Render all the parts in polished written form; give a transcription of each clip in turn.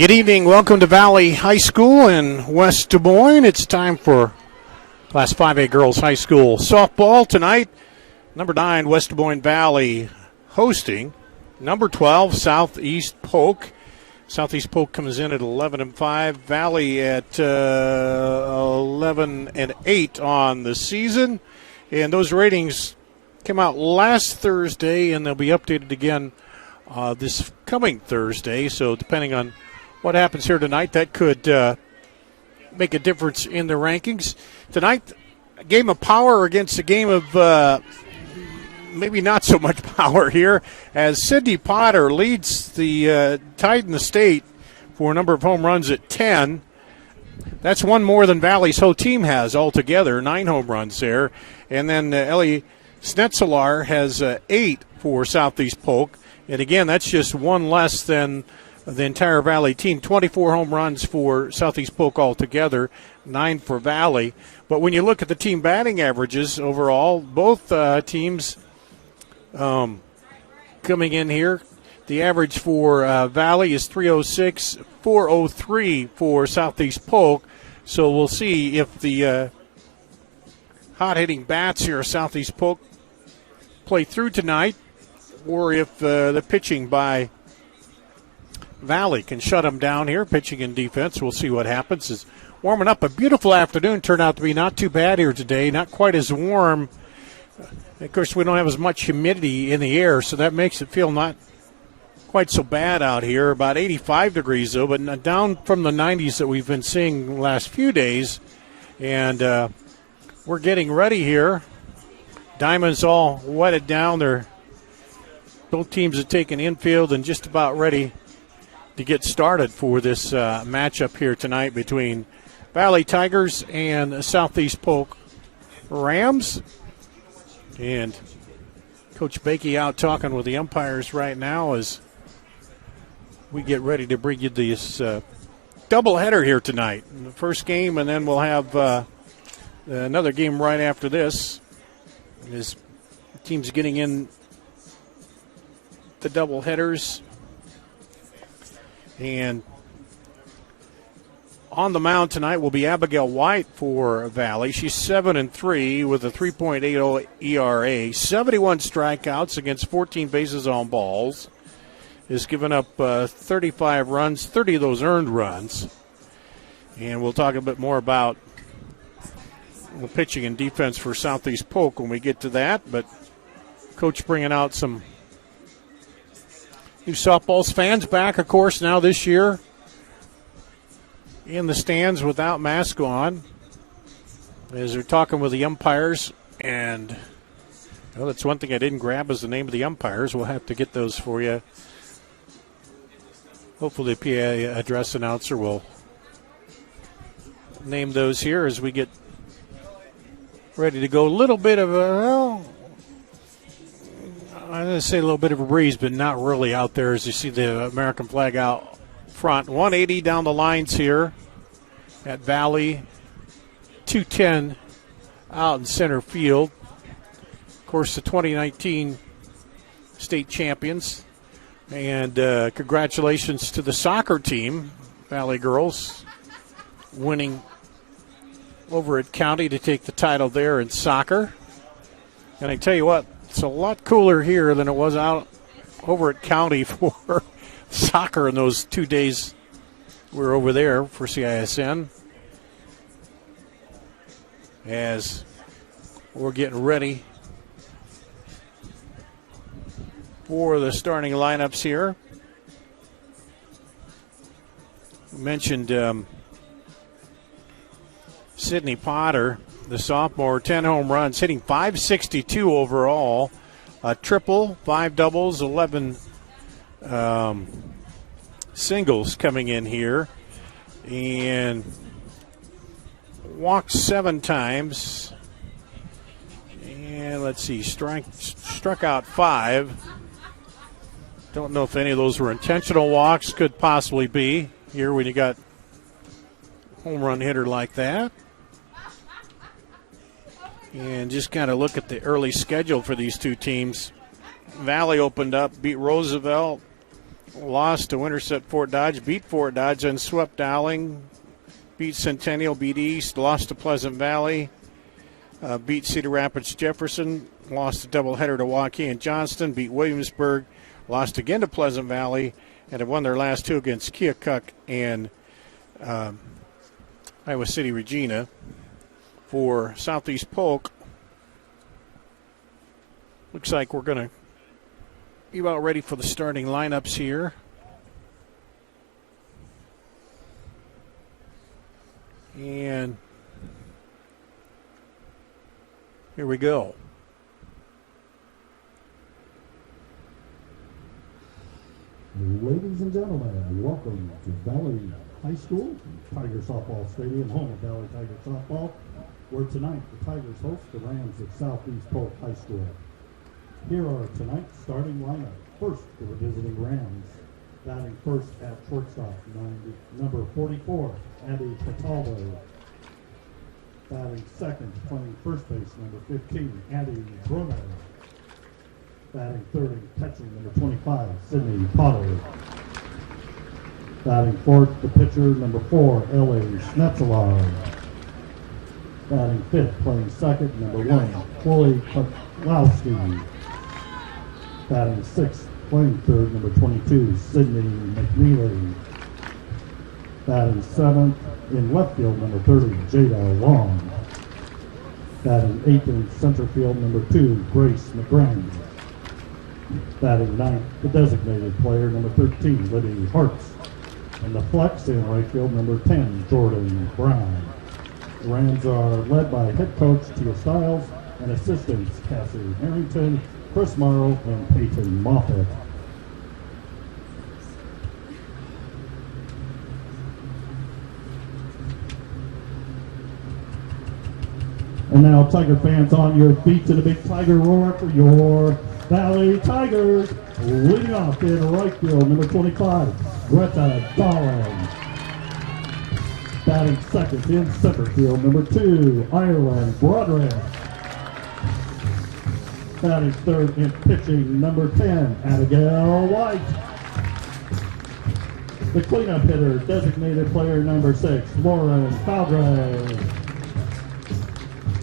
Good evening. Welcome to Valley High School in West Des Moines. It's time for Class 5A Girls High School softball tonight. Number 9, West Des Moines Valley hosting number 12, Southeast Polk. Southeast Polk comes in at 11-5. Valley at 11-8 on the season. And those ratings came out last Thursday, and they'll be updated again this coming Thursday. So depending on what happens here tonight, that could make a difference in the rankings. Tonight, a game of power against a game of maybe not so much power here, as Sydney Potter leads the tied in the state for a number of home runs at 10. That's one more than Valley's whole team has altogether, 9 home runs there. And then Ellie Snetzelar has 8 for Southeast Polk. And again, that's just one less than the entire Valley team. 24 home runs for Southeast Polk altogether, 9 for Valley. But when you look at the team batting averages overall, both teams coming in here, the average for Valley is 306, 403 for Southeast Polk. So we'll see if the hot-hitting bats here at Southeast Polk play through tonight, or if the pitching by Valley can shut them down here, pitching and defense. We'll see what happens. It's warming up. A beautiful afternoon turned out to be not too bad here today, not quite as warm. Of course, we don't have as much humidity in the air, so that makes it feel not quite so bad out here. About 85 degrees, though, but down from the 90s that we've been seeing the last few days. And we're getting ready here. Diamonds all wetted down. Both teams have taken infield and just about ready to get started for this matchup here tonight between Valley Tigers and Southeast Polk Rams. And Coach Bakey out talking with the umpires right now as we get ready to bring you this doubleheader here tonight. The first game, and then we'll have another game right after this. As teams getting in the doubleheaders. And on the mound tonight will be Abigail White for Valley. She's 7-3 with a 3.80 ERA, 71 strikeouts against 14 bases on balls. Has given up 35 runs, 30 of those earned runs. And we'll talk a bit more about the pitching and defense for Southeast Polk when we get to that. But Coach bringing out some new softballs. Fans back, of course, now this year in the stands without masks on as they're talking with the umpires. And that's one thing I didn't grab is the name of the umpires. We'll have to get those for you. Hopefully the PA address announcer will name those here as we get ready to go. A little bit of I'm going to say a little bit of a breeze, but not really out there as you see the American flag out front. 180 down the lines here at Valley. 210 out in center field. Of course, the 2019 state champions. And congratulations to the soccer team, Valley girls, winning over at County to take the title there in soccer. And I tell you what, it's a lot cooler here than it was out over at County for soccer in those 2 days we were over there for CISN. As we're getting ready for the starting lineups here. We mentioned Sydney Potter, the sophomore, 10 home runs, hitting .562 overall, a triple, 5 doubles, 11 singles coming in here, and walked 7 times. And let's see, struck out 5. Don't know if any of those were intentional walks. Could possibly be here when you got home run hitter like that. And just kind of look at the early schedule for these two teams. Valley opened up, beat Roosevelt, lost to Winterset Fort Dodge, beat Fort Dodge, and swept Dowling, beat Centennial, beat East, lost to Pleasant Valley, beat Cedar Rapids Jefferson, lost a doubleheader to Waukegan and Johnston, beat Williamsburg, lost again to Pleasant Valley, and have won their last two against Keokuk and Iowa City Regina. For Southeast Polk, looks like we're going to be about ready for the starting lineups here. And here we go. Ladies and gentlemen, welcome to Valley High School, Tiger Softball Stadium, home of Valley Tiger Softball, where tonight the Tigers host the Rams at Southeast Polk High School. Here are tonight's starting lineup. First, for the visiting Rams, batting first at shortstop, number 44, Abby Cataldo. Batting second, playing first base, number 15, Abby Bruno. Batting third and catching, number 25, Sydney Potter. Batting fourth, the pitcher, number 4, Ellie Schnetzelaar. Batting fifth, playing second, number 1, Chloe Kotlowski. Batting sixth, playing third, number 22, Sydney McNeely. Batting seventh, in left field, number 30, Jada Long. Batting eighth in center field, number 2, Grace McGrane. Batting ninth, the designated player, number 13, Libby Hartz. And the flex in right field, number 10, Jordan Brown. The Rams are led by head coach Tia Stiles and assistants Cassie Harrington, Chris Morrow, and Peyton Moffett. And now, Tiger fans, on your feet to the big Tiger roar for your Valley Tigers. Leading off in right field, number 25, Greta Dolan. Batting second in center field, number 2, Ireland Broderick. Batting third in pitching, number 10, Abigail White. The cleanup hitter, designated player number 6, Lauren Faldray.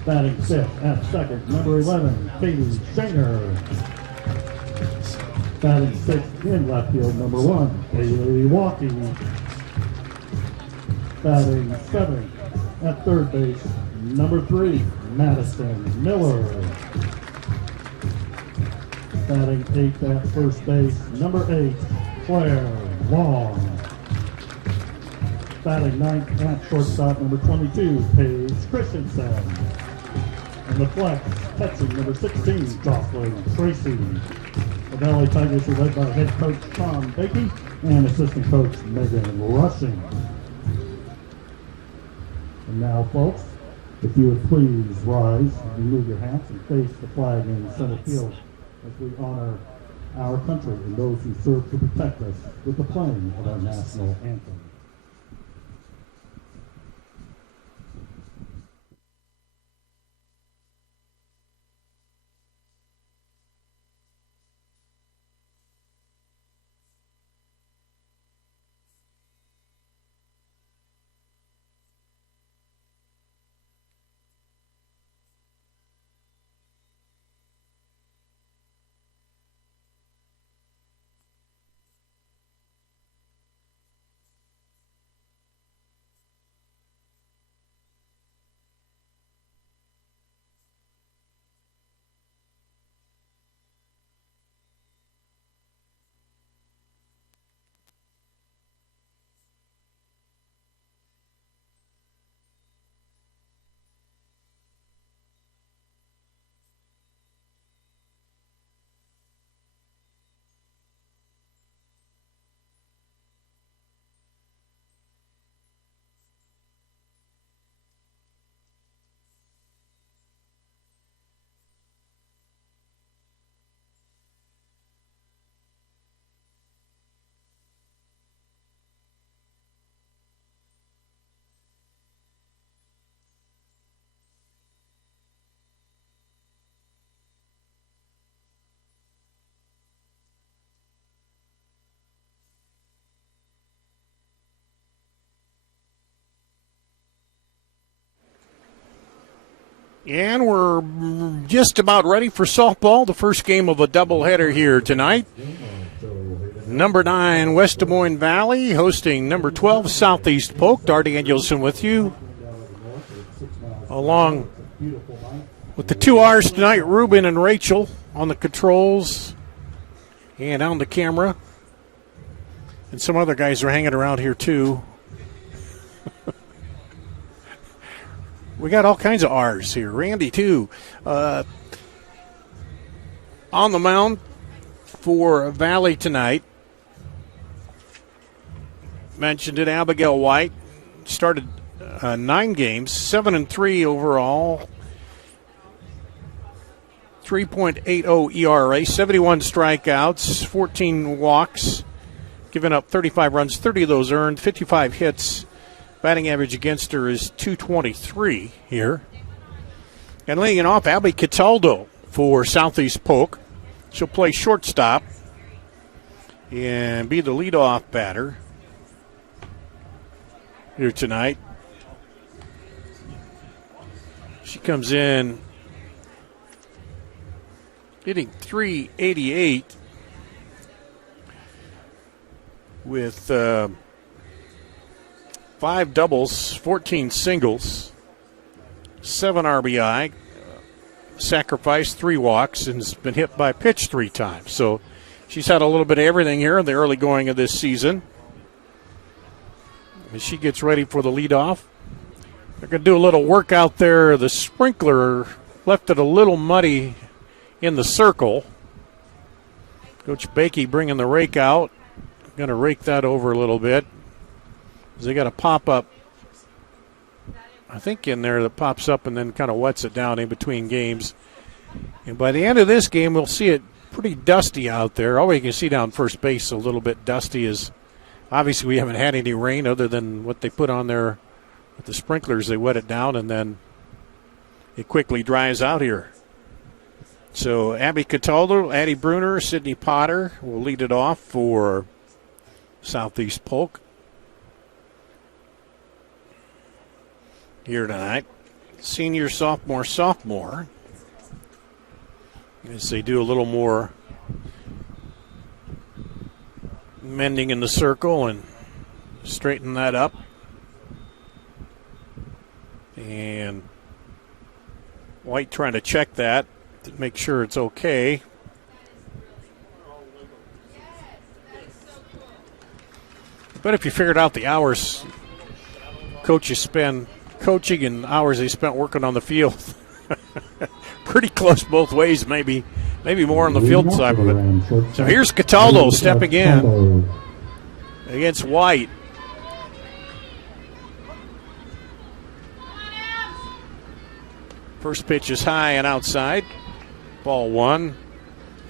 Batting fifth at second, number 11, Katie Shaner. Batting sixth in left field, number 1, Bailey Walkie. Batting seventh at third base, number 3, Madison Miller. Batting eighth at first base, number 8, Claire Long. Batting ninth at shortstop, number 22, Paige Christensen. And the flex, catching, number 16, Jocelyn Tracy. The Valley Tigers are led by head coach Tom Bakey and assistant coach Megan Rushing. And now, folks, if you would please rise, remove your hats, and face the flag in center field as we honor our country and those who serve to protect us with the playing of our national anthem. And we're just about ready for softball, the first game of a doubleheader here tonight. Number 9, West Des Moines Valley, hosting number 12, Southeast Polk. Darty Danielson with you, along with the 2 R's tonight, Ruben and Rachel on the controls and on the camera. And some other guys are hanging around here, too. We got all kinds of R's here. Randy, too. On the mound for Valley tonight. Mentioned it, Abigail White. Started 9 games, 7-3 overall. 3.80 ERA, 71 strikeouts, 14 walks, giving up 35 runs, 30 of those earned, 55 hits. Batting average against her is .223 here. And laying it off, Abby Cataldo for Southeast Polk. She'll play shortstop and be the leadoff batter here tonight. She comes in hitting .388 with 5 doubles, 14 singles, 7 RBI, sacrificed 3 walks, and has been hit by pitch 3 times. So she's had a little bit of everything here in the early going of this season. As she gets ready for the leadoff, they're going to do a little work out there. The sprinkler left it a little muddy in the circle. Coach Bakey bringing the rake out. Going to rake that over a little bit. They got a pop-up, I think, in there that pops up and then kind of wets it down in between games. And by the end of this game, we'll see it pretty dusty out there. All we can see down first base a little bit dusty is obviously we haven't had any rain other than what they put on there with the sprinklers. They wet it down and then it quickly dries out here. So Abby Cataldo, Addie Bruner, Sydney Potter will lead it off for Southeast Polk here tonight. Senior, sophomore, as they do a little more mending in the circle and straighten that up. And White trying to check that to make sure it's okay. But if you figured out the hours coaches spend coaching and hours they spent working on the field, pretty close both ways, maybe more on the field side of it. So here's Cataldo stepping in against White. First pitch is high and outside. Ball 1.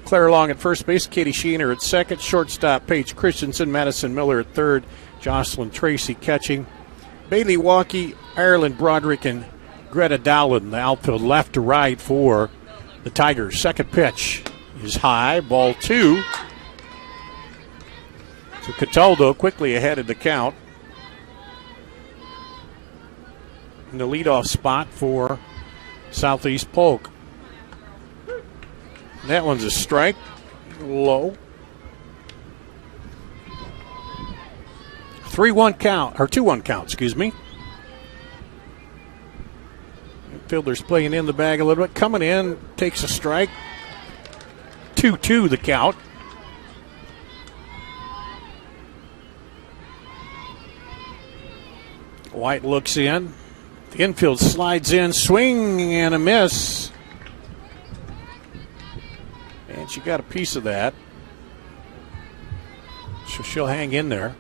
Claire Long at first base, Katie Sheener at second, shortstop Paige Christensen, Madison Miller at third, Jocelyn Tracy catching. Bailey Walkie, Ireland Broderick, and Greta Dowland, the outfield left to right for the Tigers. Second pitch is high, ball 2. So Cataldo quickly ahead of the count in the leadoff spot for Southeast Polk. That one's a strike, low. 3-1 count, or 2-1 count, excuse me. Fielder's playing in the bag a little bit. Coming in, takes a strike. 2-2 the count. White looks in. The infield slides in, swing and a miss. And she got a piece of that. So she'll hang in there.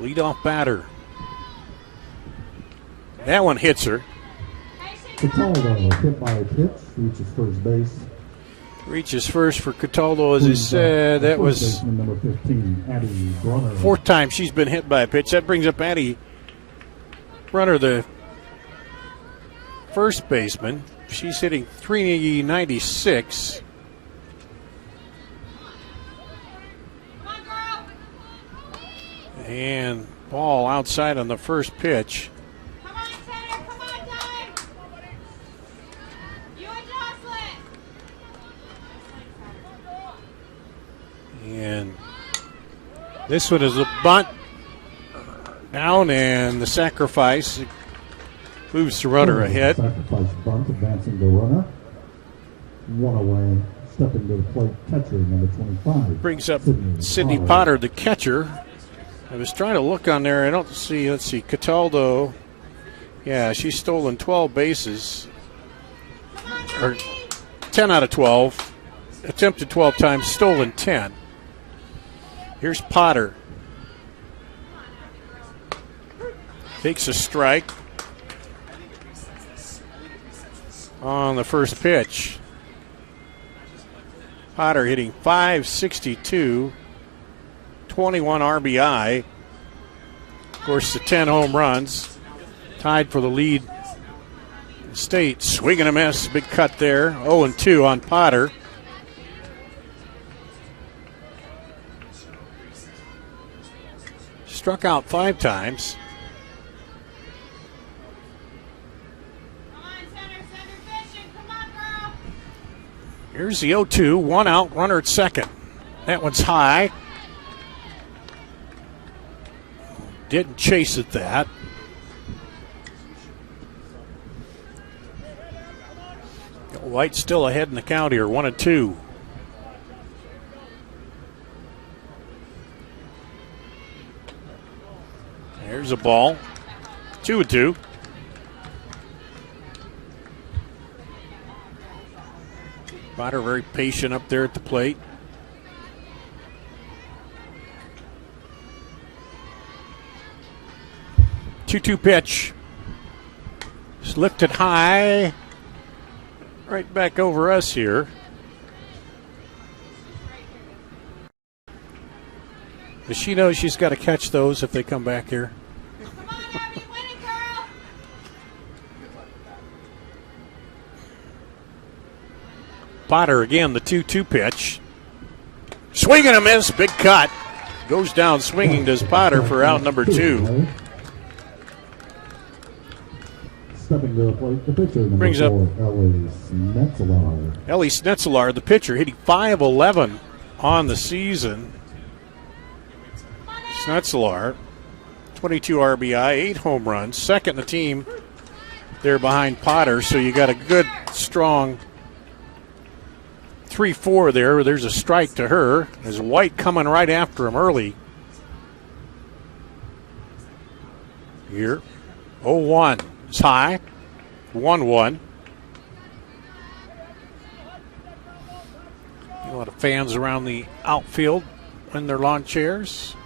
Leadoff batter. That one hits her. Cataldo hit by a pitch, reaches first base. Reaches first for Cataldo, as I said. That was number 15, Addie Brunner. 4th time she's been hit by a pitch. That brings up Addie Brunner, the first baseman. She's hitting .396. And ball outside on the first pitch. This one is a bunt down, and the sacrifice moves the runner ahead. Sacrifice bunt, advancing the runner. One away, stepping to the plate, catcher number 25. Brings up Sydney Potter, the catcher. I was trying to look on there. I don't see, let's see, Cataldo. Yeah, she's stolen 12 bases. Or 10 out of 12. Attempted 12 times, stolen 10. Here's Potter. Takes a strike on the first pitch. Potter hitting .562, 21 RBI. Of course, the 10 home runs. Tied for the lead in the state. Swing and a miss. Big cut there. 0-2 on Potter. Struck out 5 times. Here's the 0-2, 1 out, runner at second. That one's high. Didn't chase it that. White still ahead in the count here, 1-2. There's a ball, 2-2. Potter very patient up there at the plate. Two-two pitch. Just lifted high. Right back over us here. But she knows she's got to catch those if they come back here. Potter again, the 2-2 pitch. Swing and a miss, big cut. Goes down swinging, does Potter for out number 2. Stepping to the plate, the pitcher, number Brings up 4, Ellie Snetzelar. Ellie Snetzelar, the pitcher, hitting .511 on the season. Snetzelar, 22 RBI, 8 home runs, second in the team there behind Potter. So you got a good, strong 3-4 there. There's a strike to her. There's White coming right after him early. Here, 0-1. It's high. 1-1. A lot of fans around the outfield in their lawn chairs.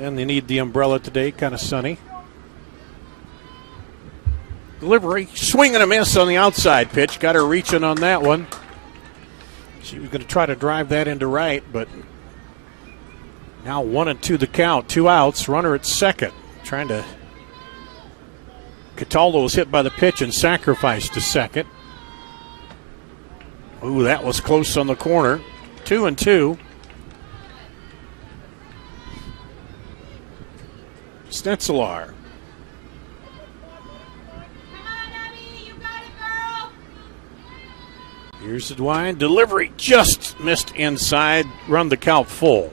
And they need the umbrella today, kind of sunny. Delivery, swing and a miss on the outside pitch. Got her reaching on that one. She was going to try to drive that into right, but now 1-2 the count. 2 outs, runner at second. Trying to. Cataldo was hit by the pitch and sacrificed to second. Ooh, that was close on the corner. 2-2. Snetzelar. Here's the Dwyer. Delivery just missed inside. Run the count full.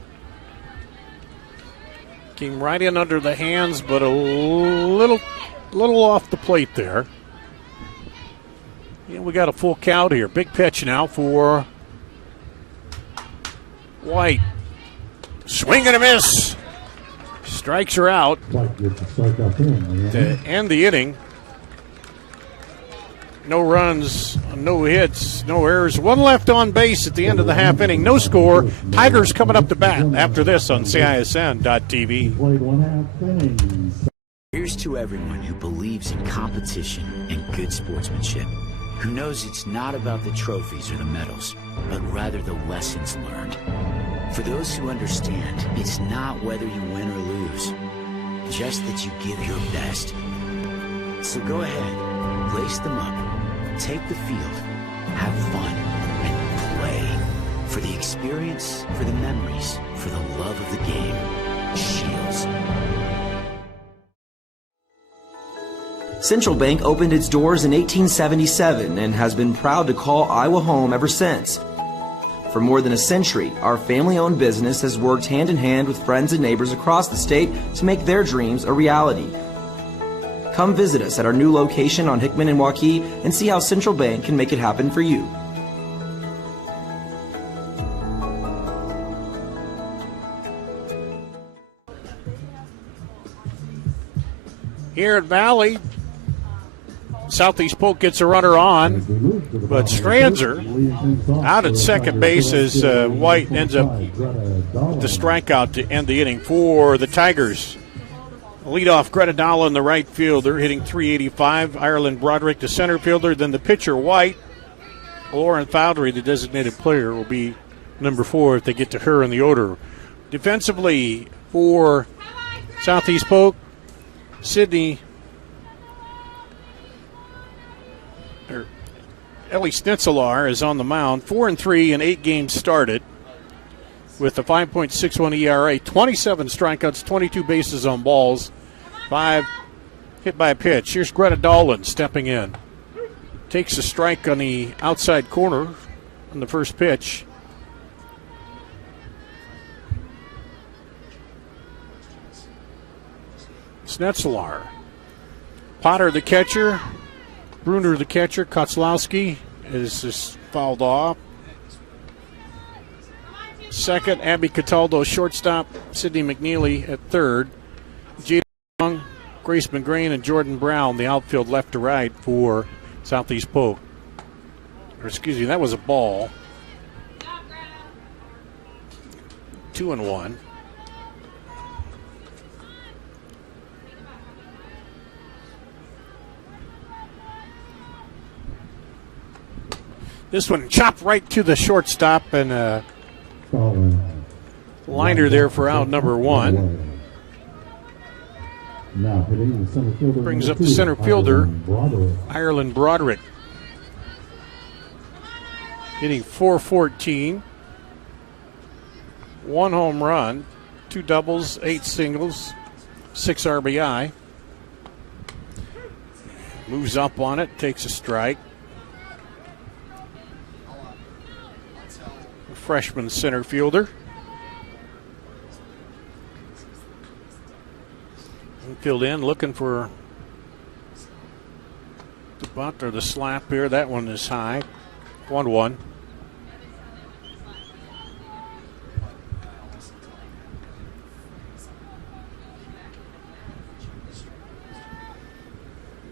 Came right in under the hands, but a little off the plate there. Yeah, we got a full count here. Big pitch now for White. Swing and a miss. Strikes her out to end the inning. No runs, no hits, no errors. 1 left on base at the end of the half inning. No score. Tigers coming up to bat after this on CISN.TV. Played 1/2 innings. Here's to everyone who believes in competition and good sportsmanship, who knows it's not about the trophies or the medals, but rather the lessons learned. For those who understand, it's not whether you win or lose, just that you give your best. So go ahead, lace them up, take the field, have fun, and play. For the experience, for the memories, for the love of the game. Shields. Central Bank opened its doors in 1877 and has been proud to call Iowa home ever since. For more than a century, our family-owned business has worked hand in hand with friends and neighbors across the state to make their dreams a reality. Come visit us at our new location on Hickman and Waukee and see how Central Bank can make it happen for you. Here at Valley, Southeast Polk gets a runner on, but Stranzer out at second base as White ends up with the strikeout to end the inning for the Tigers. Leadoff Greta Dalla in the right fielder, hitting .385. Ireland Broderick, the center fielder. Then the pitcher, White. Lauren Foundry, the designated player, will be number 4 if they get to her in the order. Defensively for Southeast Polk, Ellie Snitzelar is on the mound. 4-3 in 8 games started with a 5.61 ERA, 27 strikeouts, 22 bases on balls, 5 hit by a pitch. Here's Greta Dolan stepping in. Takes a strike on the outside corner on the first pitch. Snetzelar. Potter, the catcher. Bruner, the catcher. Kotzlowski is just fouled off. Second, Abby Cataldo, shortstop. Sydney McNeely at third. Jada Young, Grace McGrain, and Jordan Brown, the outfield left to right for Southeast Polk. Or excuse me, that was a ball. 2-1. This one chopped right to the shortstop, and liner there for out number 1. Now hitting the center fielder. Brings up the center fielder, Ireland Broderick. Hitting .414. 1 home run, 2 doubles, 8 singles, 6 RBI. Moves up on it, takes a strike. Freshman center fielder. Infield in, looking for the bunt or the slap here. That one is high. 1-1.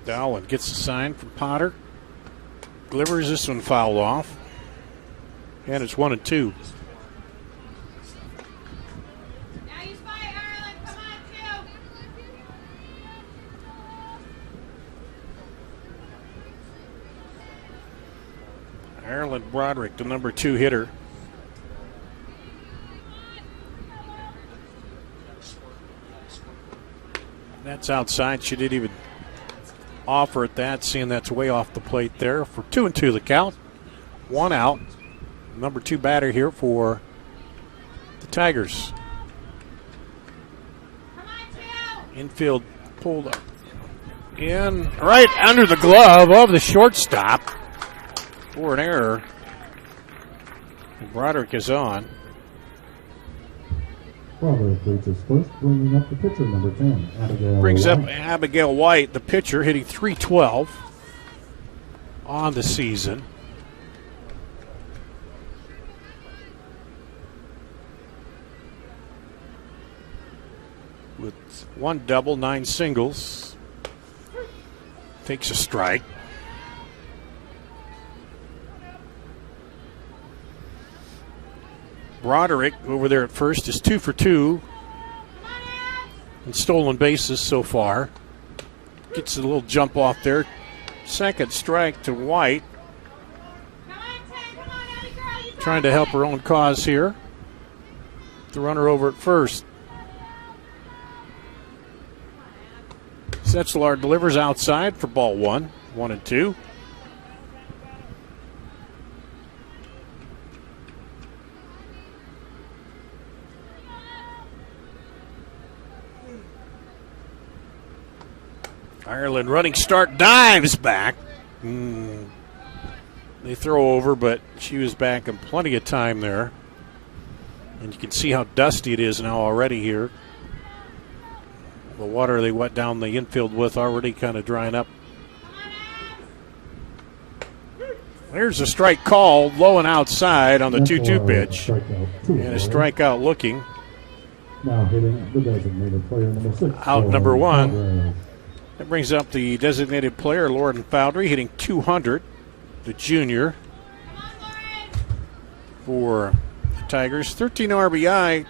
Dowling gets a sign from Potter. Delivers this one fouled off. And it's 1-2. Ireland Broderick, the number 2 hitter. That's outside. She didn't even offer at that, seeing that's way off the plate there. For 2-2 the count. 1 out. Number 2 batter here for the Tigers. Infield pulled up. In right under the glove of the shortstop for an error. And Broderick is on. Broderick reaches first, bringing up the pitcher, number 10, Abigail Brings up White. Abigail White, the pitcher, hitting .312 on the season. With 1 double, 9 singles. Takes a strike. Broderick over there at first is 2 for 2 in stolen bases so far. Gets a little jump off there. Second strike to White. Trying to help her own cause here. The runner over at first. Setzelar delivers outside for ball 1. 1-2. Ireland running start, dives back. They throw over, but she was back in plenty of time there. And you can see how dusty it is now already here. The water they wet down the infield with already kind of drying up. There's a strike called, low and outside on the 2-2 pitch. And a strikeout looking. Now hitting the designated player number 6. Out number 1. That brings up the designated player, Lauren Foundry, hitting 200, the junior for the Tigers. 13 RBI,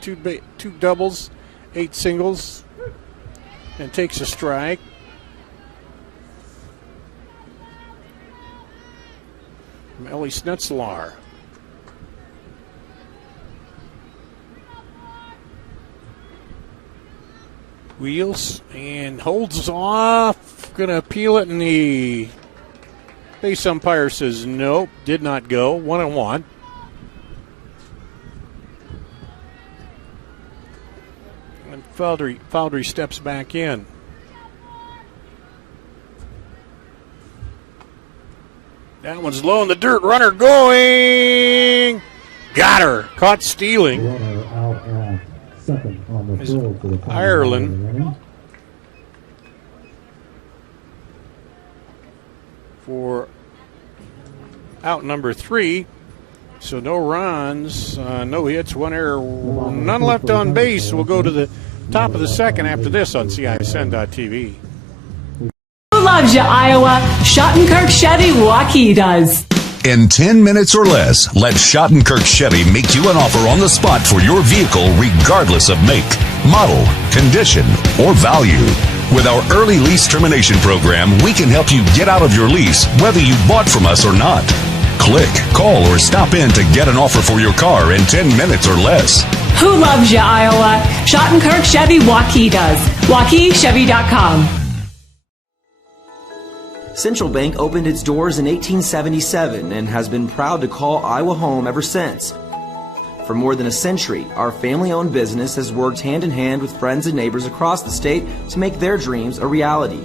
two doubles, 8 singles, and takes a strike. From Ellie Schnetzelaar. Wheels and holds off. Gonna appeal it, and the base umpire says nope, did not go. 1-1. And Foundry steps back in. That one's low in the dirt. Runner going. Got her. Caught stealing. Runner out at second on the throw for the Ireland for out number 3. So no runs, no hits, 1 error, none left on base. We'll go to the top of the second after this on CISN.TV. Who loves you, Iowa? Schottenkirk Chevy Waukee does. In 10 minutes or less, let Schottenkirk Chevy make you an offer on the spot for your vehicle regardless of make, model, condition, or value. With our early lease termination program, we can help you get out of your lease whether you bought from us or not. Click, call, or stop in to get an offer for your car in 10 minutes or less. Who loves you, Iowa? Schottenkirk Chevy Waukee does. WaukeeChevy.com. Central Bank opened its doors in 1877 and has been proud to call Iowa home ever since. For more than a century, our family-owned business has worked hand-in-hand with friends and neighbors across the state to make their dreams a reality.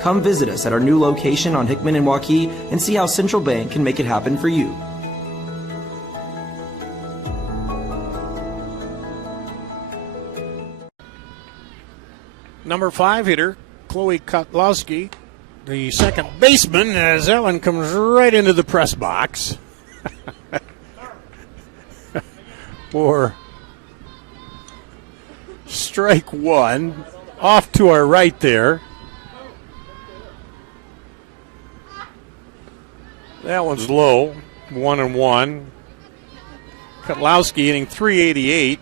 Come visit us at our new location on Hickman and Waukee and see how Central Bank can make it happen for you. Number 5 hitter, Chloe Kotlowski, the second baseman, as that one comes right into the press box. For strike 1, off to our right there. That one's low, 1-1. Kotlowski hitting 388.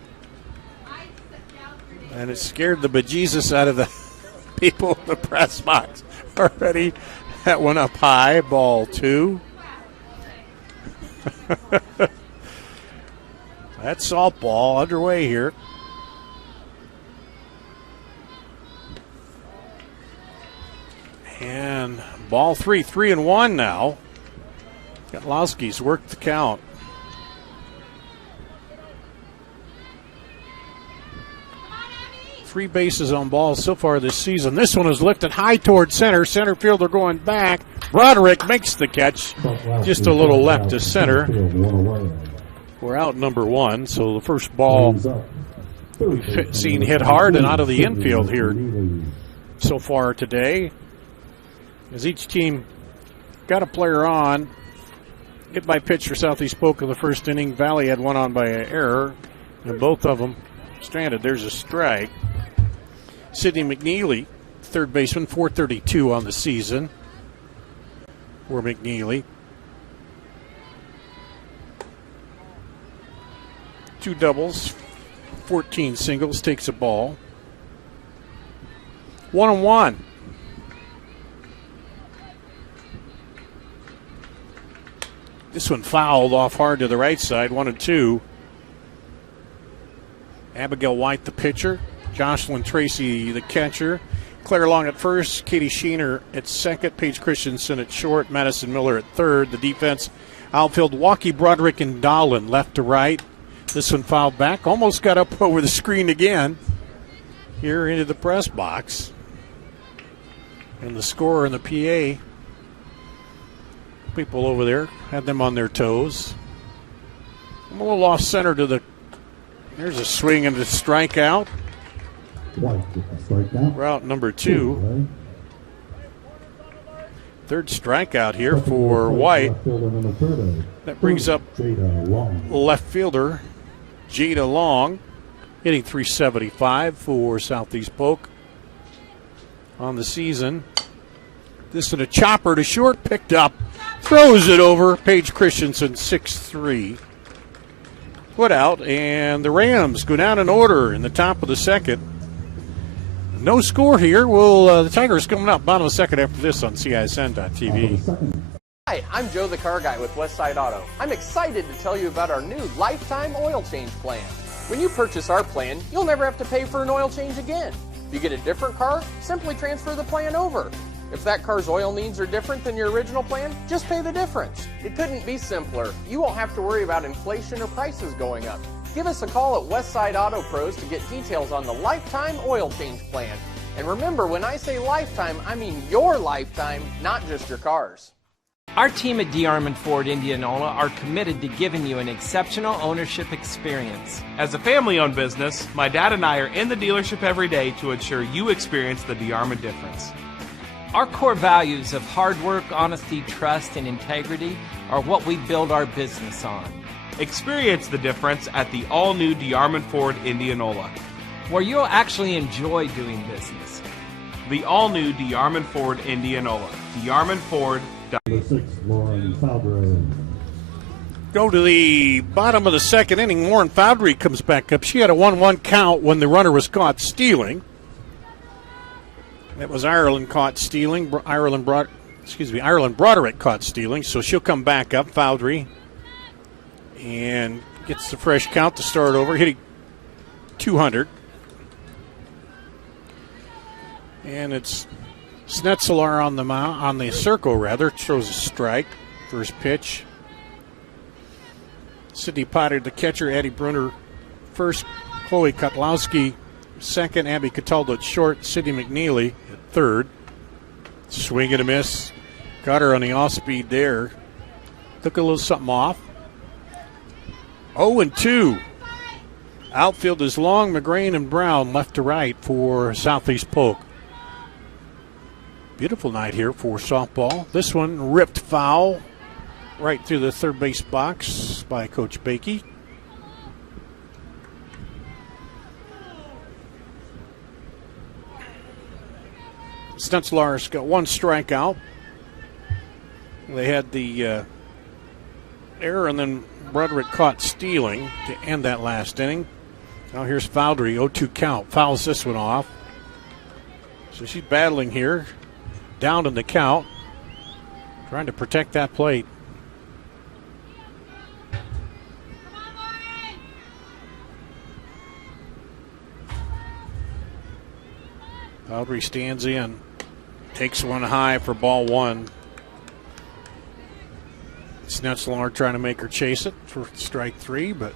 And it scared the bejesus out of the people in the press box already. That one up high, ball 2. That's softball underway here. And ball 3, 3-1 now. Kotlowski's worked the count. Three bases on balls so far this season. This one is lifted high toward center. Center fielder going back. Broderick makes the catch. Just a little left to center. We're out number 1, so the first ball we've seen hit hard and out of the infield here so far today. As each team got a player on. Hit by pitch for Southeast Polk in the first inning. Valley had one on by an error, and both of them stranded. There's a strike. Sidney McNeely, third baseman, 432 on the season for McNeely. 2 doubles, 14 singles, takes a ball. 1-1. This one fouled off hard to the right side, 1-2. Abigail White, the pitcher. Jocelyn Tracy, the catcher. Claire Long at first. Katie Sheener at second. Paige Christensen at short. Madison Miller at third. The defense, outfield, Waukee, Broderick, and Dolan left to right. This one fouled back. Almost got up over the screen again. Here into the press box. And the scorer in the PA people over there, had them on their toes. I'm a little off center to the. There's a swing and a strikeout. White with the strikeout. Route number 2. Third strikeout here for White. That brings up left fielder Jada Long, hitting .375 for Southeast Polk on the season. This is a chopper to short, picked up, throws it over. Paige Christensen, 6-3. Put out, and the Rams go down in order in the top of the second. No score here. The Tigers coming up bottom of the second after this on CISN.TV. Hi, I'm Joe the Car Guy with Westside Auto. I'm excited to tell you about our new lifetime oil change plan. When you purchase our plan, you'll never have to pay for an oil change again. If you get a different car, simply transfer the plan over. If that car's oil needs are different than your original plan, just pay the difference. It couldn't be simpler. You won't have to worry about inflation or prices going up. Give us a call at Westside Auto Pros to get details on the lifetime oil change plan. And remember, when I say lifetime, I mean your lifetime, not just your car's. Our team at D. Armand Ford Indianola are committed to giving you an exceptional ownership experience. As a family-owned business, my dad and I are in the dealership every day to ensure you experience the D. Armand difference. Our core values of hard work, honesty, trust, and integrity are what we build our business on. Experience the difference at the all-new D. Armand Ford Indianola, where you'll actually enjoy doing business. The all-new D. Armand Ford Indianola. DeArmandFord. Go to the bottom of the second inning. Lauren Foundry comes back up. She had a 1-1 count when the runner was caught stealing. That was Ireland caught stealing. Ireland Broderick caught stealing, so she'll come back up. Foundry. And gets the fresh count to start over, hitting 200. And it's Schnetzler on the circle, rather. Throws a strike. First pitch. Sydney Potter, the catcher. Addie Brunner first. Chloe Kotlowski second. Abby Cataldo at short. Sydney McNeely at third. Swing and a miss. Got her on the off-speed there. Took a little something off. 0-2. Outfield is Long, McGrain, and Brown left to right for Southeast Polk. Beautiful night here for softball. This one ripped foul right through the third base box by Coach Bakey. Schnetzler's got one strikeout. They had the error, and then Broderick caught stealing to end that last inning. Now here's Foundry, 0-2 count. Fouls this one off. So she's battling here. Down in the count. Trying to protect that plate. Foundry stands in. Takes one high for ball one. Schnetzler trying to make her chase it for strike three, but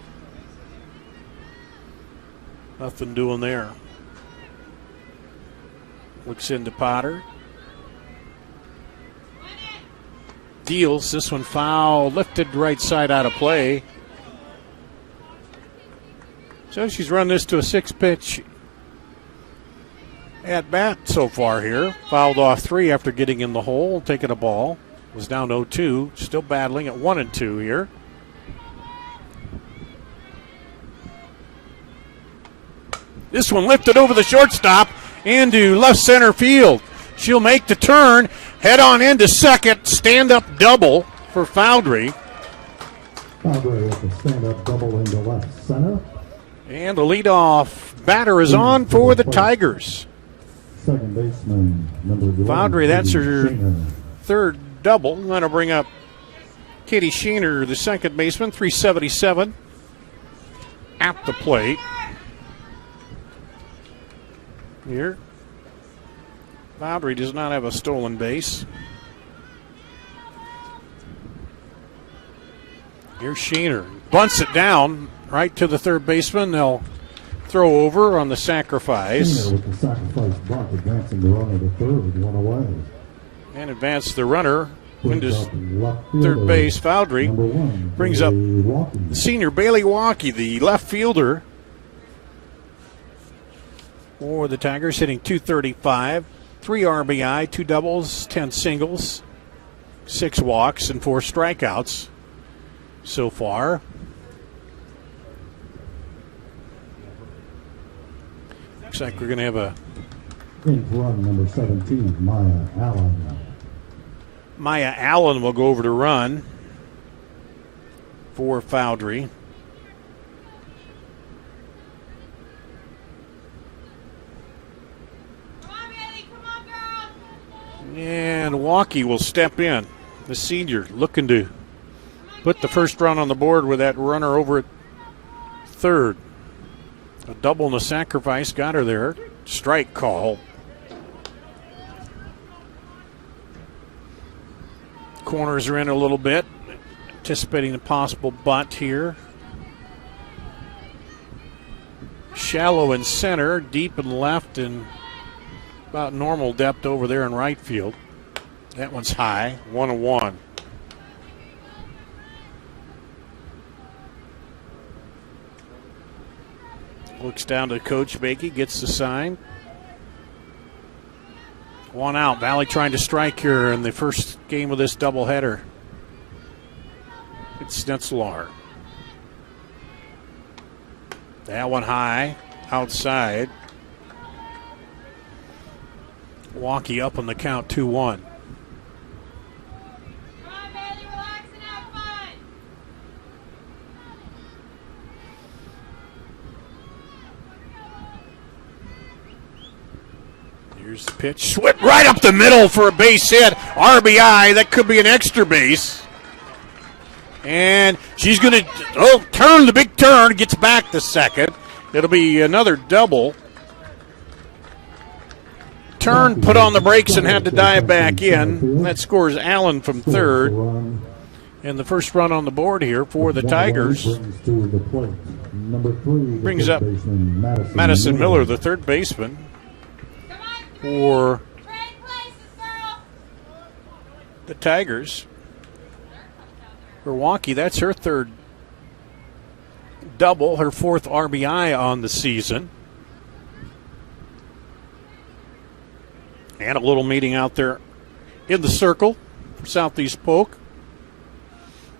nothing doing there. Looks into Potter. Deals. This one foul. Lifted right side out of play. So she's run this to a 6-pitch at bat so far here. Fouled off 3 after getting in the hole, taking a ball. Was down 0-2, still battling at 1-2 here. This one lifted over the shortstop into left center field. She'll make the turn, head on into second, stand-up double for Foundry. Foundry with the stand-up double into left center. And the leadoff batter is on for the Tigers. Second baseman, number 11. Foundry, that's her Sheener. third double. I'm going to bring up Katie Sheener, the second baseman, 377 at the plate. Here. Foundry does not have a stolen base. Here's Sheener. Bunts it down right to the third baseman. They'll throw over on the sacrifice. Sheener with the sacrifice bunt, advancing the runner to third, one away. And advance the runner Brings into up left third fielder, base. Foundry number 1, brings up Bailey Walker. the senior Bailey Walkie, the left fielder for the Tigers, hitting .235, 3 RBI, 2 doubles, 10 singles, 6 walks, and 4 strikeouts so far. Looks like we're going to have a In run number 17, Maya Allen. Maya Allen will go over to run for Foundry. And Walkie will step in. The senior looking to put the first run on the board with that runner over at third. A double and a sacrifice got her there. Strike call. Corners are in a little bit. Anticipating a possible bunt here. Shallow in center, deep in left, and about normal depth over there in right field. That one's high, 1-1. Looks down to Coach Bakey, gets the sign. 1 out. Valley trying to strike here in the first game of this doubleheader. It's Schnetzler. That one high, outside. Walkie up on the count, 2-1. Here's the pitch. Swept right up the middle for a base hit. RBI. That could be an extra base. And she's going to turn the big turn. Gets back to second. It'll be another double. Turn, put on the brakes, and had to dive back in. That scores Allen from third. And the first run on the board here for the Tigers brings up Madison Miller, the third baseman, for the Tigers. For Walkie, that's her third double, her 4th RBI on the season. And a little meeting out there in the circle for Southeast Polk.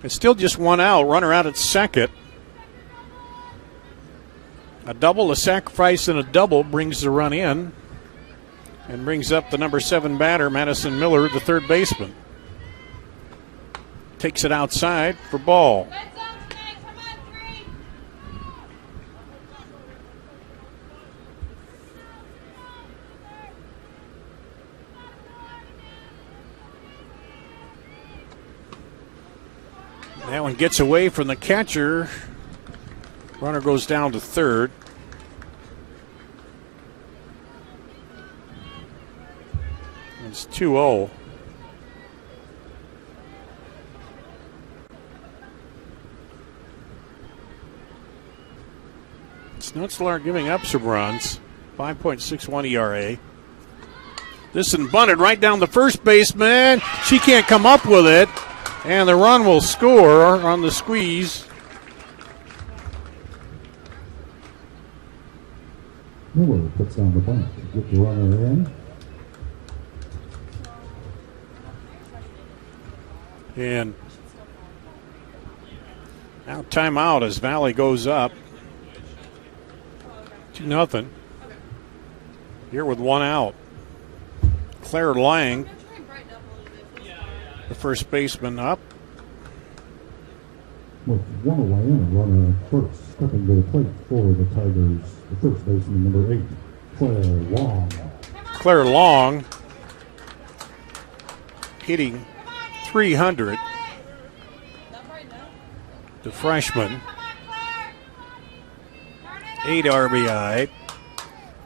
It's still just 1 out, runner out at second. A double, a sacrifice, and a double brings the run in and brings up the number 7 batter, Madison Miller, the third baseman. Takes it outside for ball. That one gets away from the catcher. Runner goes down to third. It's 2-0. Schnetzler giving up some runs. 5.61 ERA. This one bunted right down the first baseman. She can't come up with it. And the run will score on the squeeze. Miller puts on the bunt to get the runner in. And now timeout as Valley goes up 2-0. Here with 1 out. Claire Lang, the first baseman, up. With 1 away and a runner first, stepping to the plate for the Tigers, the first baseman, number 8, Claire Long. Claire Long hitting .300. The freshman. 8 RBI,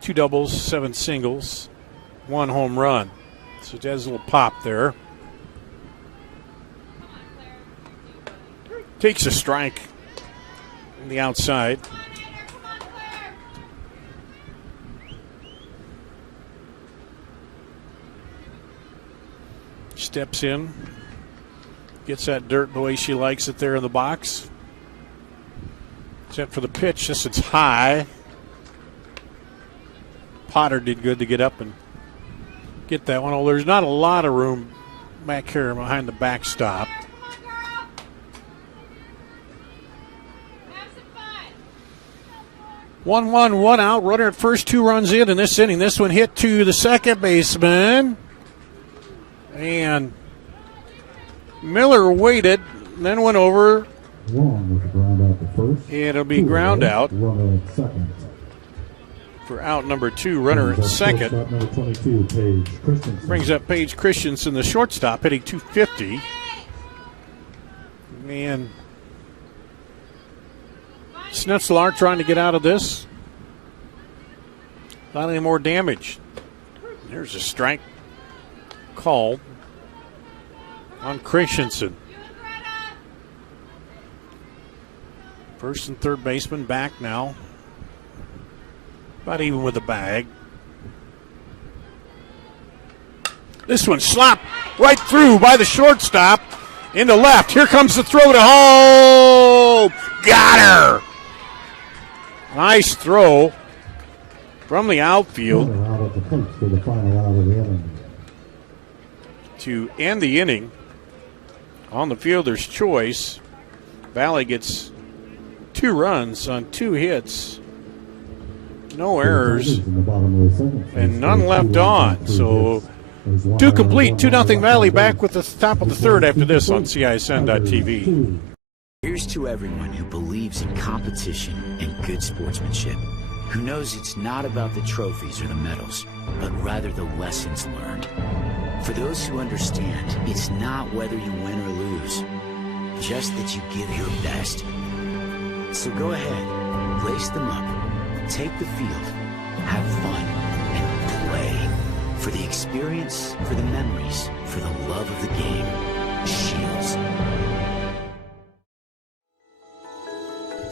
2 doubles, 7 singles, 1 home run. So it has a little pop there. Takes a strike on the outside. Steps in Gets that dirt the way she likes it there in the box. Set for the pitch. This is high. Potter did good to get up and get that one. Oh, there's not a lot of room back here behind the backstop. One out. Runner at first, 2 runs in this inning. This one hit to the second baseman. And Miller waited, then went over. Long with the ground out to first. It'll be ground out. Runner at second. For out number 2, runner at second. Number 22, Paige Christensen. Brings up Paige Christensen, the shortstop, hitting .250. And Schnetzler trying to get out of this. Not any more damage. There's a strike called on Christensen. First and third baseman back now. About even with the bag. This one slapped right through by the shortstop into left. Here comes the throw to home. Got her. Nice throw from the outfield Out at the plate for the final out of the inning. to end the inning. On the fielder's choice, Valley gets 2 runs on 2 hits. No errors, and none left on. So 2 complete, 2-0 Valley back with the top of the third after this on CISN.TV. Here's to everyone who believes in competition and good sportsmanship, who knows it's not about the trophies or the medals, but rather the lessons learned. For those who understand, it's not whether you win or lose, just that you give your best. So go ahead, lace them up. Take the field, have fun, and play. For the experience, for the memories, for the love of the game. Shields.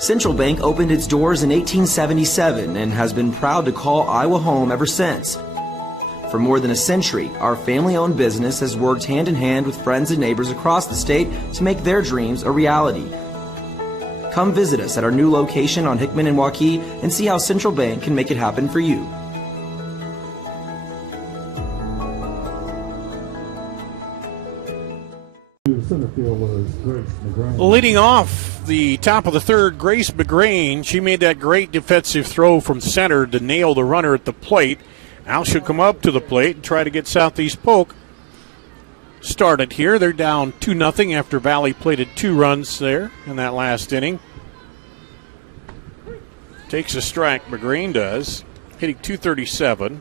Central Bank opened its doors in 1877 and has been proud to call Iowa home ever since. For more than a century, our family-owned business has worked hand in hand with friends and neighbors across the state to make their dreams a reality. Come visit us at our new location on Hickman and Waukee and see how Central Bank can make it happen for you. Center fielder is Grace McGrain. Leading off the top of the third, Grace McGrain. She made that great defensive throw from center to nail the runner at the plate. Now she'll come up to the plate and try to get Southeast Polk started here. They're down 2-0 after Valley plated 2 runs there in that last inning. Takes a strike, McGrain does, hitting .237.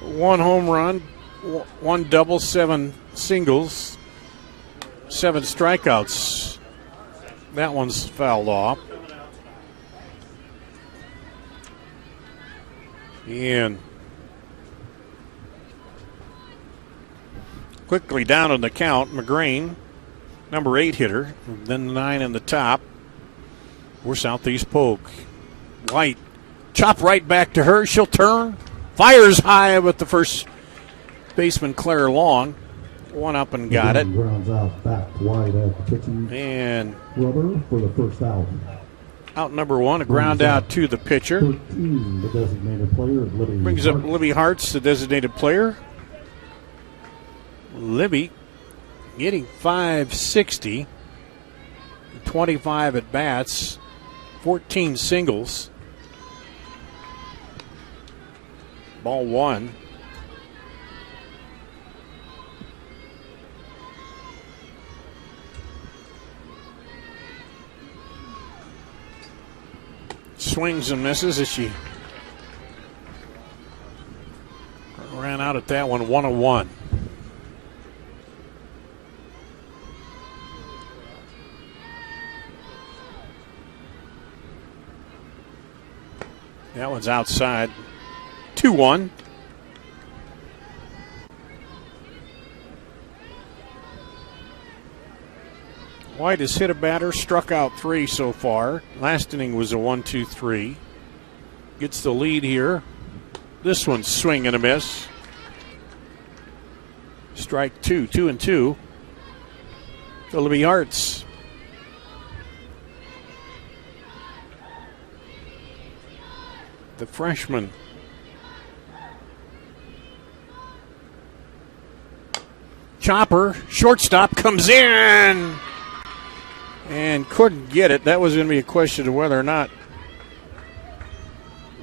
One home run, 1 double, 7 singles, 7 strikeouts. That one's fouled off. And quickly down on the count, McGrain, number 8 hitter, then the 9 in the top. We're Southeast Polk. White, chop right back to her. She'll turn, fires high with the first baseman Claire Long. One up and got it. Grounds out back wide at the pitching. And rubber for the first out. Out number 1, a ground out to the pitcher. 13, the designated player, Libby. Brings up Libby Hartz, the designated player. Libby getting .560, 25 at bats, 14 singles. Ball 1. Swings and misses as she ran out at that one, 1-1. That one's outside. 2-1. White has hit a batter, struck out 3 so far. Last inning was a 1-2-3. Gets the lead here This one's swing and a miss. Strike two, 2-2. Philippi Hearts. The freshman. Chopper, shortstop, comes in and couldn't get it. That was going to be a question of whether or not.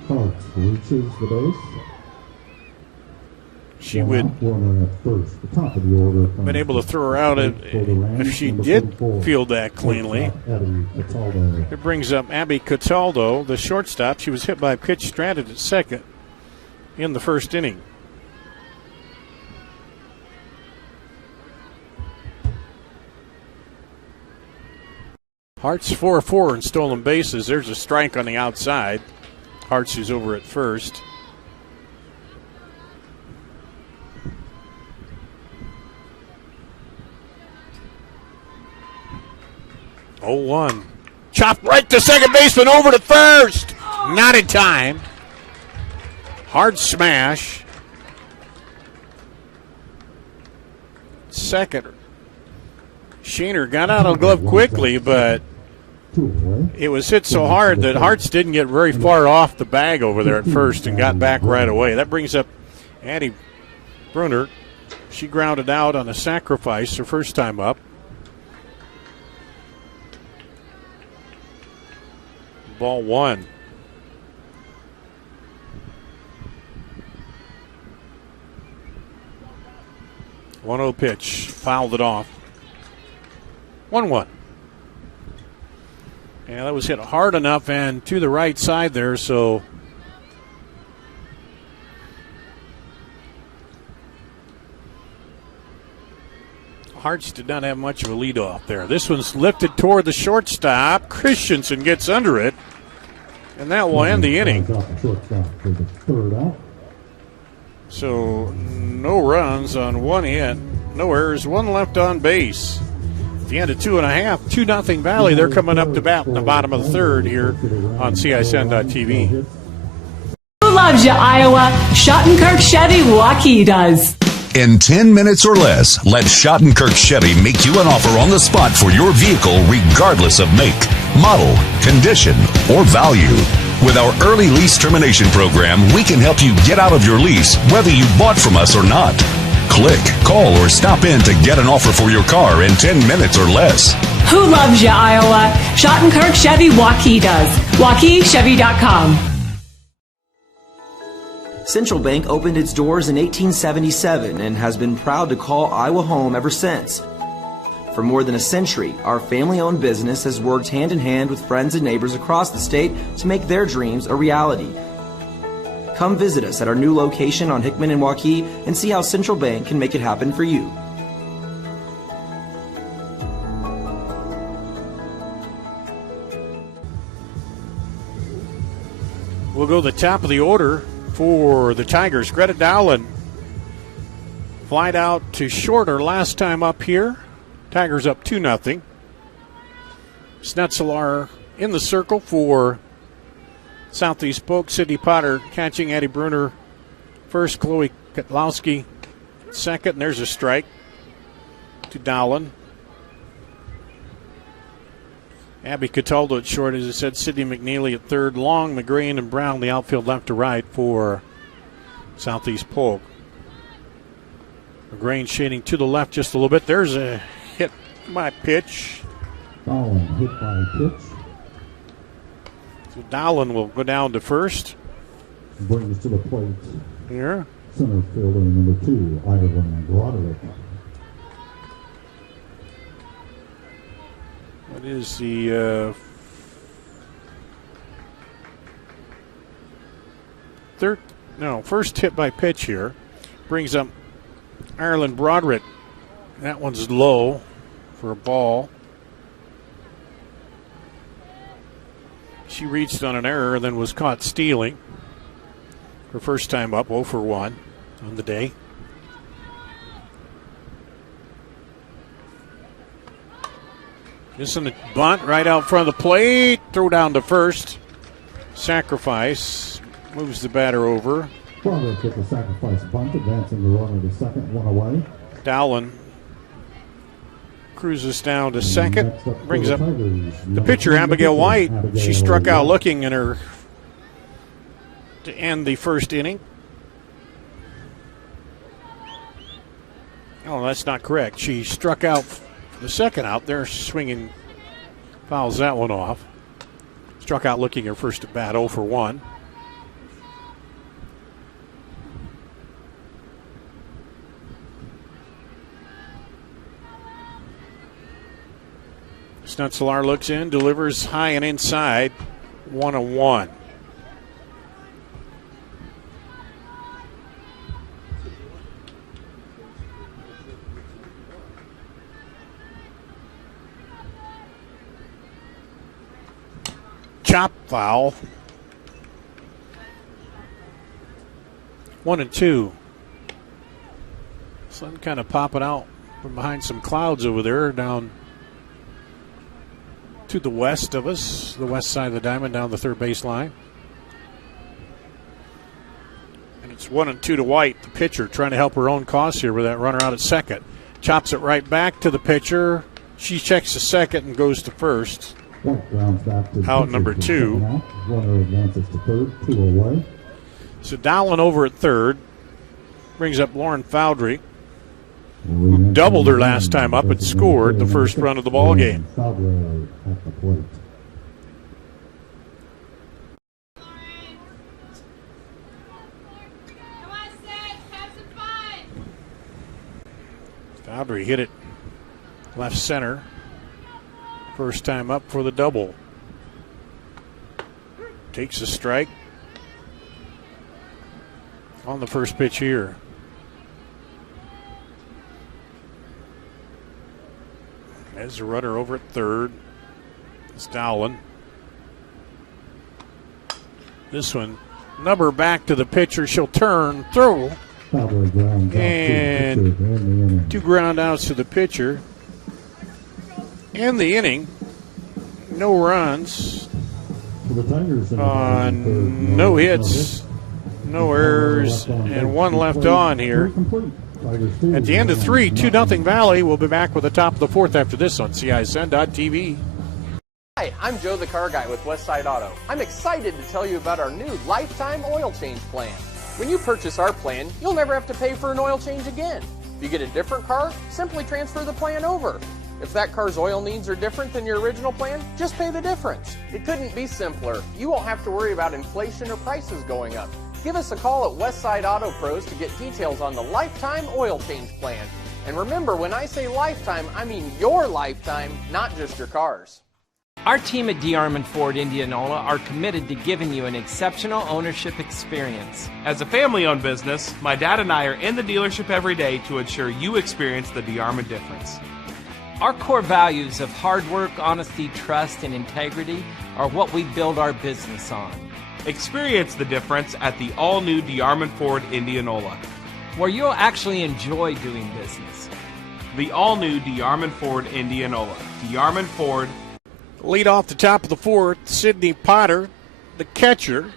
Parks reaches the base. She would at first, the top of the order. been able to throw her out if she did field that cleanly. It brings up Abby Cataldo, the shortstop. She was hit by a pitch stranded at second in the first inning. Hearts 4-4 in stolen bases. There's a strike on the outside. Hearts is over at first. Oh, 1. Chopped right to second baseman, over to first. Not in time. Hard smash. Second. Sheener got out of the glove quickly, but it was hit so hard that Hearts didn't get very far off the bag over there at first and got back right away. That brings up Addie Brunner. She grounded out on a sacrifice her first time up. Ball 1. One-0 pitch. Fouled it off. 1-1. Yeah, that was hit hard enough and to the right side there, so Hearts did not have much of a lead off there. This one's lifted toward the shortstop. Christensen gets under it, and that will end the inning. So no runs on one hit, no errors, one left on base. At the end of 2.5, 2-0 Valley. They're coming up to bat in the bottom of the third here on CISN.TV. Who loves you, Iowa? Schottenkirk Chevy Waukee does. In 10 minutes or less, let Schottenkirk Chevy make you an offer on the spot for your vehicle regardless of make, model, condition, or value. With our early lease termination program, we can help you get out of your lease whether you bought from us or not. Click, call, or stop in to get an offer for your car in 10 minutes or less. Who loves you, Iowa? Schottenkirk Chevy Waukee does. WaukeeChevy.com. Central Bank opened its doors in 1877 and has been proud to call Iowa home ever since. For more than a century, our family-owned business has worked hand-in-hand with friends and neighbors across the state to make their dreams a reality. Come visit us at our new location on Hickman and Waukee and see how Central Bank can make it happen for you. We'll go to the top of the order for the Tigers. Greta Dowland flied out to short her last time up here. Tigers up 2-0. Snetzelar in the circle for Southeast Polk. Sydney Potter catching. Addie Brunner first. Chloe Kotlowski second. And there's a strike to Dowland. Abby Cataldo at short, as I said. Sydney McNeely at third. Long, McGreen, and Brown the outfield left to right for Southeast Polk. McGreen shading to the left just a little bit. There's a hit by pitch. Dowland hit by pitch. So Dowland will go down to first. Brings to the plate. Here. Center fielder number 2, Ireland Broderick. What is the first hit by pitch here? Brings up Ireland Broderick. That one's low for a ball. She reached on an error and then was caught stealing. Her first time up, 0 for 1 on the day. Just in the bunt right out front of the plate. Throw down to first. Sacrifice. Moves the batter over. Progress with the sacrifice bunt, advancing the runner to second, one away. Dowlin cruises down to second, brings up Tigers, the pitcher, Abigail White. Abigail She struck out White. looking in her to end the first inning. Oh, that's not correct. She struck out for the second out there, swinging, fouls that one off. Struck out looking her first at bat, 0 for 1. Snutzelar looks in, delivers high and inside, 1-1. Chop foul. 1-2. Sun kind of popping out from behind some clouds over there down to the west of us, the west side of the diamond down the third base line. And it's 1-2 to White, the pitcher, trying to help her own cause here with that runner out at second. Chops it right back to the pitcher. She checks to second and goes to first. Out number 2. Runner advances to third, 2 away. So Dowlin over at third. Brings up Lauren Foudry, who doubled her last time up and scored the first run of the ball game. Foudry at the plate. Foudry hit it left center. First time up for the double. Takes a strike on the first pitch here. There's a runner over at third. It's Dowlin. This one, number back to the pitcher. She'll turn, throw, and 2 ground outs to the pitcher. In the inning, no runs, no hits, no errors, and 1 left on here. At the end of 3, 2-0 Valley. We'll be back with the top of the 4th after this on CISN.TV. Hi, I'm Joe the Car Guy with Westside Auto. I'm excited to tell you about our new lifetime oil change plan. When you purchase our plan, you'll never have to pay for an oil change again. If you get a different car, simply transfer the plan over. If that car's oil needs are different than your original plan, just pay the difference. It couldn't be simpler. You won't have to worry about inflation or prices going up. Give us a call at Westside Auto Pros to get details on the lifetime oil change plan. And remember, when I say lifetime, I mean your lifetime, not just your car's. Our team at DeArmond Ford Indianola are committed to giving you an exceptional ownership experience. As a family-owned business, my dad and I are in the dealership every day to ensure you experience the DeArmond difference. Our core values of hard work, honesty, trust, and integrity are what we build our business on. Experience the difference at the all-new DeArmond Ford Indianola, where you'll actually enjoy doing business. The all-new DeArmond Ford Indianola. DeArmond Ford. Lead off the top of the 4th, Sydney Potter, the catcher.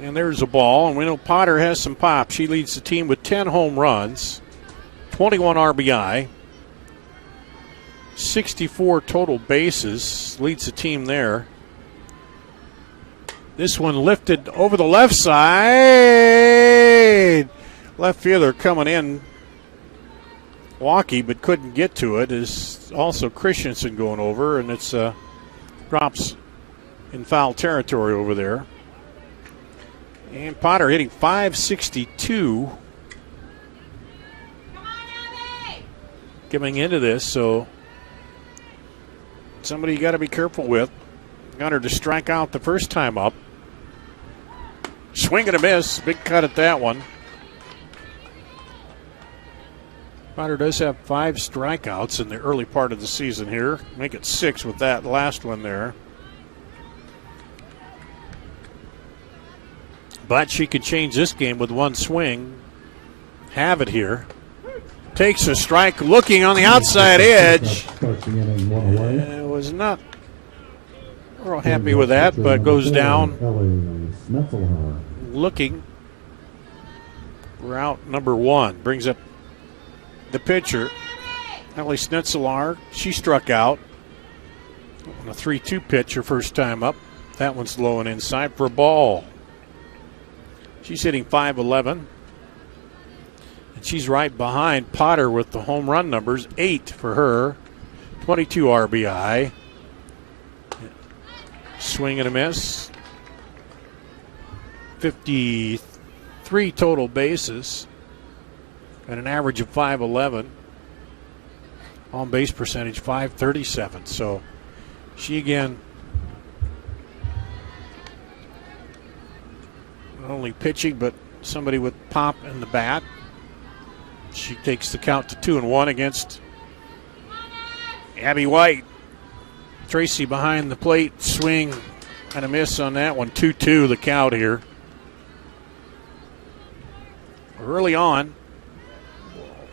And there's a ball, and we know Potter has some pop. She leads the team with 10 home runs, 21 RBI, 64 total bases, leads the team there. This one lifted over the left side. Left fielder coming in, walkie, but couldn't get to it. Is also Christensen going over, and it's drops in foul territory over there. And Potter hitting .562 coming into this, so somebody you got to be careful with. Got her to strike out the first time up. Swing and a miss. Big cut at that one. Potter does have 5 strikeouts in the early part of the season here. Make it 6 with that last one there. But she could change this game with 1 swing. Have it here. Takes a strike, looking on the outside edge. Was not real happy with that, but goes down. looking. We're out number 1. Brings up the pitcher, Ellie Schnetzelaar. She struck out on a 3-2 pitch her first time up. That one's low and inside for a ball. She's hitting .511. And she's right behind Potter with the home run numbers. 8 for her, 22 RBI. Swing and a miss. 53 total bases and an average of .511. On base percentage .537. So she again not only pitching but somebody with pop in the bat. She takes the count to 2-1 against Abby White. Tracy behind the plate, swing and a miss on that one. 2-2 the count here. Early on,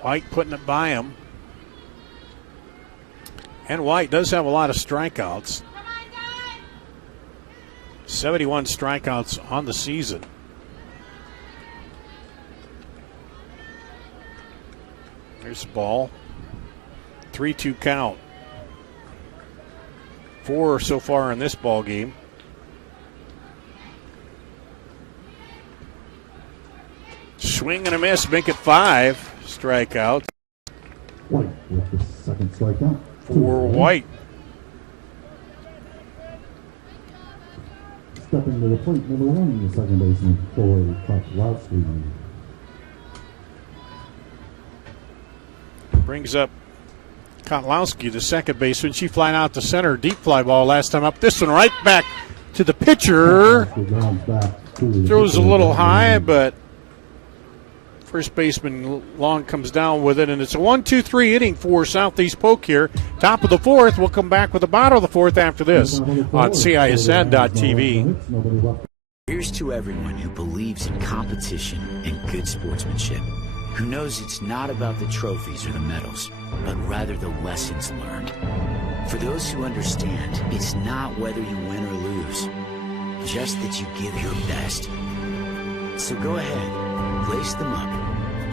White putting it by him. And White does have a lot of strikeouts. 71 strikeouts on the season. There's the ball. 3-2 count. 4 so far in this ball game. Swing and a miss, make it 5 strikeouts. White with the second strikeout. For White. Stepping to the plate, number 1, the second baseman, Chloe Kotlowski. Brings up Kotlowski, the second baseman. She flying out to center. Deep fly ball last time up. This one right back to the pitcher. Throws a little high, but first baseman Long comes down with it, and it's a 1-2-3 inning for Southeast Polk here. Top of the 4th. We'll come back with the bottom of the 4th after this on CISN.TV. Here's to everyone who believes in competition and good sportsmanship, who knows it's not about the trophies or the medals, but rather the lessons learned. For those who understand, it's not whether you win or lose, just that you give your best. So go ahead, lace them up,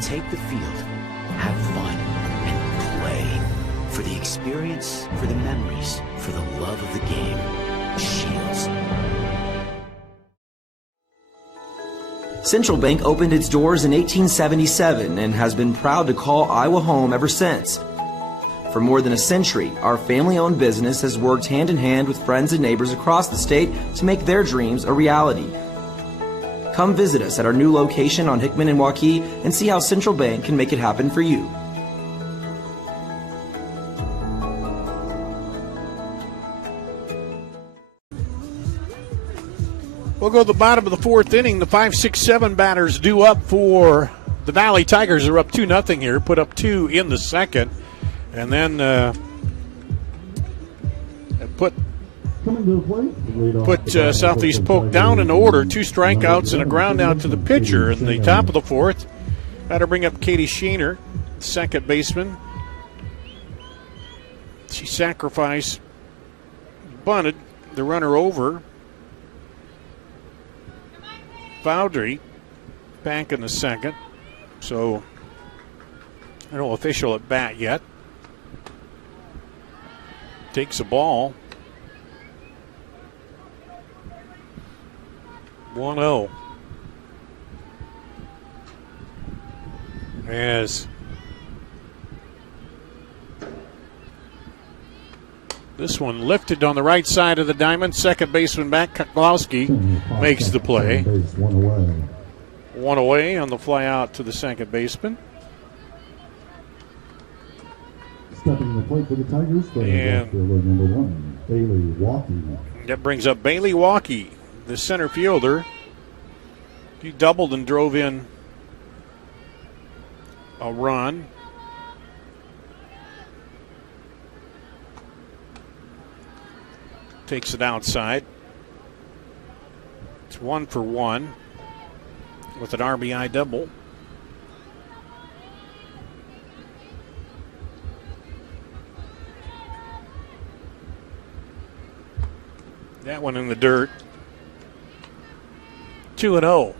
take the field, have fun, and play. For the experience, for the memories, for the love of the game. Shields. Central Bank opened its doors in 1877 and has been proud to call Iowa home ever since. For more than a century, our family-owned business has worked hand-in-hand with friends and neighbors across the state to make their dreams a reality. Come visit us at our new location on Hickman and Waukee and see how Central Bank can make it happen for you. We'll go to the bottom of the 4th inning. The 5, 6, 7 batters due up for the Valley Tigers. Are up 2-0 here. Put up 2 in the second. And then put Southeast Polk down in order. 2 strikeouts and a ground out to the pitcher in the top of the 4th. Batter bring up Katie Sheener, second baseman. She sacrificed, bunted the runner over. Foundry back in the second. So, no official at bat yet. Takes a ball. 1-0. As this one lifted on the right side of the diamond. Second baseman back, Kotlowski makes the play. 1 away on the fly out to the second baseman. Stepping the plate for the Tigers, and number 1, Bailey Waukee. That brings up Bailey Waukee, the center fielder. He doubled and drove in a run. Takes it outside. It's 1 for 1 with an RBI double. That one in the dirt. 2-0.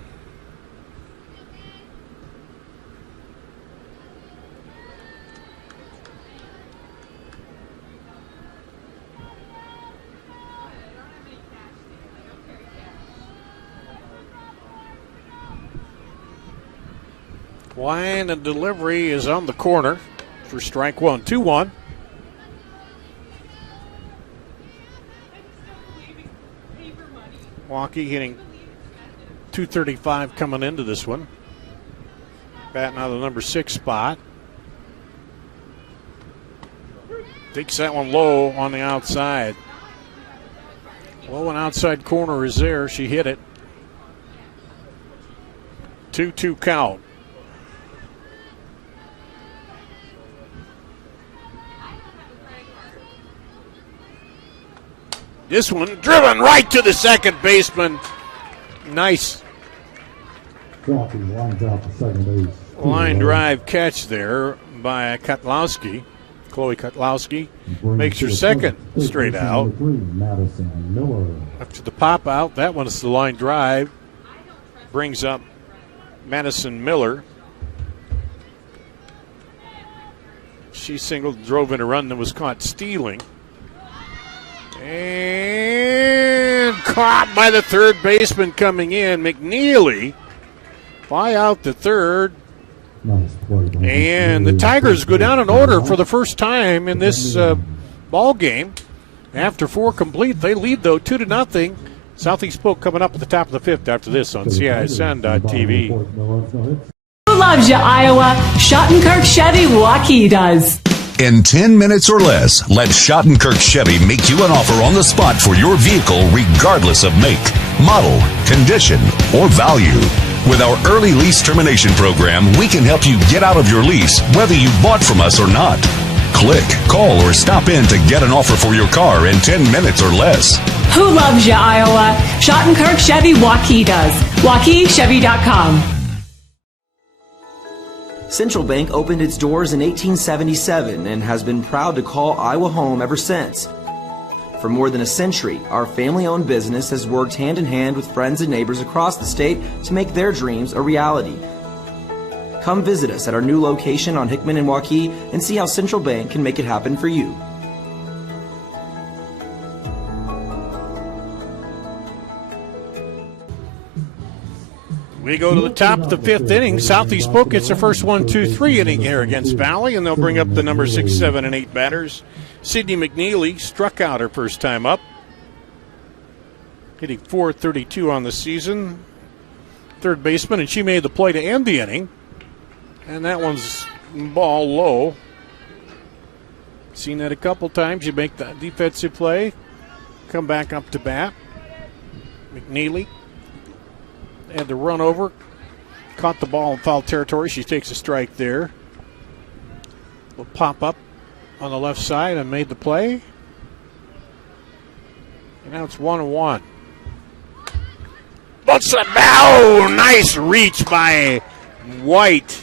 Line and delivery is on the corner for strike one. 2-1. Waukee hitting .235 coming into this one. Batting out of the number 6 spot. Takes that one low on the outside. Low and outside corner is there. She hit it. 2-2 count. This one driven right to the second baseman. Nice Waukee lines out the second base. line drive catch there by Kotlowski. Chloe Kotlowski makes her second straight out. Madison Miller. After the pop out, that one is the line drive. Brings up Madison Miller. She singled, drove in a run that was caught stealing. And caught by the third baseman coming in. McNeely fly out the third. Nice play. And the Tigers go down in order for the first time in this ball game. After 4 complete, they lead, though, 2-0. Southeast Polk coming up at the top of the 5th after this on CISN.TV. Who loves you, Iowa? Schottenkirk Chevy Waukee does. In 10 minutes or less, let Schottenkirk Chevy make you an offer on the spot for your vehicle regardless of make, model, condition, or value. With our early lease termination program, we can help you get out of your lease whether you bought from us or not. Click, call, or stop in to get an offer for your car in 10 minutes or less. Who loves you, Iowa? Schottenkirk Chevy Waukee does. WaukeeChevy.com. Central Bank opened its doors in 1877 and has been proud to call Iowa home ever since. For more than a century, our family-owned business has worked hand-in-hand with friends and neighbors across the state to make their dreams a reality. Come visit us at our new location on Hickman and Waukee and see how Central Bank can make it happen for you. We go to the top of the 5th inning. Southeast Polk gets the first 1-2-3 inning here against Valley, and they'll bring up the number 6, 7, and 8 batters. Sydney McNeely struck out her first time up, hitting .432 on the season. Third baseman, and she made the play to end the inning. And that one's ball low. Seen that a couple times. You make the defensive play, come back up to bat. McNeely had to run over, caught the ball in foul territory. She takes a strike there. Will pop up on the left side and made the play. And now it's 1-1. What's that? Oh, nice reach by White.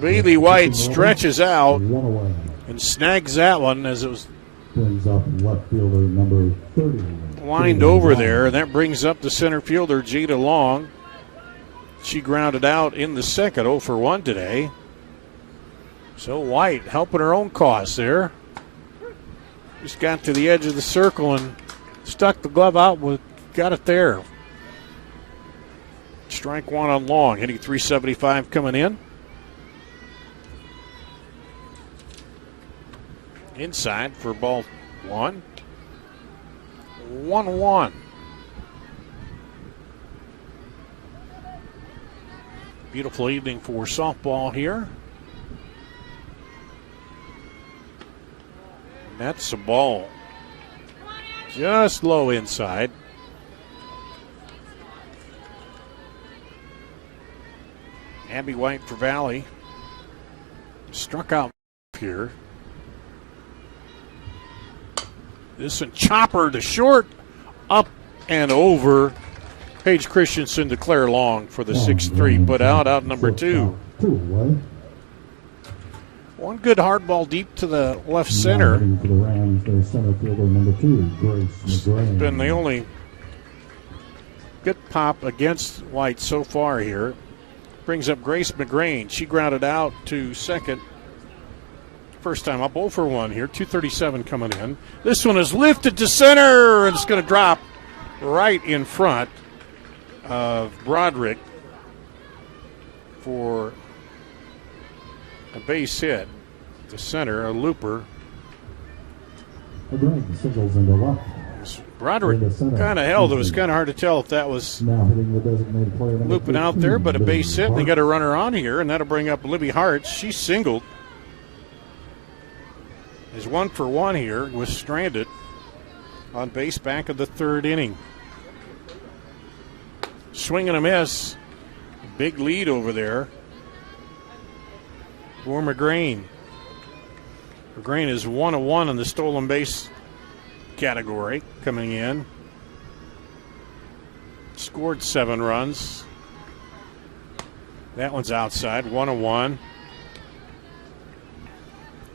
Bailey White stretches out and snags that one as it was brings up left fielder number 30. Lined over there, and that brings up the center fielder, Jada Long. She grounded out in the second, 0 for 1 today. So White helping her own cause there. Just got to the edge of the circle and stuck the glove out, got it there. Strike one on Long, hitting .375 coming in. Inside for ball one. 1-1. Beautiful evening for softball here. And that's a ball. Just low inside. Abby White for Valley. Struck out here. This one chopper to short, up and over. Paige Christensen to Claire Long for the 6-3 put out number 2. One good hard ball deep to the left center. It's been the only good pop against White so far here. Brings up Grace McGrain. She grounded out to second. First time up, 0 for 1 here. 237 coming in. This one is lifted to center, and it's going to drop right in front of Broderick. for a base hit to center, a looper. O'Brien singles into left. Broderick kind of held. It was kind of hard to tell if that was Now hitting the designated player number looping out 15, there, but a base hit. And they Hart. got a runner on here, and that'll bring up Libby Hart. She singled. Is 1 for 1 here. Was stranded on base back of the third inning. Swing and a miss. Big lead over there for McGrain. McGrain is 1 of 1 in the stolen base category coming in. Scored 7 runs. That one's outside, 1 of 1.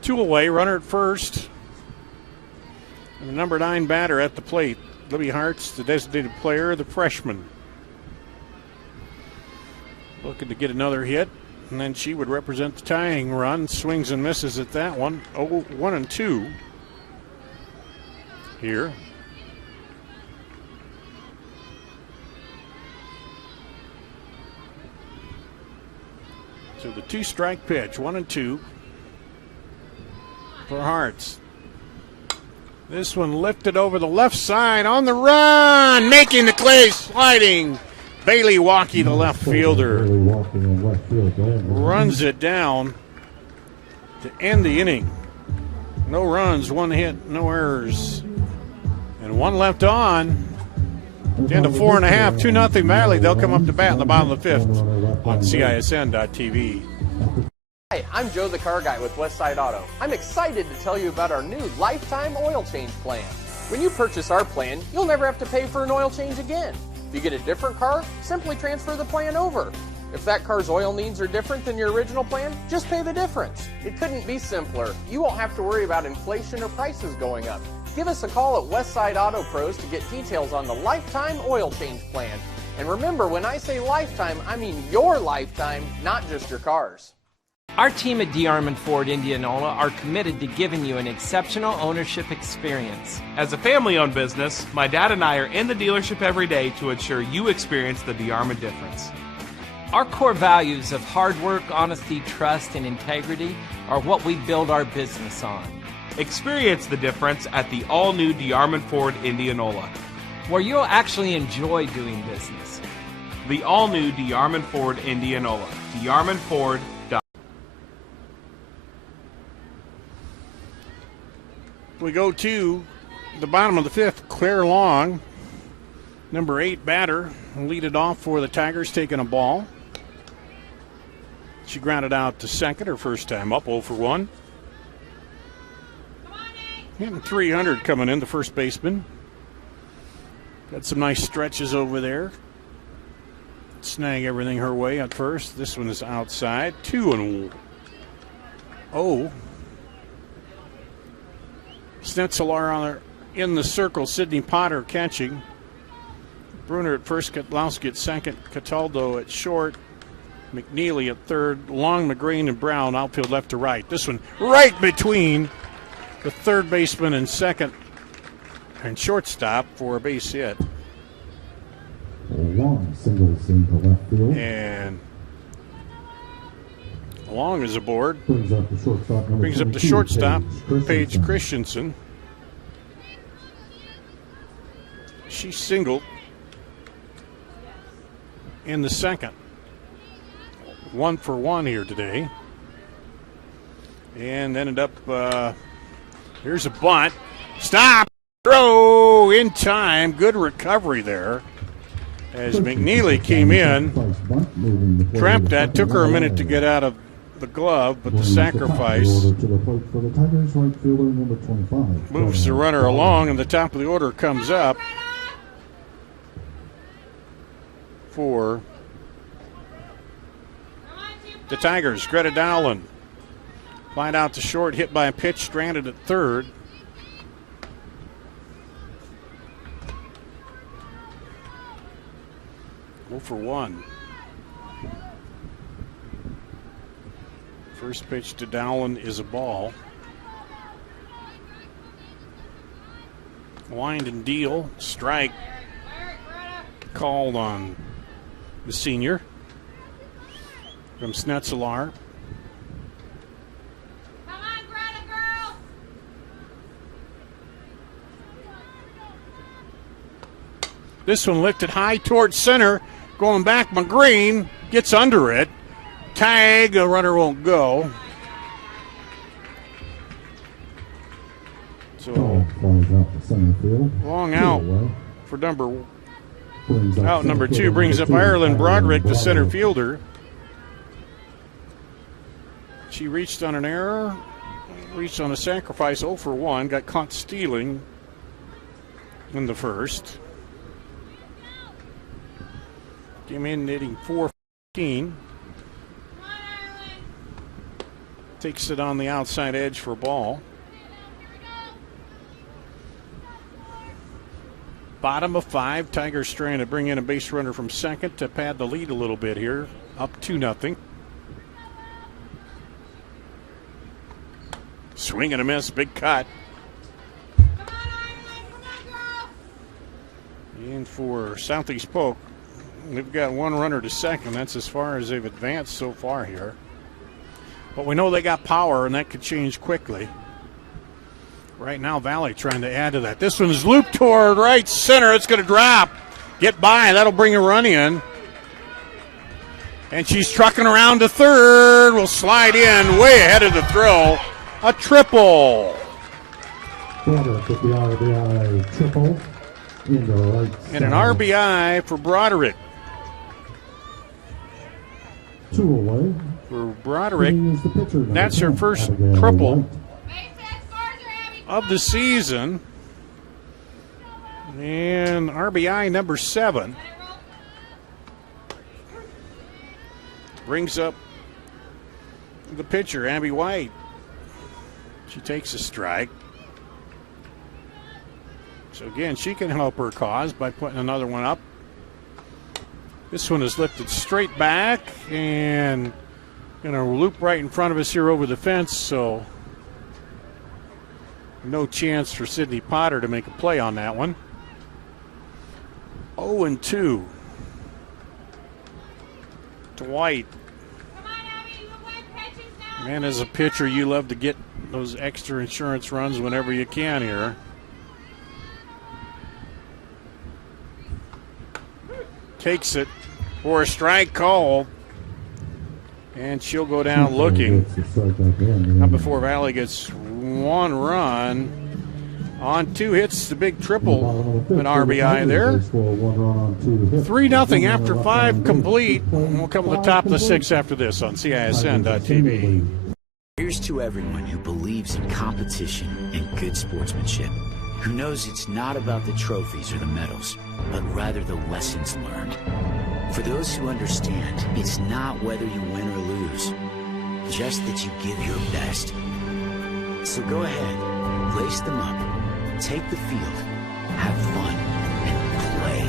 2 away, runner at first. And the number 9 batter at the plate. Libby Hart's the designated player, the freshman. Looking to get another hit, and then she would represent the tying run. Swings and misses at that one. 1 and 2 here. So the 2-strike pitch, 1 and 2 for Harts. This one lifted over the left side on the run, making the play, sliding. Bailey Walkie, the left fielder, runs it down to end the inning. No runs, 1 hit, no errors. And 1 left on. Down to 4.5, 2-0 Valley. They'll come up to bat in the bottom of the 5th on CISN.TV. Hi, I'm Joe the Car Guy with Westside Auto. I'm excited to tell you about our new lifetime oil change plan. When you purchase our plan, you'll never have to pay for an oil change again. If you get a different car, simply transfer the plan over. If that car's oil needs are different than your original plan, just pay the difference. It couldn't be simpler. You won't have to worry about inflation or prices going up. Give us a call at Westside Auto Pros to get details on the lifetime oil change plan. And remember, when I say lifetime, I mean your lifetime, not just your car's. Our team at DeArmond Ford Indianola are committed to giving you an exceptional ownership experience. As a family-owned business, my dad and I are in the dealership every day to ensure you experience the DeArmond difference. Our core values of hard work, honesty, trust, and integrity are what we build our business on. Experience the difference at the all-new DeArmond Ford Indianola. Where you'll actually enjoy doing business. The all-new DeArmond Ford Indianola. DeArmondFord.com. We go to the bottom of the 5th. Claire Long, number 8 batter, lead it off for the Tigers, taking a ball. She grounded out to second her first time up, 0 for 1. Hitting 300 coming in, the first baseman. Got some nice stretches over there. Snag everything her way at first. This one is outside. 2 and 0. Snetzelar on her in the circle. Sydney Potter catching. Bruner at first. Katlowski at second. Cataldo at short. McNeely at third. Long, McGrain, and Brown outfield left to right. This one right between the third baseman and second and shortstop for a base hit. Long singles into left field. And Long is aboard. Brings up the shortstop. Number Brings up the 22, shortstop, Paige Paige Christensen. She singled in the second. 1 for 1 here today. And ended up, here's a bunt. Stop! Throw in time. Good recovery there. As McNeely came in, trapped that. Took her a minute to get out of the glove, but the sacrifice moves the runner along, and the top of the order comes up for the Tigers. Greta Dowland flying out to short, hit by a pitch, stranded at third. Go for 1. First pitch to Dowland is a ball. Wind and deal. Strike called on the senior. from Snetzelar. Come on, Greta girl. This one lifted high towards center. Going back, McGreen gets under it. Tag, a runner won't go. So Flies out to center field. long Two out away. for number Brings up out center number fielder two, brings up number two, Ireland Broderick, the center Broderick. fielder. She reached on an error, reached on a sacrifice 0 for 1, got caught stealing in the first. Came in hitting 415. Takes it on the outside edge for a ball. Bottom of 5, Tigers trying to bring in a base runner from second to pad the lead a little bit here. Up 2-0. Swing and a miss, big cut. And for Southeast Polk, they've got one runner to second. That's as far as they've advanced so far here. But we know they got power, and that could change quickly. Right now, Valley trying to add to that. This one's looped toward right center. It's going to drop. Get by. That'll bring a run in. And she's trucking around to third. Will slide in way ahead of the throw. A triple. Broderick with the RBI triple into right And an center. RBI for Broderick. 2 away. For Broderick, He is the pitcher, number that's her 10, first Abigail triple White. of the season. And RBI number 7. Brings up the pitcher, Abby White. She takes a strike. So again, she can help her cause by putting another one up. This one is lifted straight back and going to loop right in front of us here over the fence, so no chance for Sydney Potter to make a play on that one. 0-2 to White. Man, as a pitcher, you love to get those extra insurance runs whenever you can here. Takes it for a strike call. And she'll go down looking. Not before Valley gets one run. On 2 hits, the big triple, an RBI there. 3-0 after 5 complete. We'll come to the top of the 6th after this on CISN.TV. Here's to everyone who believes in competition and good sportsmanship, who knows it's not about the trophies or the medals, but rather the lessons learned. For those who understand, it's not whether you win or lose, just that you give your best. So go ahead, lace them up, take the field, have fun, and play.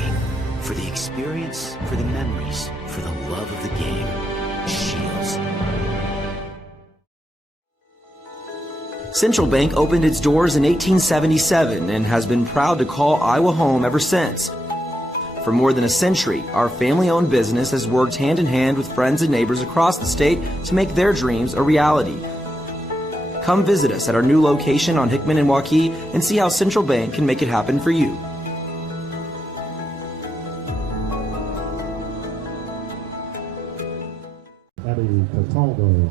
For the experience, for the memories, for the love of the game. Shields. Central Bank opened its doors in 1877 and has been proud to call Iowa home ever since. For more than a century, our family-owned business has worked hand-in-hand with friends and neighbors across the state to make their dreams a reality. Come visit us at our new location on Hickman and Waukee and see how Central Bank can make it happen for you. Abby Cataldo.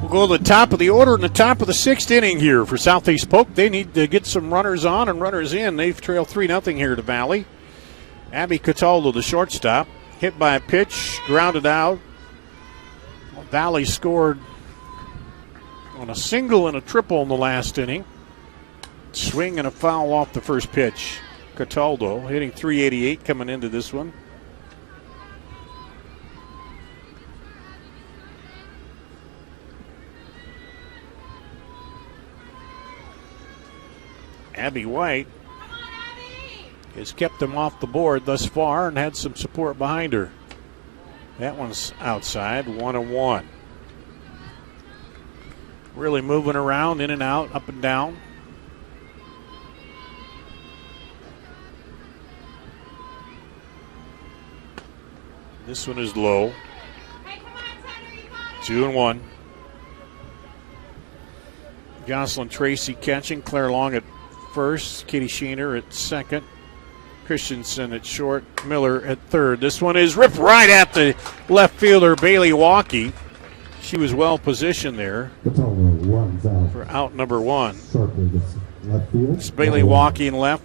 We'll go to the top of the order in the top of the 6th inning here for Southeast Polk. They need to get some runners on and runners in. They've trailed 3-0 here to Valley. Abby Cataldo, the shortstop, hit by a pitch, grounded out. Valley scored on a single and a triple in the last inning. Swing and a foul off the first pitch. Cataldo hitting .388 coming into this one. Abby White has kept them off the board thus far and had some support behind her. That one's outside, 1-1. Really moving around, in and out, up and down. This one is low. 2-1. Jocelyn Tracy catching. Claire Long at first. Katie Sheener at second. Christensen at short. Miller at third. This one is ripped right at the left fielder, Bailey Walkie. She was well positioned there for out number one. It's Bailey Walkie in left.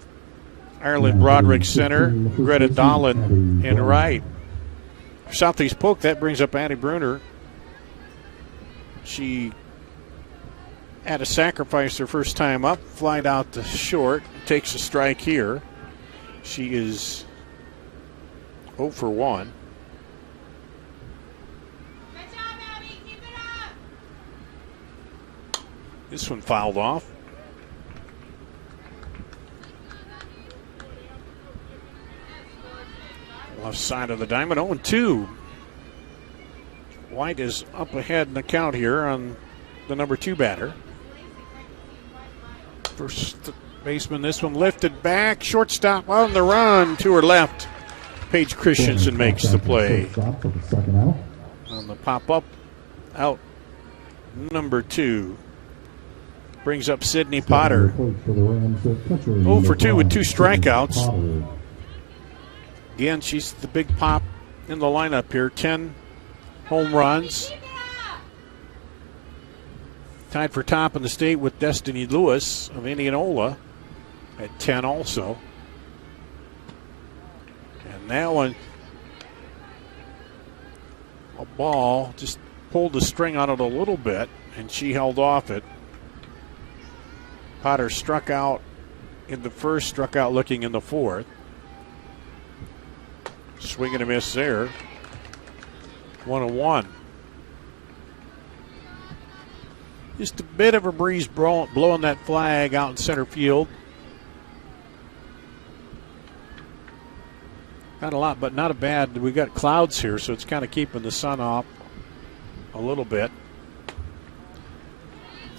Ireland Broderick center. Greta Dolan in right. For Southeast Polk, that brings up Addie Bruner. She had to sacrifice her first time up, flied out to short, takes a strike here. She is 0 for 1. Good job, Abby. Keep it up. This one fouled off. Left side of the diamond, 0-2. White is up ahead in the count here on the number 2 batter. First baseman, this one lifted back. Shortstop on the run to her left. Paige Christensen makes the play. On the pop-up, out number 2. Brings up Sydney Potter. 0 for 2 with 2 strikeouts. Again, she's the big pop in the lineup here. 10 home runs. Tied for top in the state with Destiny Lewis of Indianola at 10 also. And that one, a ball, just pulled the string on it a little bit, and she held off it. Potter struck out in the first, struck out looking in the fourth. Swing and a miss there. 1-1. Just a bit of a breeze blowing that flag out in center field. Not a lot, but not a bad. We got clouds here, so it's kind of keeping the sun off a little bit.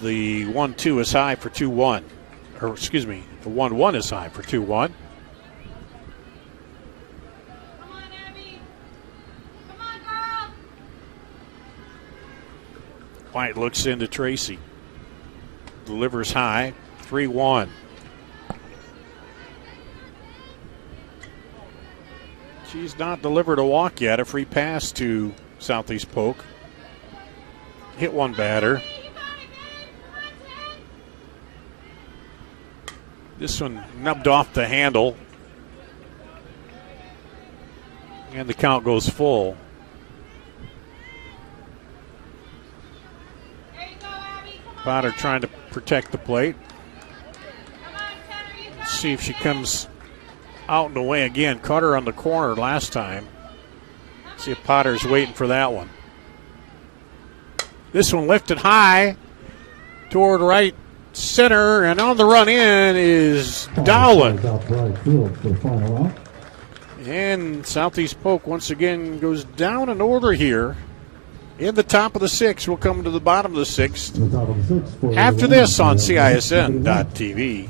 The 1-2 is high for 2-1. Or, excuse me, the 1-1 is high for 2-1. White looks into Tracy. Delivers high. 3-1. She's not delivered a walk yet. A free pass to Southeast Polk. Hit one batter. This one nubbed off the handle. And the count goes full. Potter trying to protect the plate. Let's see if she comes out and away again. Caught her on the corner last time. See if Potter's waiting for that one. This one lifted high toward right center, and on the run in is Dowland. And Southeast Polk once again goes down in order here. In the top of the 6th, we'll come to the bottom of the 6th. After this on CISN.TV.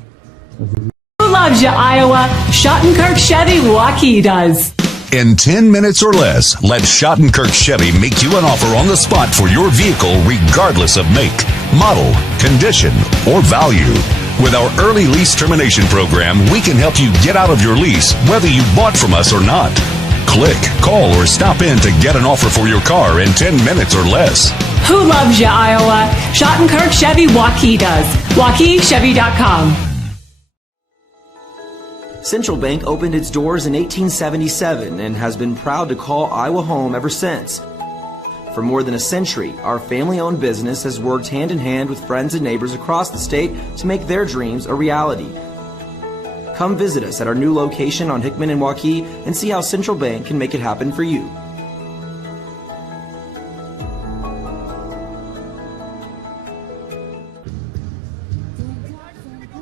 Who loves you, Iowa? Schottenkirk Chevy Waukee does. In 10 minutes or less, let Schottenkirk Chevy make you an offer on the spot for your vehicle regardless of make, model, condition, or value. With our early lease termination program, we can help you get out of your lease whether you bought from us or not. Click, call, or stop in to get an offer for your car in 10 minutes or less. Who loves you, Iowa? Schottenkirk Chevy Waukee does. WaukeeChevy.com. Central Bank opened its doors in 1877 and has been proud to call Iowa home ever since. For more than a century, our family-owned business has worked hand-in-hand with friends and neighbors across the state to make their dreams a reality. Come visit us at our new location on Hickman and Waukee and see how Central Bank can make it happen for you.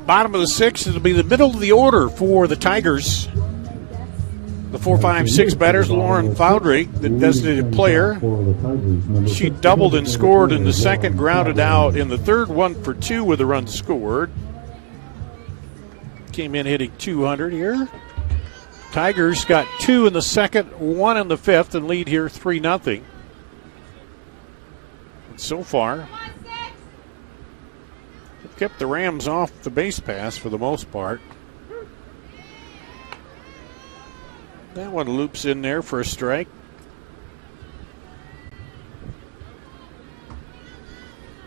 Bottom of the 6th, it'll be the middle of the order for the Tigers. The 4-5-6 batters, Lauren Foundry, the designated player. She doubled and scored in the second, grounded out in the third, 1 for 2 with a run scored. Came in hitting 200 here. Tigers got 2 in the second, 1 in the fifth, and lead here 3-0. And so far, they've kept the Rams off the base pass for the most part. That one loops in there for a strike.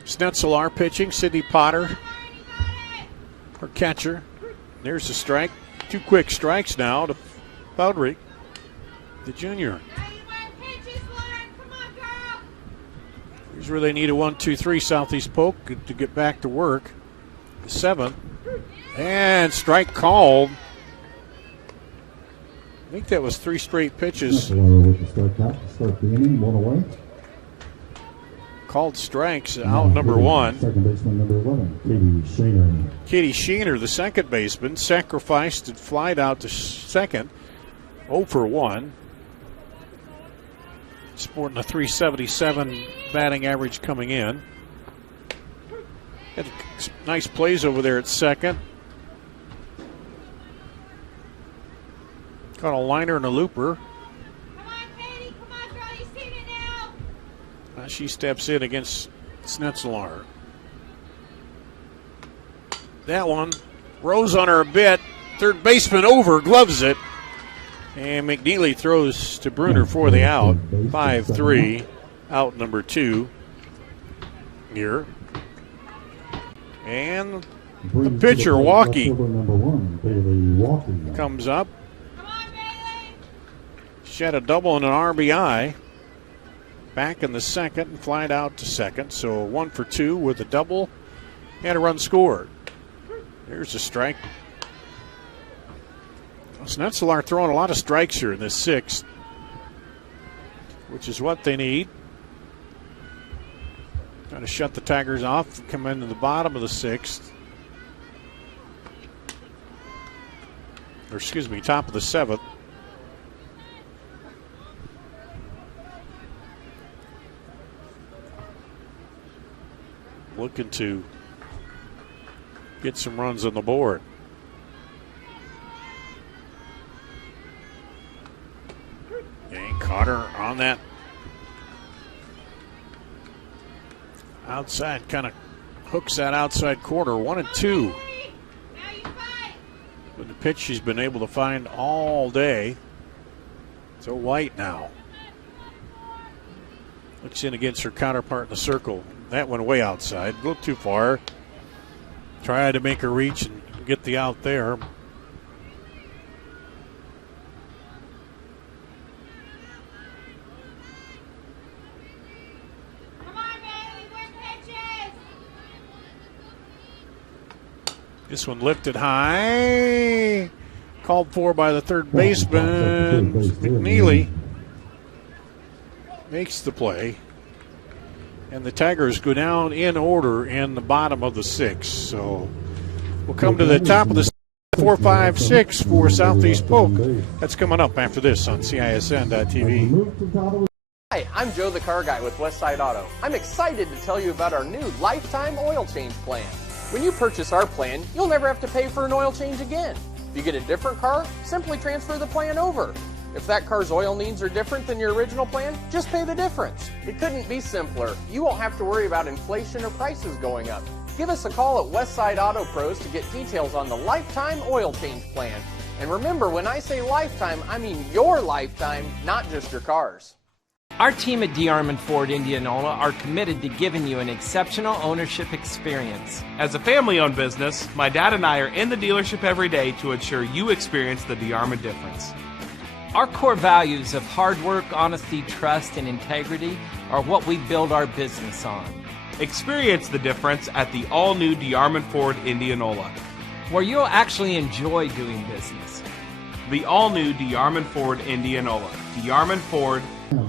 Snetzelar pitching, Sidney Potter, her catcher. There's the strike. 2 quick strikes now to Bowdrick, the junior. Here's where they need a 1-2-3 Southeast Polk to get back to work. The 7th. And strike called. I think that was 3 straight pitches. With the strikeout to start the inning, 1 away. Called strikes, out number 1. Second baseman, number 11, Katie Sheener. Katie Sheener, the second baseman, sacrificed and flied out to second. 0 for 1. Sporting a 377 batting average coming in. Had nice plays over there at second. Caught a liner and a looper. Come on, Katie. Come on, girl. You've seen it now. She steps in against Snetzelar. That one rose on her a bit. Third baseman over, gloves it. And McNeely throws to Bruner for the out. 5-3, out number 2 here. And the pitcher, Walkie, comes up. She had a double and an RBI. Back in the second and flied out to second. So 1 for 2 with a double and a run scored. There's a strike. Snetzelar throwing a lot of strikes here in this 6th, which is what they need. Trying to shut the Tigers off and come into the bottom of the 6th. Or excuse me, top of the 7th. Looking to get some runs on the board. And Cotter on that outside, kind of hooks that outside corner. 1-2. With the pitch she's been able to find all day. So White now looks in against her counterpart in the circle. That went way outside, a little too far. Tried to make her reach and get the out there. Come on, Bailey. Win pitches. This one lifted high. Called for by the third baseman. McNeely makes the play. And the Tigers go down in order in the bottom of the 6th. So we'll come to the top of the 4-5-6 for Southeast Polk. That's coming up after this on CISN.TV. Hi, I'm Joe the Car Guy with Westside Auto. I'm excited to tell you about our new lifetime oil change plan. When you purchase our plan, you'll never have to pay for an oil change again. If you get a different car, simply transfer the plan over. If that car's oil needs are different than your original plan, just pay the difference. It couldn't be simpler. You won't have to worry about inflation or prices going up. Give us a call at Westside Auto Pros to get details on the lifetime oil change plan. And remember, when I say lifetime, I mean your lifetime, not just your car's. Our team at DeArmond Ford Indianola are committed to giving you an exceptional ownership experience. As a family-owned business, my dad and I are in the dealership every day to ensure you experience the DeArmond difference. Our core values of hard work, honesty, trust, and integrity are what we build our business on. Experience the difference at the all-new DeArmond Ford Indianola, where you'll actually enjoy doing business. The all-new DeArmond Ford Indianola. DeArmond Ford.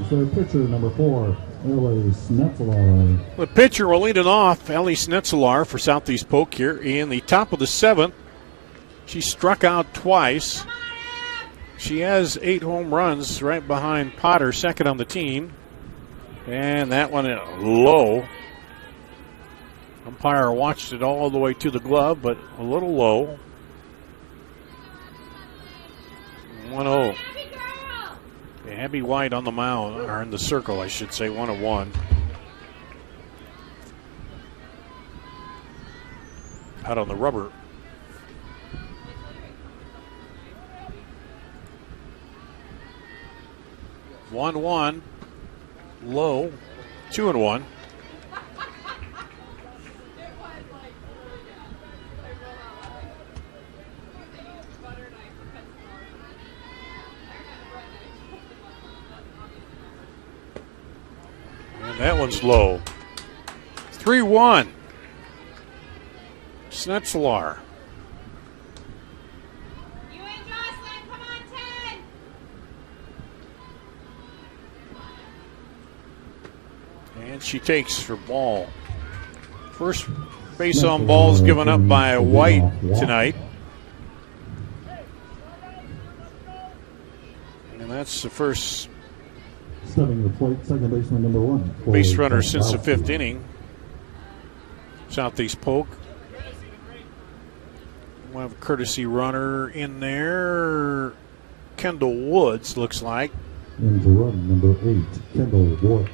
So pitcher number 4, Ellie Snetzelar. The pitcher will lead it off, Ellie Snetzelar for Southeast Polk here in the top of the 7th. She struck out twice. She has 8 home runs, right behind Potter, second on the team. And that one low. Umpire watched it all the way to the glove, but a little low. 1-0. Abby White on the mound, or in the circle, I should say, 1-1. out on the rubber. One, low, 2-1. And that one's low. 3-1. Schnetzler. And she takes her ball. First base on balls given up by White tonight. And that's the first Stepping to the plate, second baseman number 1. base runner since the 5th inning. Southeast Polk. We'll have a courtesy runner in there. Kendall Woods, looks like. In to run, number 8, Kendall Woods.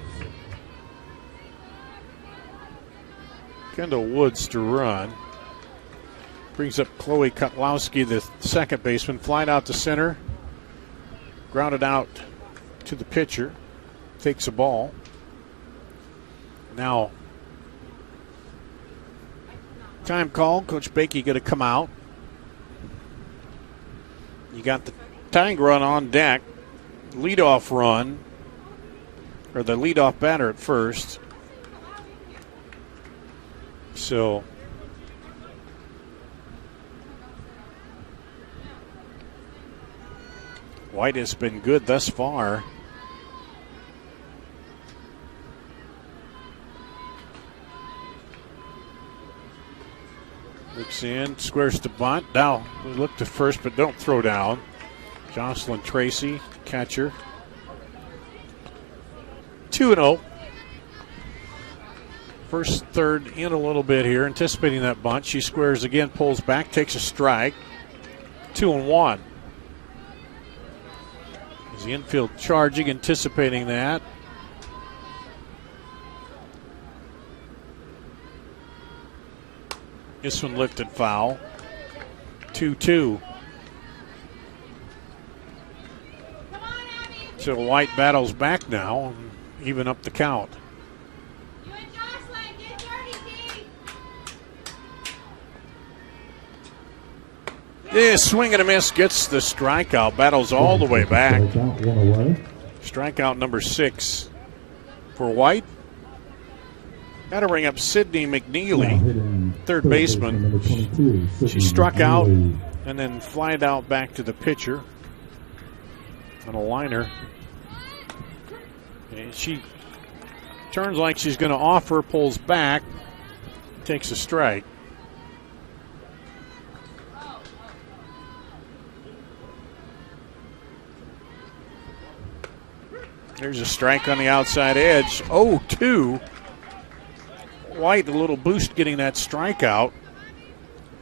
Kendall Woods to run. Brings up Chloe Kotlowski, the second baseman. Flied out to center. Grounded out to the pitcher. Takes a ball. Now, time call. Coach Bakey going to come out. You got the tying run on deck. Leadoff run. Or the leadoff batter at first. So, White has been good thus far. Looks in, squares to bunt. Now, we look to first, but don't throw down. Jocelyn Tracy, catcher. 2-0. First, third in a little bit here, anticipating that bunt. She squares again, pulls back, takes a strike. 2-1. Is the infield charging, anticipating that. This one lifted foul. 2-2. So White battles back now, even up the count. Yeah, swing and a miss, gets the strikeout, battles all the way back. Strikeout number 6 for White. Got to bring up Sydney McNeely, third baseman. She struck out and then flied out back to the pitcher on a liner. And she turns like she's going to offer, pulls back, takes a strike. There's a strike on the outside edge. 0-2. White, a little boost getting that strikeout.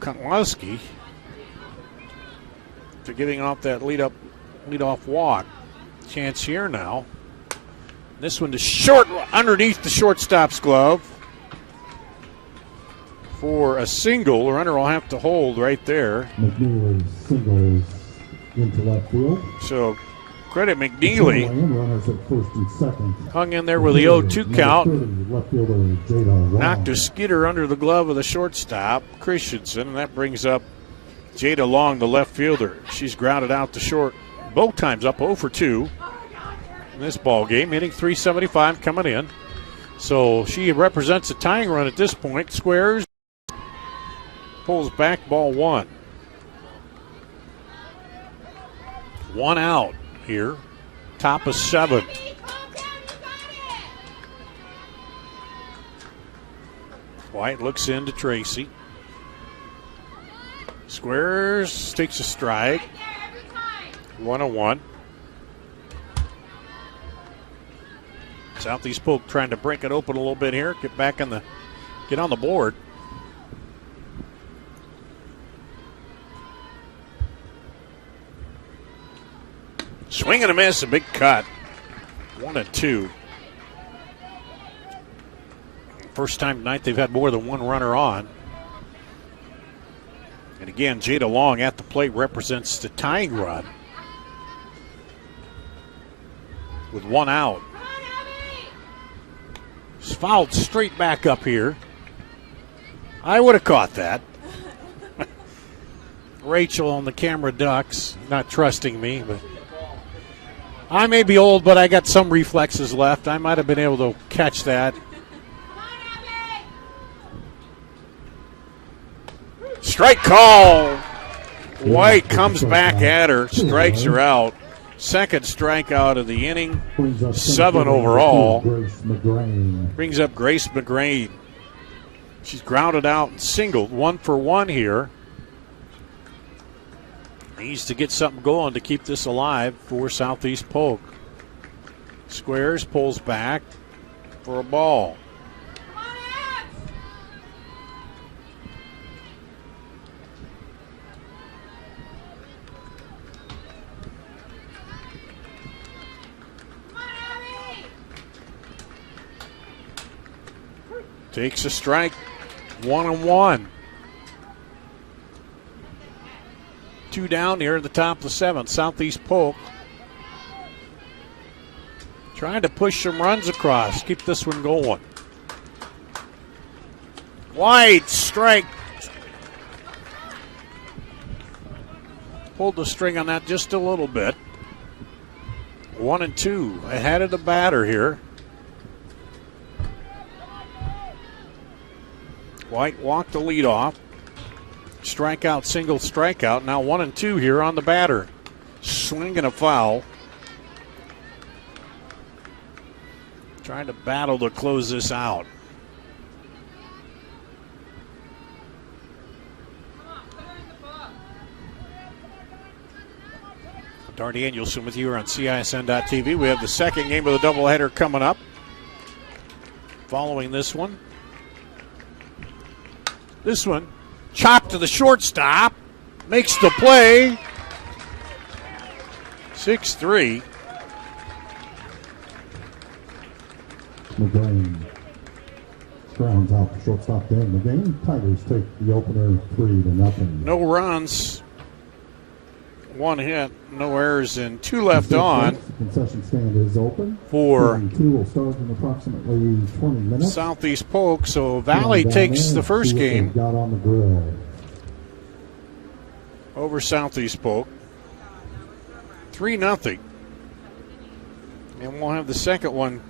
Kotlowski to getting off that lead-off walk. Chance here now. This one to short, underneath the shortstop's glove for a single. The runner will have to hold right there. McNeely singles into left field. So credit McNeely. Runners at first and second. Hung in there with the 0-2 count. 30, left fielder Jada Knocked a skidder under the glove of the shortstop, Christensen, and that brings up Jada Long, the left fielder. She's grounded out to short both times, up 0-2 in this ball game, hitting .375 coming in. So she represents a tying run at this point. Squares, pulls back, ball 1. 1 out here, top of 7. White looks into Tracy. Squares, takes a strike. 1-1. Southeast Polk trying to break it open a little bit here. Get on the board. Swing and a miss, a big cut. 1-2. First time tonight they've had more than one runner on. Again, Jada Long at the plate represents the tying run with 1 out. It's fouled straight back up here. I would have caught that. Rachel on the camera ducks, not trusting me, but I may be old, but I got some reflexes left. I might have been able to catch that. Strike call. White comes back at her, strikes her out. Second strikeout of the inning, 7 overall. Brings up Grace McGrain. She's grounded out and singled, 1 for 1 here. Needs to get something going to keep this alive for Southeast Polk. Squares, pulls back for a ball. Takes a strike, 1-1. 2 down here at the top of the 7th. Southeast Polk trying to push some runs across, keep this one going. White strike. Pulled the string on that just a little bit. 1-2 ahead of the batter here. White walked the lead off. Strikeout, single strikeout. Now 1-2 here on the batter. Swing and a foul. Trying to battle to close this out. Dar Danielson with you here on CISN.TV. We have the second game of the doubleheader coming up. Following this one. This one, chopped to the shortstop, makes the play. 6-3. McGrain grounds out the shortstop to end the game. Tigers take the opener 3-0. No runs, 1 hit, no errors, and 2 left on. The concession stand is open. For 2 will start in approximately 20 minutes. Southeast Polk, so Valley takes the first game. Got on the grill. Over Southeast Polk. 3-0. And we'll have the second one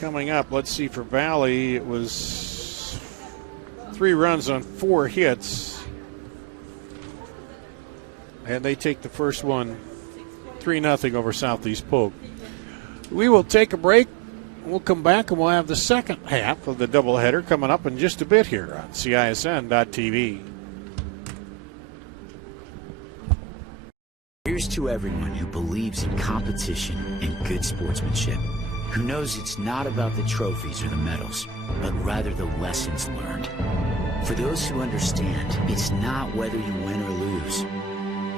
coming up. Let's see, for Valley, it was 3 runs on 4 hits. And they take the first one 3-0 over Southeast Polk. We will take a break. We'll come back and we'll have the second half of the doubleheader coming up in just a bit here on CISN.TV. Here's to everyone who believes in competition and good sportsmanship, who knows it's not about the trophies or the medals, but rather the lessons learned. For those who understand, it's not whether you win or lose,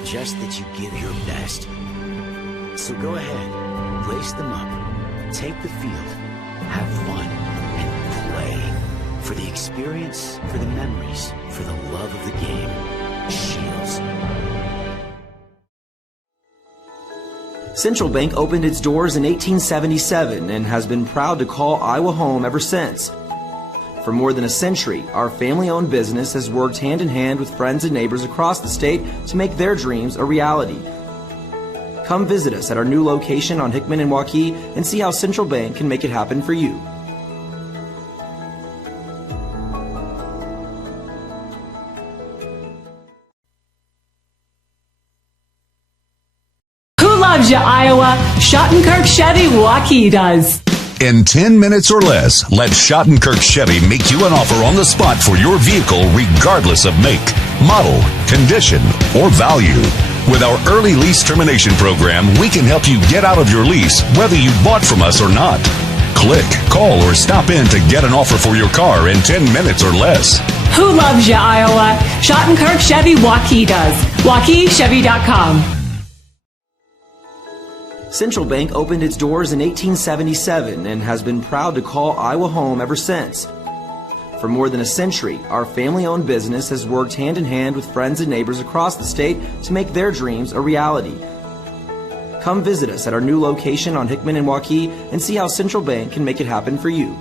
just that you give your best. So go ahead, lace them up, take the field, have fun, and play. For the experience, for the memories, for the love of the game. Shields. Central Bank opened its doors in 1877 and has been proud to call Iowa home ever since. For more than a century, our family-owned business has worked hand-in-hand with friends and neighbors across the state to make their dreams a reality. Come visit us at our new location on Hickman and Waukee and see how Central Bank can make it happen for you. Who loves you, Iowa? Schottenkirk Chevy Waukee does. In 10 minutes or less, let Schottenkirk Chevy make you an offer on the spot for your vehicle regardless of make, model, condition, or value. With our early lease termination program, we can help you get out of your lease whether you bought from us or not. Click, call, or stop in to get an offer for your car in 10 minutes or less. Who loves you, Iowa? Schottenkirk Chevy Waukee does. WaukeeChevy.com. Central Bank opened its doors in 1877 and has been proud to call Iowa home ever since. For more than a century, our family-owned business has worked hand in hand with friends and neighbors across the state to make their dreams a reality. Come visit us at our new location on Hickman and Waukee and see how Central Bank can make it happen for you.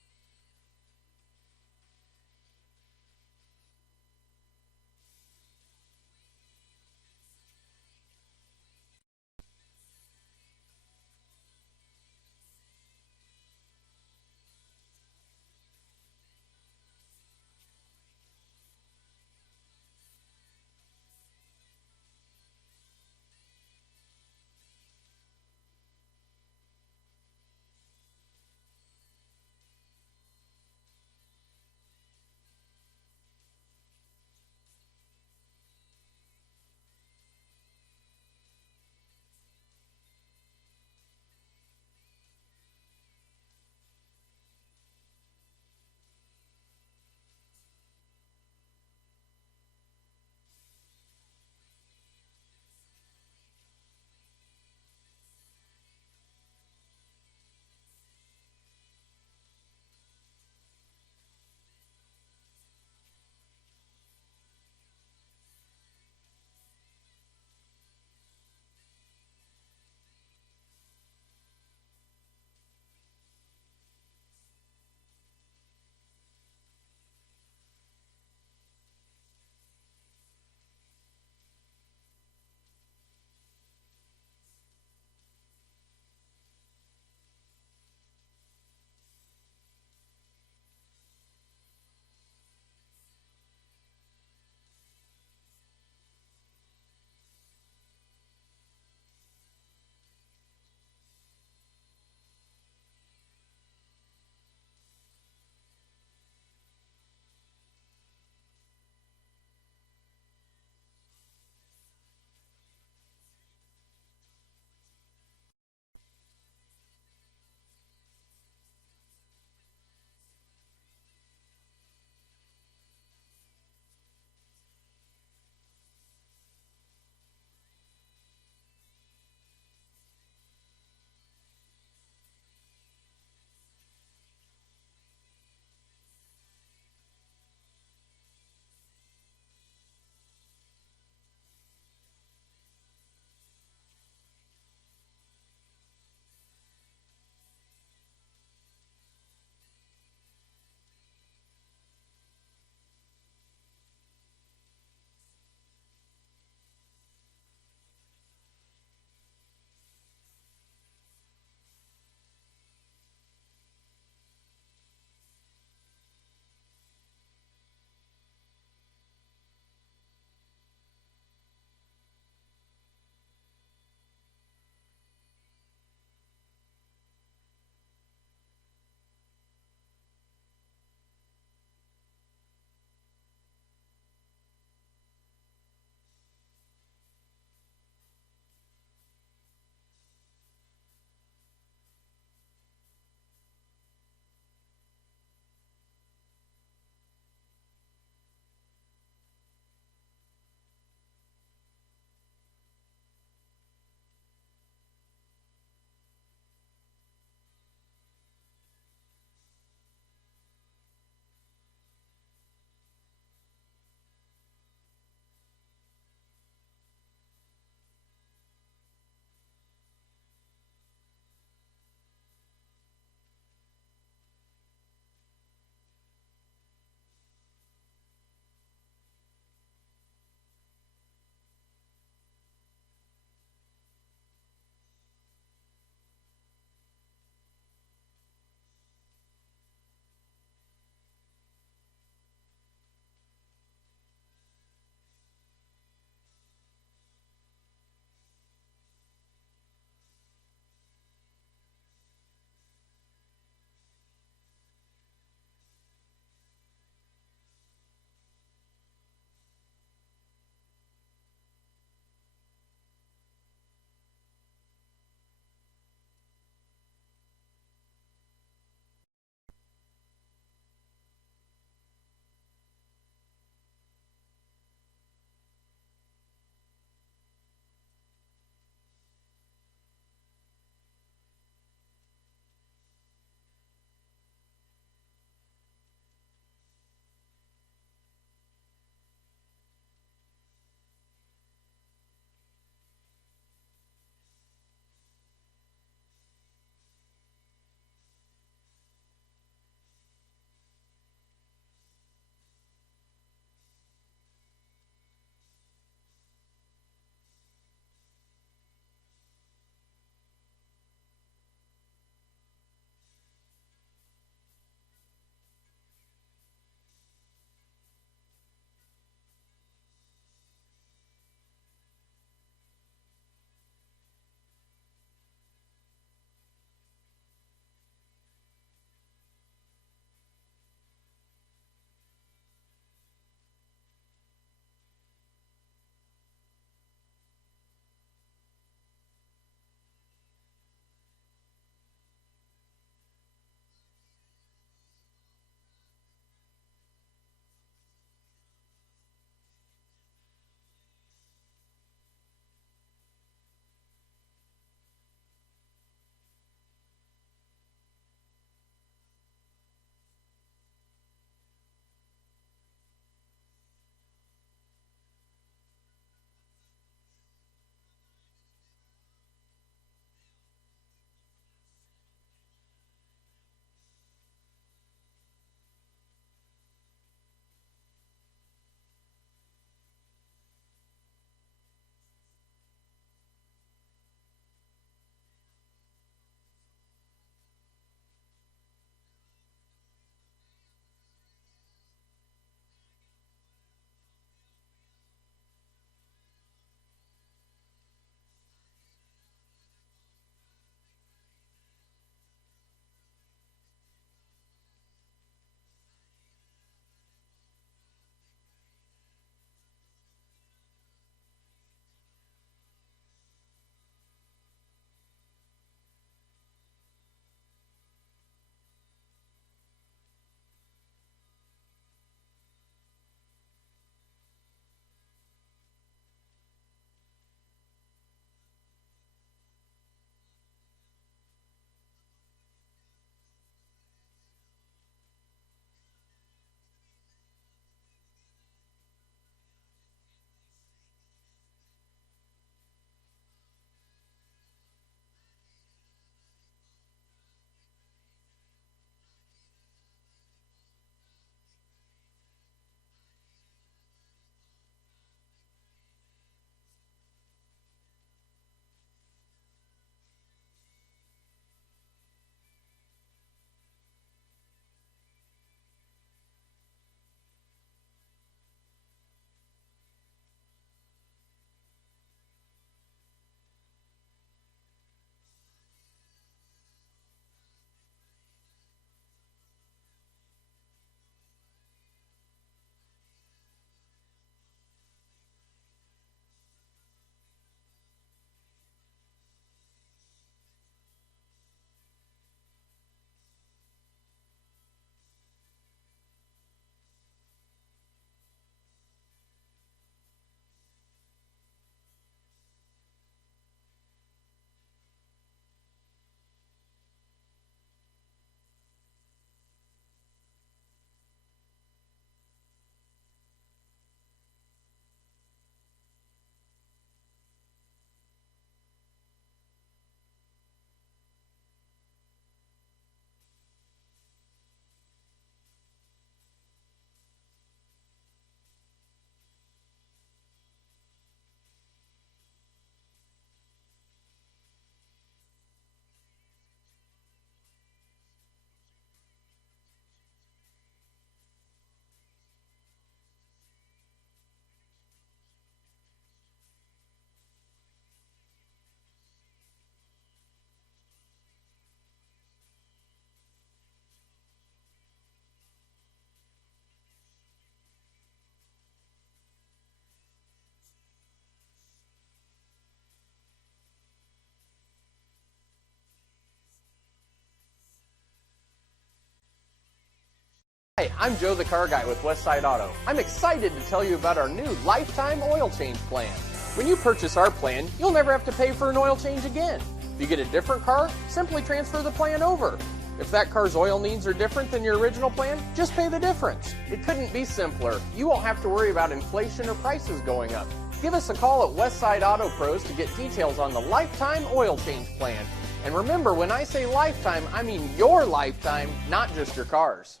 Hey, I'm Joe the Car Guy with Westside Auto. I'm excited to tell you about our new lifetime oil change plan. When you purchase our plan, you'll never have to pay for an oil change again. If you get a different car, simply transfer the plan over. If that car's oil needs are different than your original plan, just pay the difference. It couldn't be simpler. You won't have to worry about inflation or prices going up. Give us a call at Westside Auto Pros to get details on the lifetime oil change plan. And remember, when I say lifetime, I mean your lifetime, not just your car's.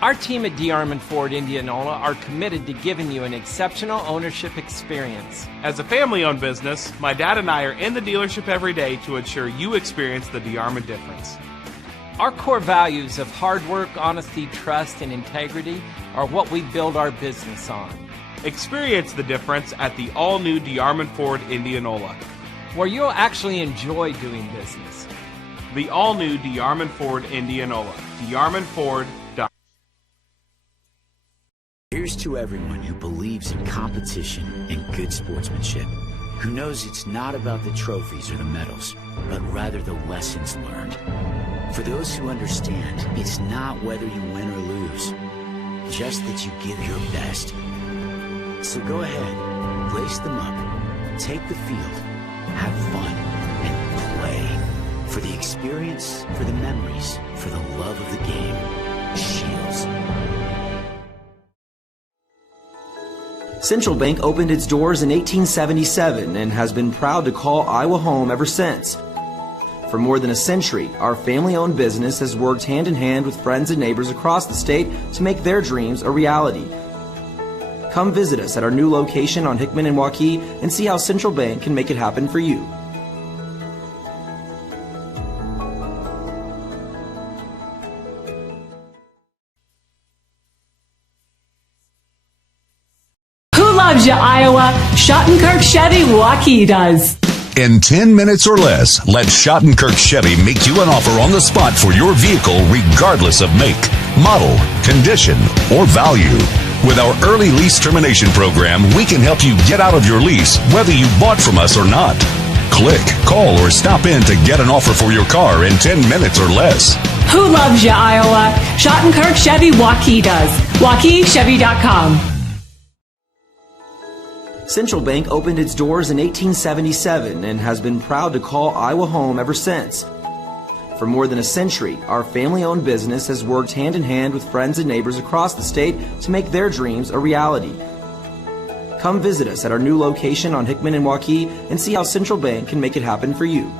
Our team at DeArmond Ford Indianola are committed to giving you an exceptional ownership experience. As a family-owned business, my dad and I are in the dealership every day to ensure you experience the DeArmond difference. Our core values of hard work, honesty, trust, and integrity are what we build our business on. Experience the difference at the all-new DeArmond Ford Indianola, where you'll actually enjoy doing business. The all-new DeArmond Ford Indianola, DeArmondFord.com. Here's to everyone who believes in competition and good sportsmanship, who knows it's not about the trophies or the medals, but rather the lessons learned. For those who understand, it's not whether you win or lose, just that you give your best. So go ahead, lace them up, take the field, have fun, and play. For the experience, for the memories, for the love of the game. Shields. Central Bank opened its doors in 1877 and has been proud to call Iowa home ever since. For more than a century, our family-owned business has worked hand in hand with friends and neighbors across the state to make their dreams a reality. Come visit us at our new location on Hickman and Waukee and see how Central Bank can make it happen for you. Loves you, Iowa. Schottenkirk Chevy Waukee does. In 10 minutes or less, let Schottenkirk Chevy make you an offer on the spot for your vehicle regardless of make, model, condition, or value. With our early lease termination program, we can help you get out of your lease whether you bought from us or not. Click, call, or stop in to get an offer for your car in 10 minutes or less. Who loves you, Iowa? Schottenkirk Chevy Waukee does. WaukeeChevy.com. Central Bank opened its doors in 1877 and has been proud to call Iowa home ever since. For more than a century, our family-owned business has worked hand in hand with friends and neighbors across the state to make their dreams a reality. Come visit us at our new location on Hickman and Waukee and see how Central Bank can make it happen for you.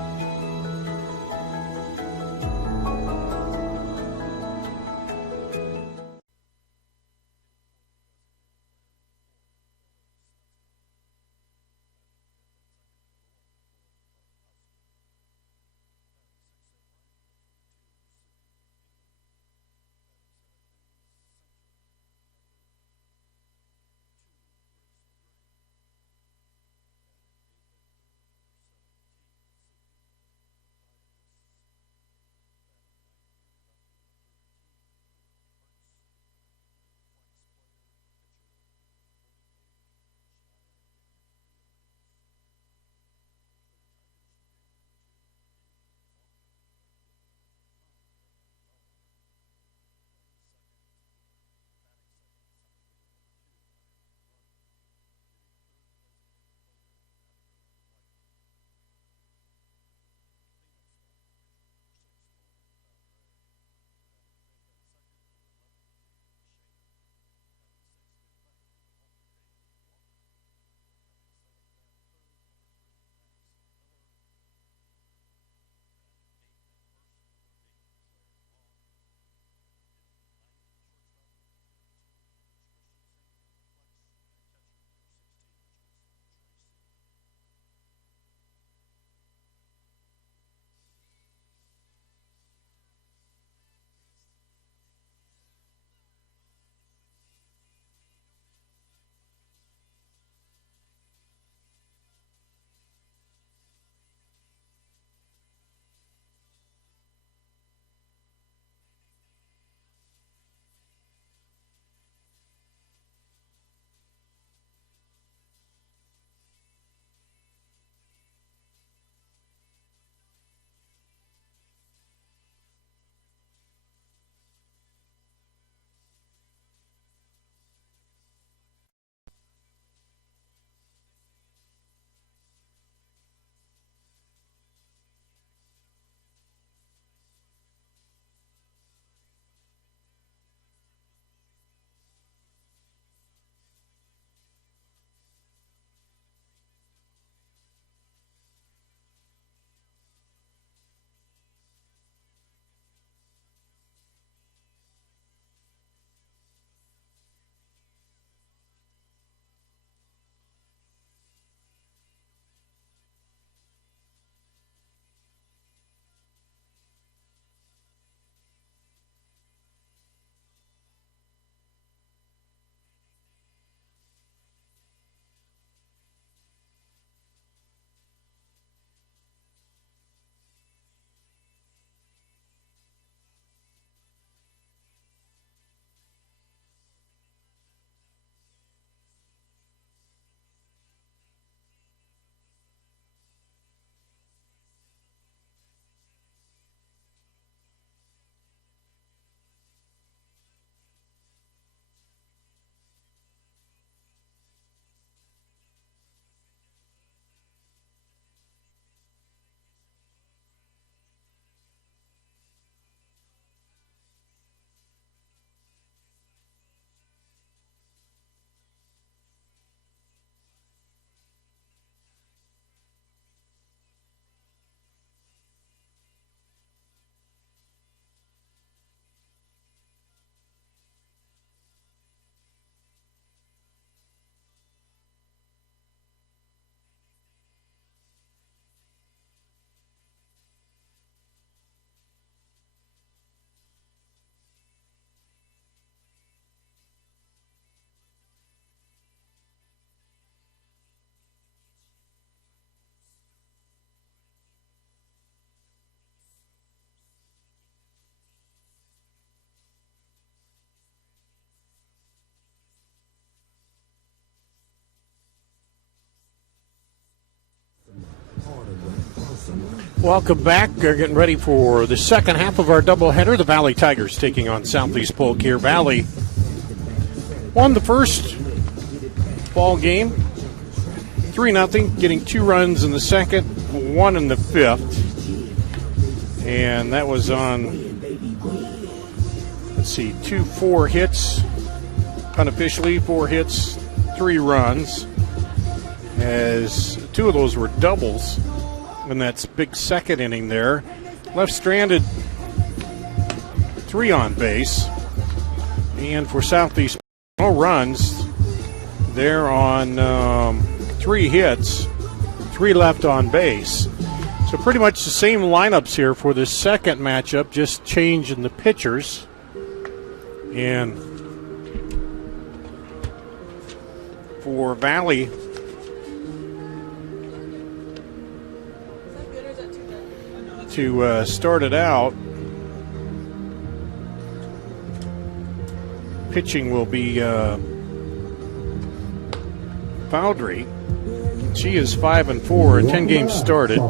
Welcome back. We're getting ready for the second half of our doubleheader. The Valley Tigers taking on Southeast Polk here. Valley won the first ball game 3-0, getting 2 runs in the second, 1 in the fifth. And that was on, let's see, 4 hits unofficially, 4 hits, 3 runs, as 2 of those were doubles. And that's big second inning there. Left stranded 3 on base. And for Southeast, no runs. They're on 3 hits, 3 left on base. So pretty much the same lineups here for this second matchup, just changing the pitchers. And for Valley, to start it out, pitching will be Foundry. She is 5-4 in 10 games started,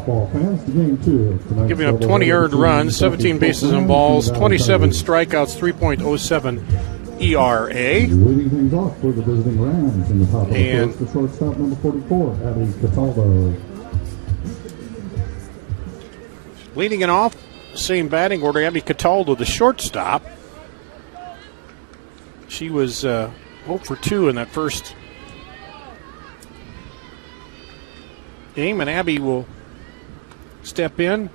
giving up 20 earned runs, 17 bases and balls, 27 strikeouts, 3.07 ERA. Leading things off for the visiting Rams in the top of the first, the shortstop number 44, Abby Cataldo. Leading it off, same batting order, Abby Cataldo, the shortstop. She was 0 for 2 in that first game, and Abby will step in,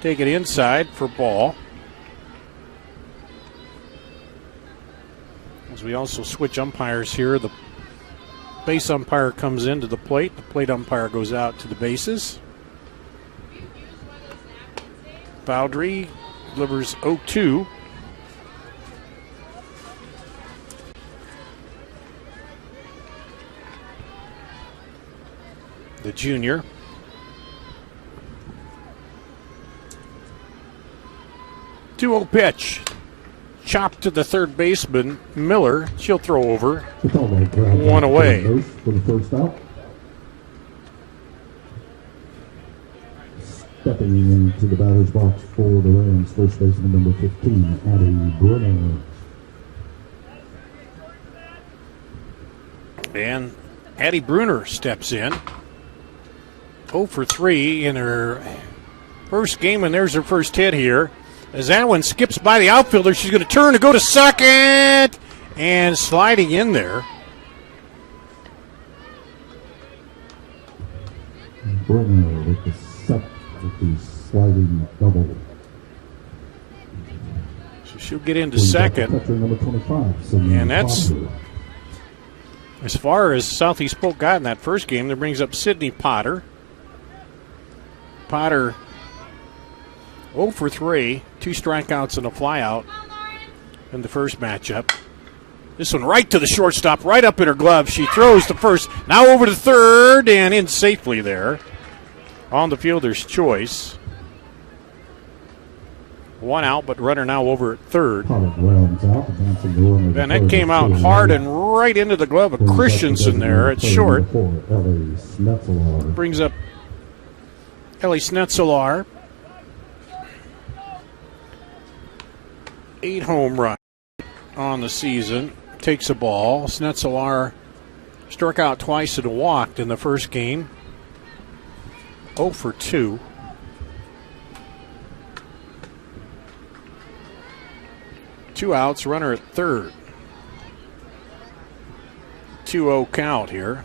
take it inside for ball. As we also switch umpires here, the base umpire comes into the plate umpire goes out to the bases. Bowdry delivers 0-2. The junior. 2-0 pitch. Chopped to the third baseman, Miller. She'll throw over. 1 away. For the first out. Stepping into the batter's box for the Rams, first baseman number 15, Addie Brunner. And Addie Brunner steps in. 0 for 3 in her first game, and there's her first hit here. As that one skips by the outfielder, she's going to turn to go to second, and sliding in there. Brunner with the sliding double. So she'll get into second. Number 25, and that's as far as Southeast Polk got in that first game. That brings up Sydney Potter. Potter 0 for 3, 2 strikeouts and a flyout in the first matchup. This one right to the shortstop, right up in her glove. She throws to first, now over to third, and in safely there on the fielder's choice. 1 out, but runner now over at third. And that came out hard and right into the glove of Christensen there at short. Brings up Ellie Snetzelar. 8 home runs on the season. Takes a ball. Snetzelar struck out twice and walked in the first game. 0 for 2. Two outs, runner at third. 2-0 count here.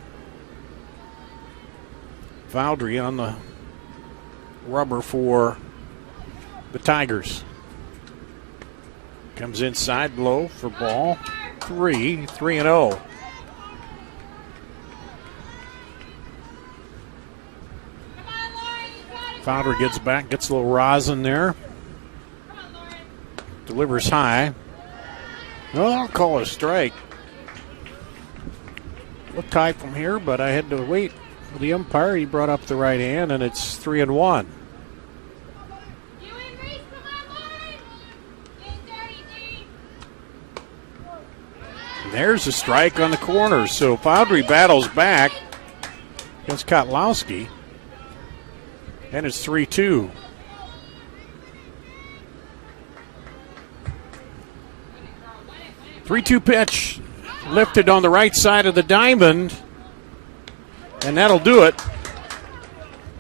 Valdry on the rubber for the Tigers. Comes inside low for ball. 3-0. Fowler gets back, gets a little rosin there. Delivers high. Well, I'll call it a strike. Looked high from here, but I had to wait for the umpire. He brought up the right hand, and it's 3-1. There's a strike on the corner. So Foundry battles back against Kotlowski. And it's 3-2. Three-two pitch lifted on the right side of the diamond, and that'll do it.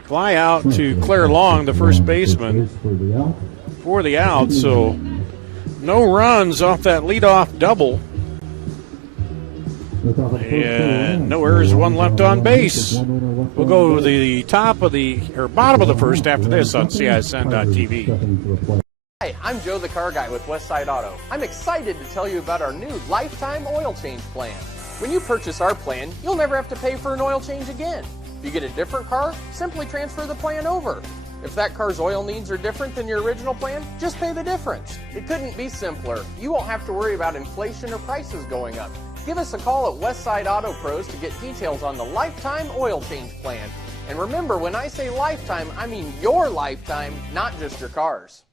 Fly out to Claire Long, the first baseman, for the out. So no runs off that leadoff double. And no errors, one left on base. We'll go to the bottom of the first after this on CISN.TV. Hi, I'm Joe the Car Guy with Westside Auto. I'm excited to tell you about our new lifetime oil change plan. When you purchase our plan, you'll never have to pay for an oil change again. If you get a different car, simply transfer the plan over. If that car's oil needs are different than your original plan, just pay the difference. It couldn't be simpler. You won't have to worry about inflation or prices going up. Give us a call at Westside Auto Pros to get details on the lifetime oil change plan. And remember, when I say lifetime, I mean your lifetime, not just your car's.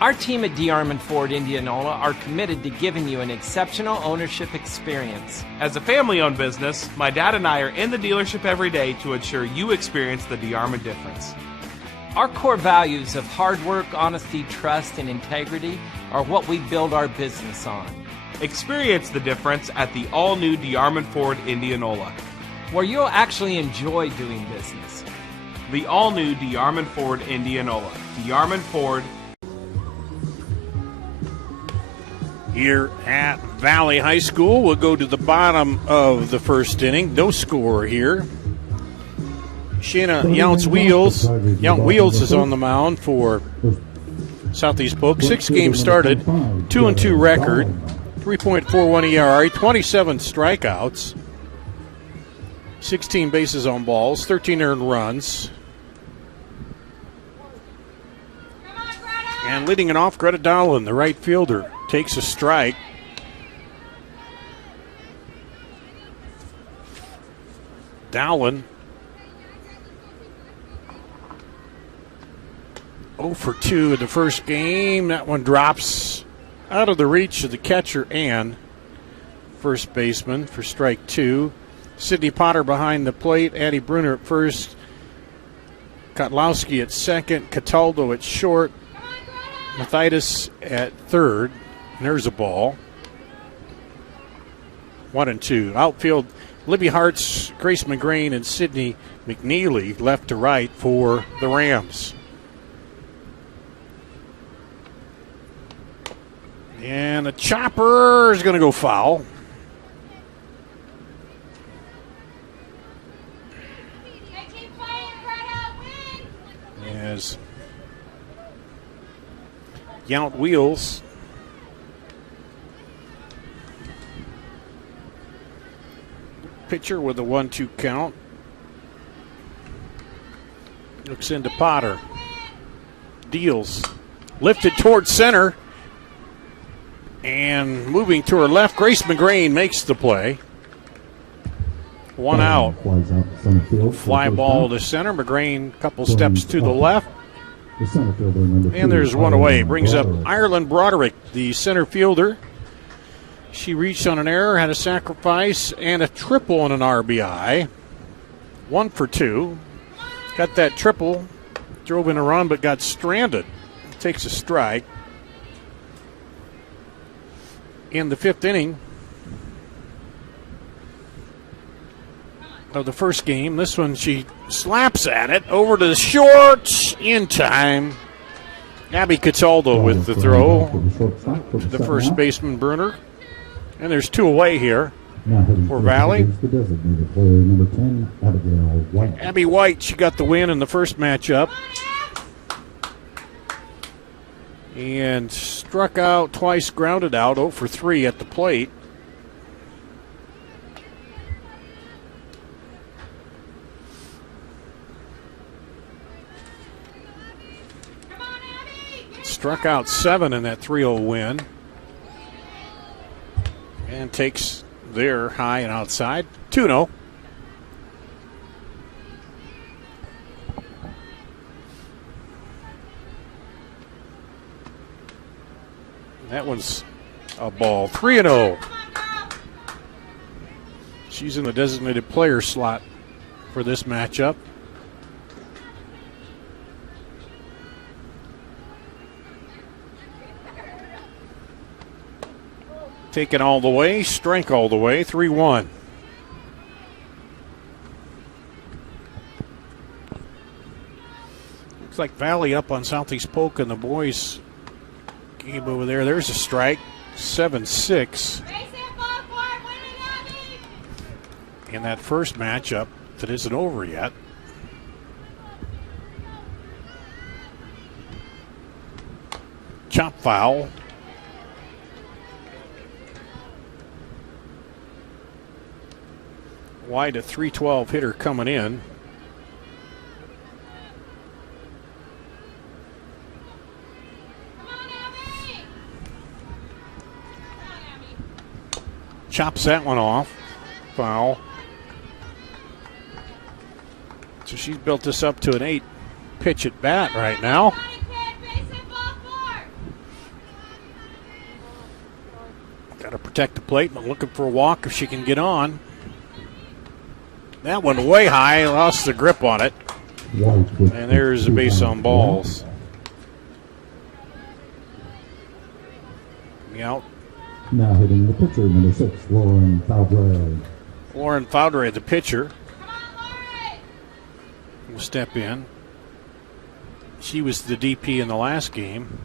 Our team at DeArmond Ford Indianola are committed to giving you an exceptional ownership experience. As a family-owned business, my dad and I are in the dealership every day to ensure you experience the DeArmond difference. Our core values of hard work, honesty, trust, and integrity are what we build our business on. Experience the difference at the all-new DeArmond Ford Indianola, where you'll actually enjoy doing business. The all-new DeArmond Ford Indianola. DeArmond Ford. Here at Valley High School, we'll go to the bottom of the first inning. No score here. Shayna Yount Wheels is on the mound for Southeast Polk. 6 games started, 2-2 record, 3.41 ERA, 27 strikeouts, 16 bases on balls, 13 earned runs. And leading it off, Greta Dowland, the right fielder, takes a strike. Dowland 0 for 2 in the first game. That one drops out of the reach of the catcher and first baseman for strike 2. Sydney Potter behind the plate. Addie Bruner at first. Kotlowski at second. Cataldo at short. Mathias at third. And there's a ball. 1-2. Outfield, Libby Hartz, Grace McGrain, and Sydney McNeely left to right for the Rams. And the chopper is going to go foul. As Yount Wheels pitcher with a 1-2 count. Looks into Potter. Deals. Lifted towards center. And moving to her left, Grace McGrain makes the play. 1 out. Fly ball to center. McGrain a couple steps to the left. And there's one away. Brings up Ireland Broderick, the center fielder. She reached on an error, had a sacrifice, and a triple on an RBI. 1 for 2. Got that triple, drove in a run, but got stranded. Takes a strike. In the 5th inning of the first game, this one she slaps at it over to the short in time. Abby Cataldo with the throw to the first baseman Bruner. And there's 2 away here for Valley. Abby White, she got the win in the first matchup. And struck out twice, grounded out, 0 for 3 at the plate. Struck out 7 in that 3-0 win. And takes there high and outside. 2-0. That one's a ball. 3-0. She's in the designated player slot for this matchup. Taken all the way, strike all the way, 3-1. Looks like Valley up on Southeast Polk in the boys game over there. There's a strike, 7-6. In that first matchup that isn't over yet. Chop foul. Wide, a 312 hitter coming in. Chops that one off. Foul. So she's built this up to an 8 pitch at bat right now. Got to protect the plate, but looking for a walk if she can get on. That one way high, lost the grip on it. And there's a base on balls. Out. Now hitting the pitcher, number 6, Lauren Faudre. Lauren Faudre, the pitcher, will step in. She was the DP in the last game.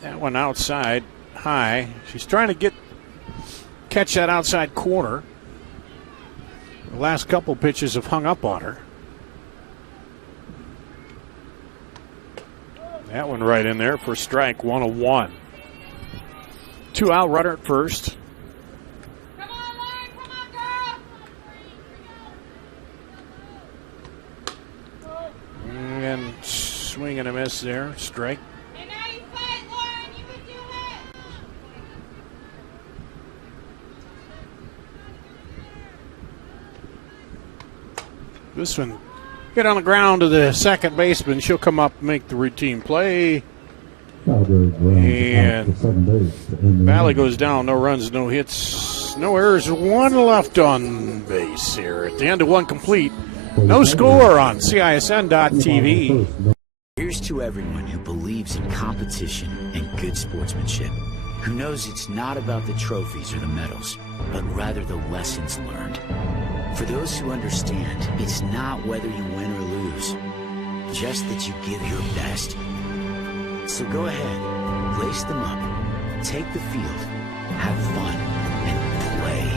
That one outside, high. She's trying to catch that outside corner. The last couple pitches have hung up on her. That one right in there for strike, 1-1. 2 out, runner at first. Come on, Lauren, come on, girl. And swing and a miss there, strike. And now you fight, Lauren, you can do it. This one hit on the ground to the second baseman. She'll come up and make the routine play. And Valley goes down. No runs, no hits, no errors. 1 left on base here. At the end of 1 complete. No score on CISN.TV. Here's to everyone who believes in competition and good sportsmanship, who knows it's not about the trophies or the medals, but rather the lessons learned. For those who understand, it's not whether you win or lose, just that you give your best. So go ahead, lace them up, take the field, have fun, and play.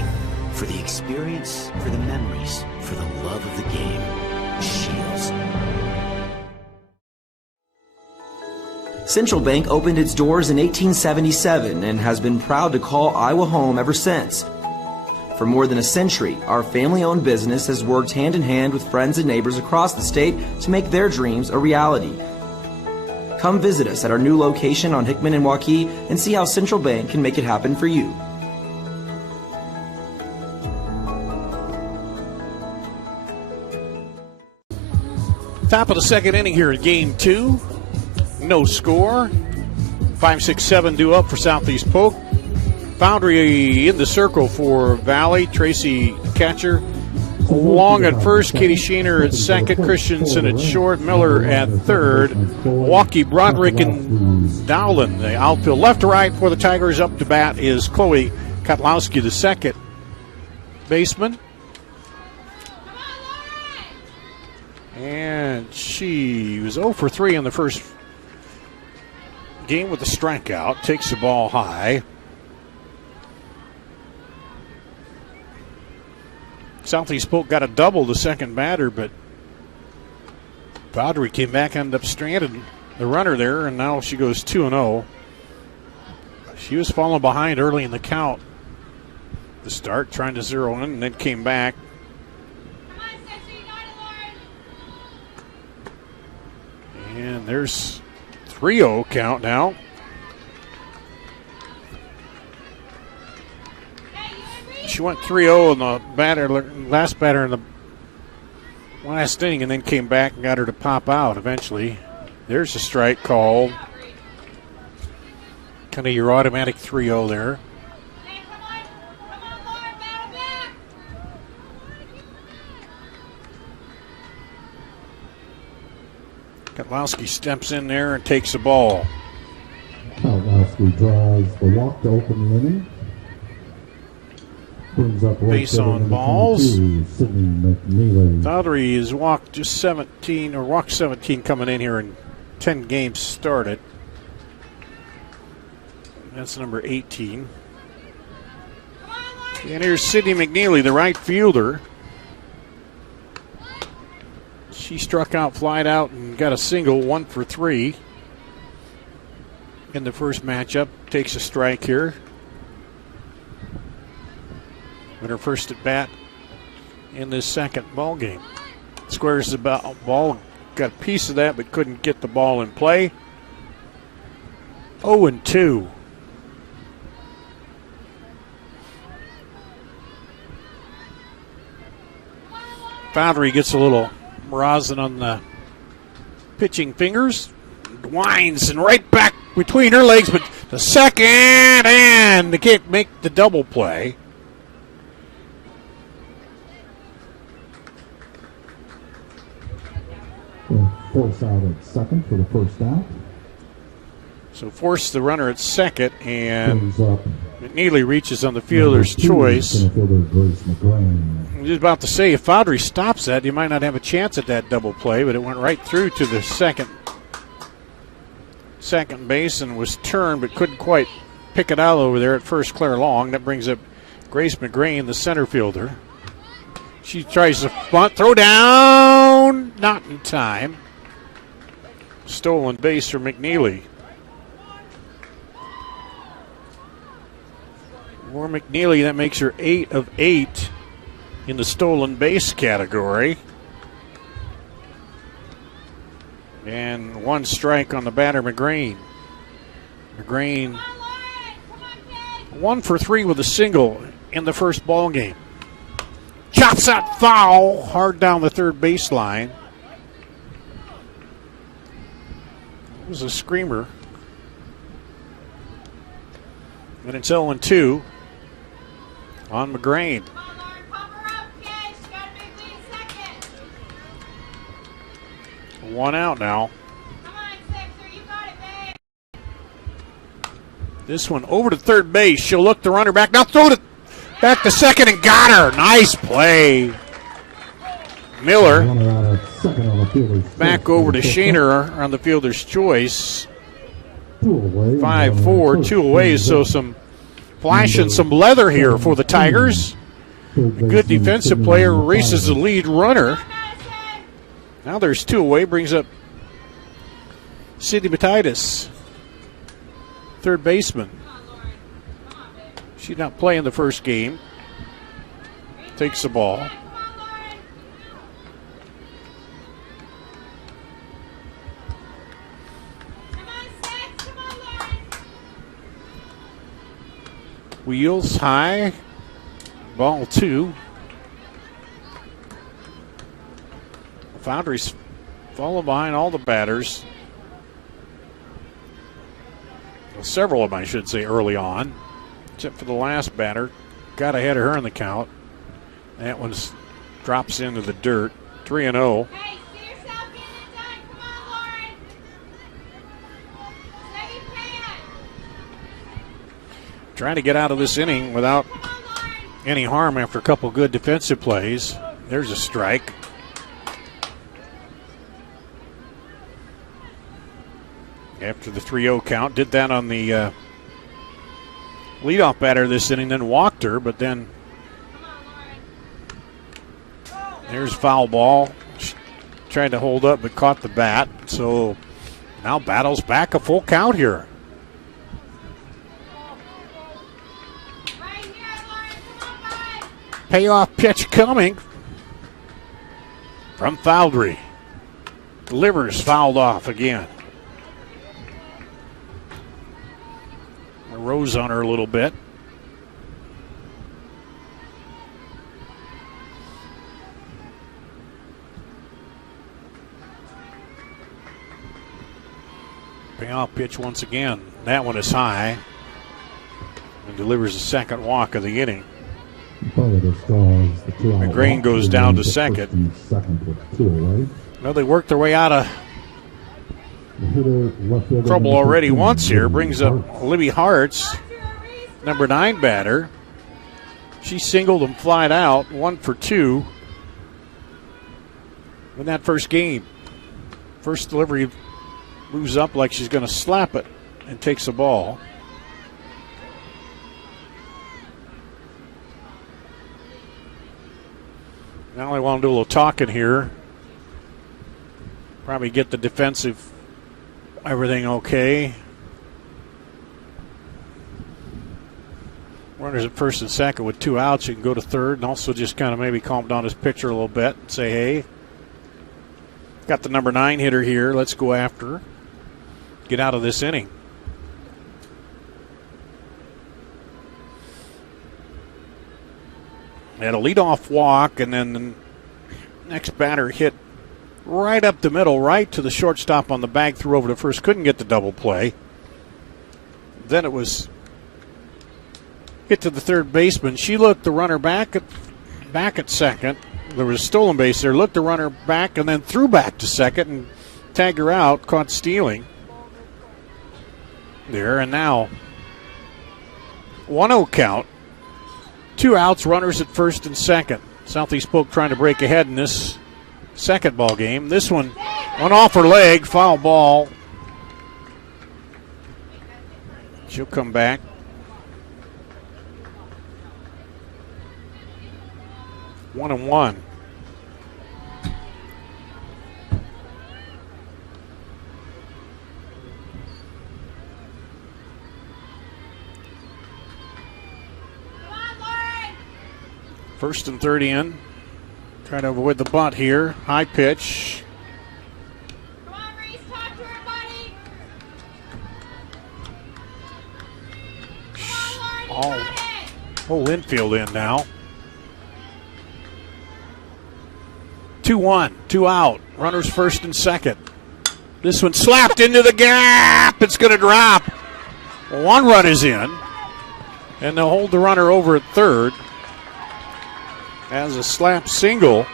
For the experience, for the memories, for the love of the game. Shields. Central Bank opened its doors in 1877 and has been proud to call Iowa home ever since. For more than a century, our family-owned business has worked hand in hand with friends and neighbors across the state to make their dreams a reality. Come visit us at our new location on Hickman and Waukee and see how Central Bank can make it happen for you. Top of the second inning here in Game 2. No score. 5-6-7 due up for Southeast Polk. Foundry in the circle for Valley. Tracy catcher. Long at first, Katie Sheener at second, Christensen at short, Miller at third, Waukee, Broderick, and Dowland. The outfield left to right for the Tigers. Up to bat is Chloe Kotlowski, the second baseman. And she was 0 for 3 in the first game with a strikeout. Takes the ball high. Southeast Polk got a double the second batter, but Bowdry came back, ended up stranded the runner there, and now she goes 2-0. She was falling behind early in the count. The start, trying to zero in, and then came back. And there's 3-0 count now. She went 3-0 in the last batter in the last inning, and then came back and got her to pop out eventually. There's a strike called. Kind of your automatic 3-0 there. Kotlowski steps in there and takes the ball. Kotlowski draws the walk to open the inning. brings up Base right on number balls. 22, Sidney McNeely. Thoudery has walked 17 coming in here, and 10 games started. That's number 18. And here's Sidney McNeely, the right fielder. She struck out, flied out, and got a single, 1 for 3 in the first matchup. Takes a strike here. With her first at bat in this second ball game. Squares the ball, got a piece of that, but couldn't get the ball in play. 0-2. Foundry gets a little rosin on the pitching fingers. Winds and right back between her legs, but the second, and they can't make the double play. Force out at second for the first out. So force the runner at second, and Brings up McNeely reaches on the fielder's choice. center fielder Grace McGrain. I was just about to say, if Foundry stops that, you might not have a chance at that double play, but it went right through to the second base and was turned, but couldn't quite pick it out over there at first. Claire Long. That brings up Grace McGrain, the center fielder. She tries to bunt, throw down, not in time. Stolen base for McNeely. For McNeely, that makes her 8 of 8 in the stolen base category. And 1 strike on the batter, McGrain. McGrain 1 for 3 with a single in the first ball game. Chops that foul hard down the third baseline. It was a screamer. And it's 0-2 on McGrain. 1 out now. This one over to third base. She'll look the runner back. Now throw it back to second and got her. Nice play. Miller Runner out at second on the fielder's back choice over for to the first Shaner on the fielder's choice. out. 2 away. 5-4, 2 away. So some flashing some leather here for the Tigers. A good defensive player races the lead runner. Now there's 2 away, brings up Sidney Batitis, third baseman. She's not playing the first game. Takes the ball. Wheels high. Ball 2. Foundry's falling behind all the batters. Well, several of them, I should say, early on. Except for the last batter. Got ahead of her in the count. That one drops into the dirt. 3-0. Hey, see yourself getting it done. Come on, Lauren. Steady pan. Trying to get out of this inning without any harm after a couple good defensive plays. There's a strike. After the 3-0 count, did that on the leadoff batter this inning, then walked her, but then there's foul ball. She tried to hold up but caught the bat, so now battles back a full count here. Right here, Lauren. Come on, bud. Payoff pitch coming from Foundry. Delivers, fouled off again. Rose on her a little bit. Payoff pitch once again. That one is high and delivers the second walk of the inning. McGrain goes down to second. Well, they worked their way out of trouble already once here. Brings up Libby Hartz, number 9 batter. She singled him flat out, 1 for 2 in that first game. First delivery moves up like she's going to slap it and takes the ball. Now I want to do a little talking here. Probably get the defensive, everything okay. Runners at first and second with 2 outs. You can go to third and also just kind of maybe calm down his pitcher a little bit and say, hey, got the number 9 hitter here. Let's go after her. Get out of this inning. Had a leadoff walk, and then the next batter hit right up the middle, right to the shortstop on the bag, threw over to first, couldn't get the double play. Then it was hit to the third baseman. She looked the runner back at second. There was a stolen base there, looked the runner back, and then threw back to second and tagged her out, caught stealing there, and now 1-0 count. 2 outs, runners at first and second. Southeast Polk trying to break ahead in this second ball game. This one off her leg, foul ball. She'll come back. One and one. First and third in. Trying to avoid the bunt here. High pitch. Come on, Reese, talk to her, buddy. Come on, Lauren, you got it. Whole infield in now. 2-1, 2 out. Runners first and second. This one slapped into the gap. It's going to drop. 1 run is in. And they'll hold the runner over at third. As a slap single.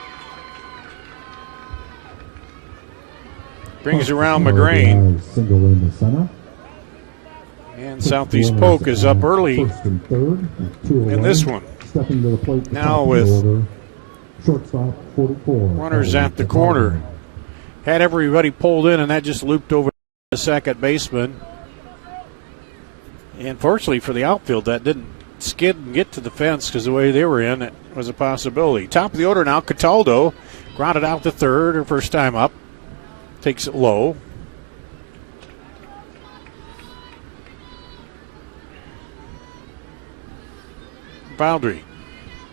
Brings around McGrain. Single in the center. And Southeast Polk is up early First and third, in this one. Stepping to the plate. Now with order, shortstop 44. runners at the corner. Had everybody pulled in, and that just looped over the second baseman. And fortunately for the outfield, that didn't skid and get to the fence because the way they were in, it was a possibility. Top of the order now, Cataldo. Grounded out to third, her first time up. Takes it low. Boundary.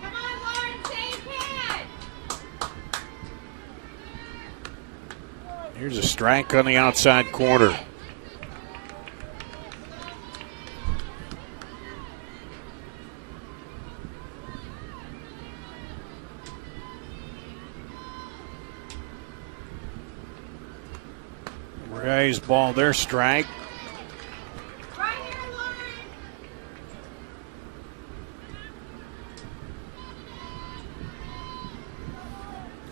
Come on, Lauren, save pad. Here's a strike on the outside corner. Ray's ball there, strike. Right here, Lauren.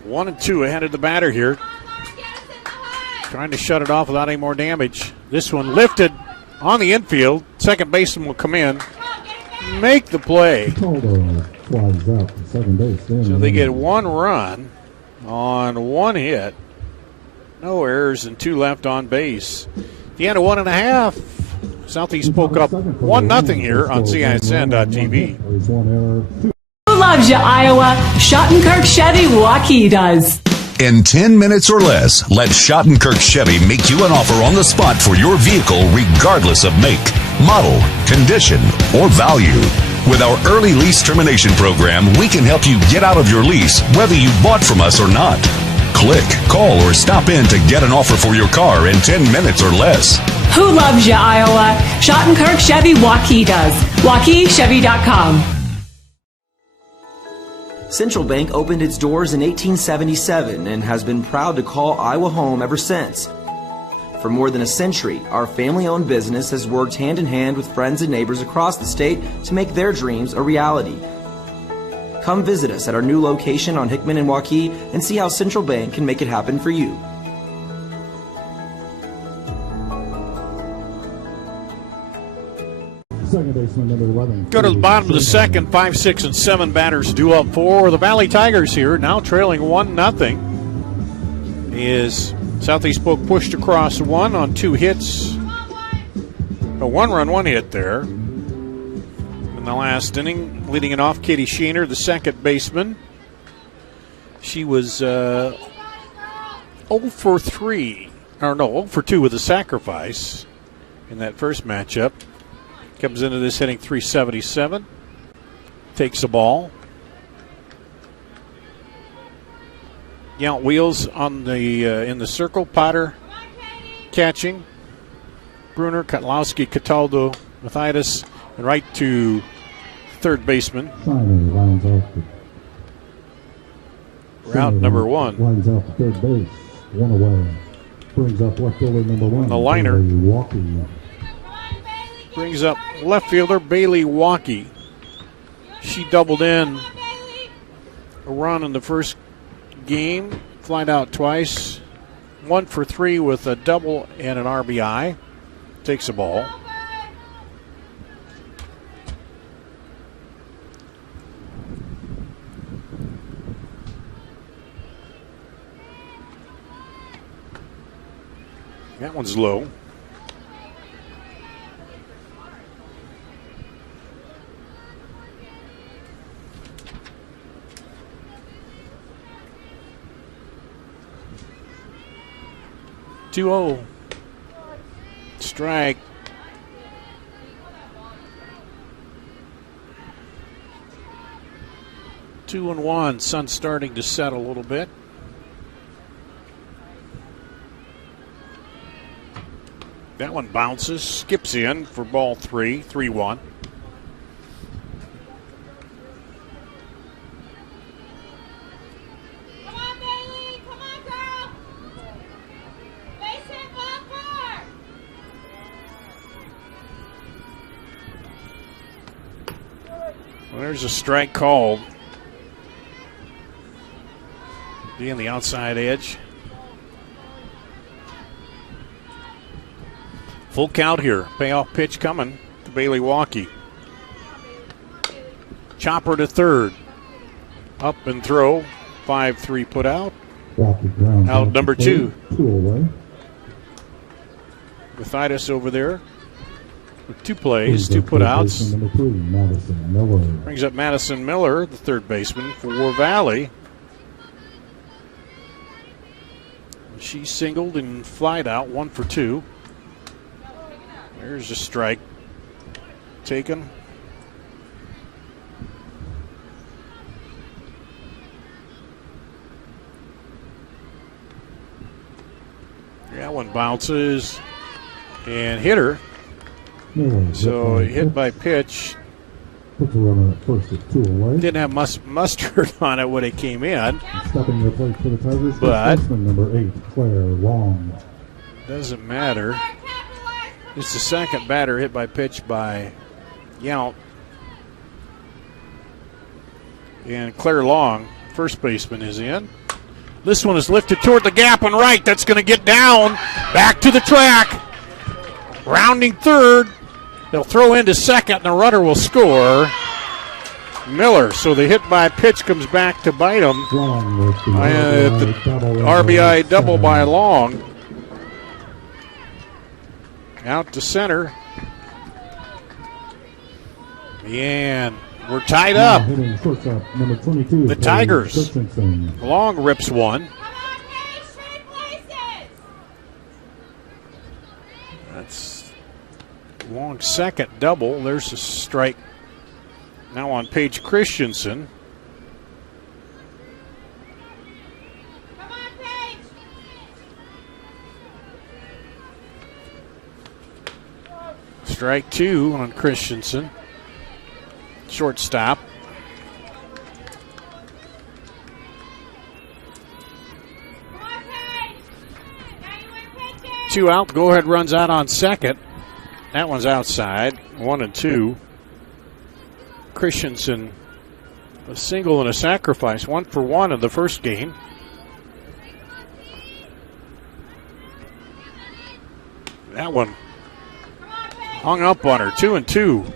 1 and 2 ahead of the batter here. Come on, Lauren, get us in the hood. Trying to shut it off without any more damage. This one lifted on the infield. Second baseman will come in, Come on, get it back. make the play. Cataldo flies out to second base. So they get 1 run on 1 hit. No errors and 2 left on base. The end of 1.5. Southeast Polk up 1-0 here on CISN.TV. There's 1 error. Who loves you, Iowa? Schottenkirk Chevy Waukee does. In 10 minutes or less, let Schottenkirk Chevy make you an offer on the spot for your vehicle regardless of make, model, condition, or value. With our early lease termination program, we can help you get out of your lease whether you bought from us or not. Click, call, or stop in to get an offer for your car in 10 minutes or less. Who loves you, Iowa? Schottenkirk Chevy Waukee does. WaukeeChevy.com. Central Bank opened its doors in 1877 and has been proud to call Iowa home ever since. For more than a century, our family-owned business has worked hand in hand with friends and neighbors across the state to make their dreams a reality. Come visit us at our new location on Hickman and Waukee and see how Central Bank can make it happen for you. Second baseman, number 11. Go to the bottom of the second. 5, 6, and 7 batters due up for the Valley Tigers here. Now trailing 1-0. Is Southeast Polk pushed across one on 2 hits. A 1-run, 1 hit there. In the last inning, leading it off, Katie Sheener, the second baseman. She was 0 for 3. Or no, 0 for 2 with a sacrifice in that first matchup. Comes into this hitting 377. Takes the ball. Yount Wheels on the in the circle. Potter catching. Bruner, Kotlowski, Cataldo, Mathias, and right to third baseman. Simon lines off Route number 1. Lines off third base. 1 away. Brings up left fielder number 1. The liner. Walking. Brings up left fielder Bailey Walkie. She doubled in a run in the first game. Flied out twice. 1 for 3 with a double and an RBI. Takes the ball. That one's low. Two-0. Strike. Two and one. Sun's starting to set a little bit. That one bounces, skips in for ball 3, 3-1. Come on, Bailey. Come on, girl. Base hit, bumper. Well, there's a strike called. Being the outside edge. Full count here. Payoff pitch coming to Bailey Walkie. Chopper to third. Up and throw. 5-3 put out. Out number 2. 2 away. Mathias over there with 2 plays, 2 put outs. Number 3, Madison Miller. Brings up Madison Miller, the third baseman for Valley. She singled and flied out, 1 for 2. There's a strike taken. That one bounces and hit her. So hit by pitch. Puts a runner at first at 2 away. Didn't have mustard on it when it came in. Stepping to the plate for the Tigers. But number 8, Claire Long. Doesn't matter. It's the second batter hit by pitch by Yount. And Claire Long, first baseman, is in. This one is lifted toward the gap and right. That's going to get down. Back to the track. Rounding third. They'll throw into second, and the runner will score. Miller. So the hit by pitch comes back to bite him. The RBI double by Long. Out to center. And we're tied up. The Tigers. Long rips one. That's Long second double. There's a strike now on Paige Christensen. Strike 2 on Christensen. Shortstop. Two out. Go ahead runs out on second. That one's outside. 1 and 2. Christensen, a single and a sacrifice. 1 for 1 in the first game. That one hung up on her. 2 and 2.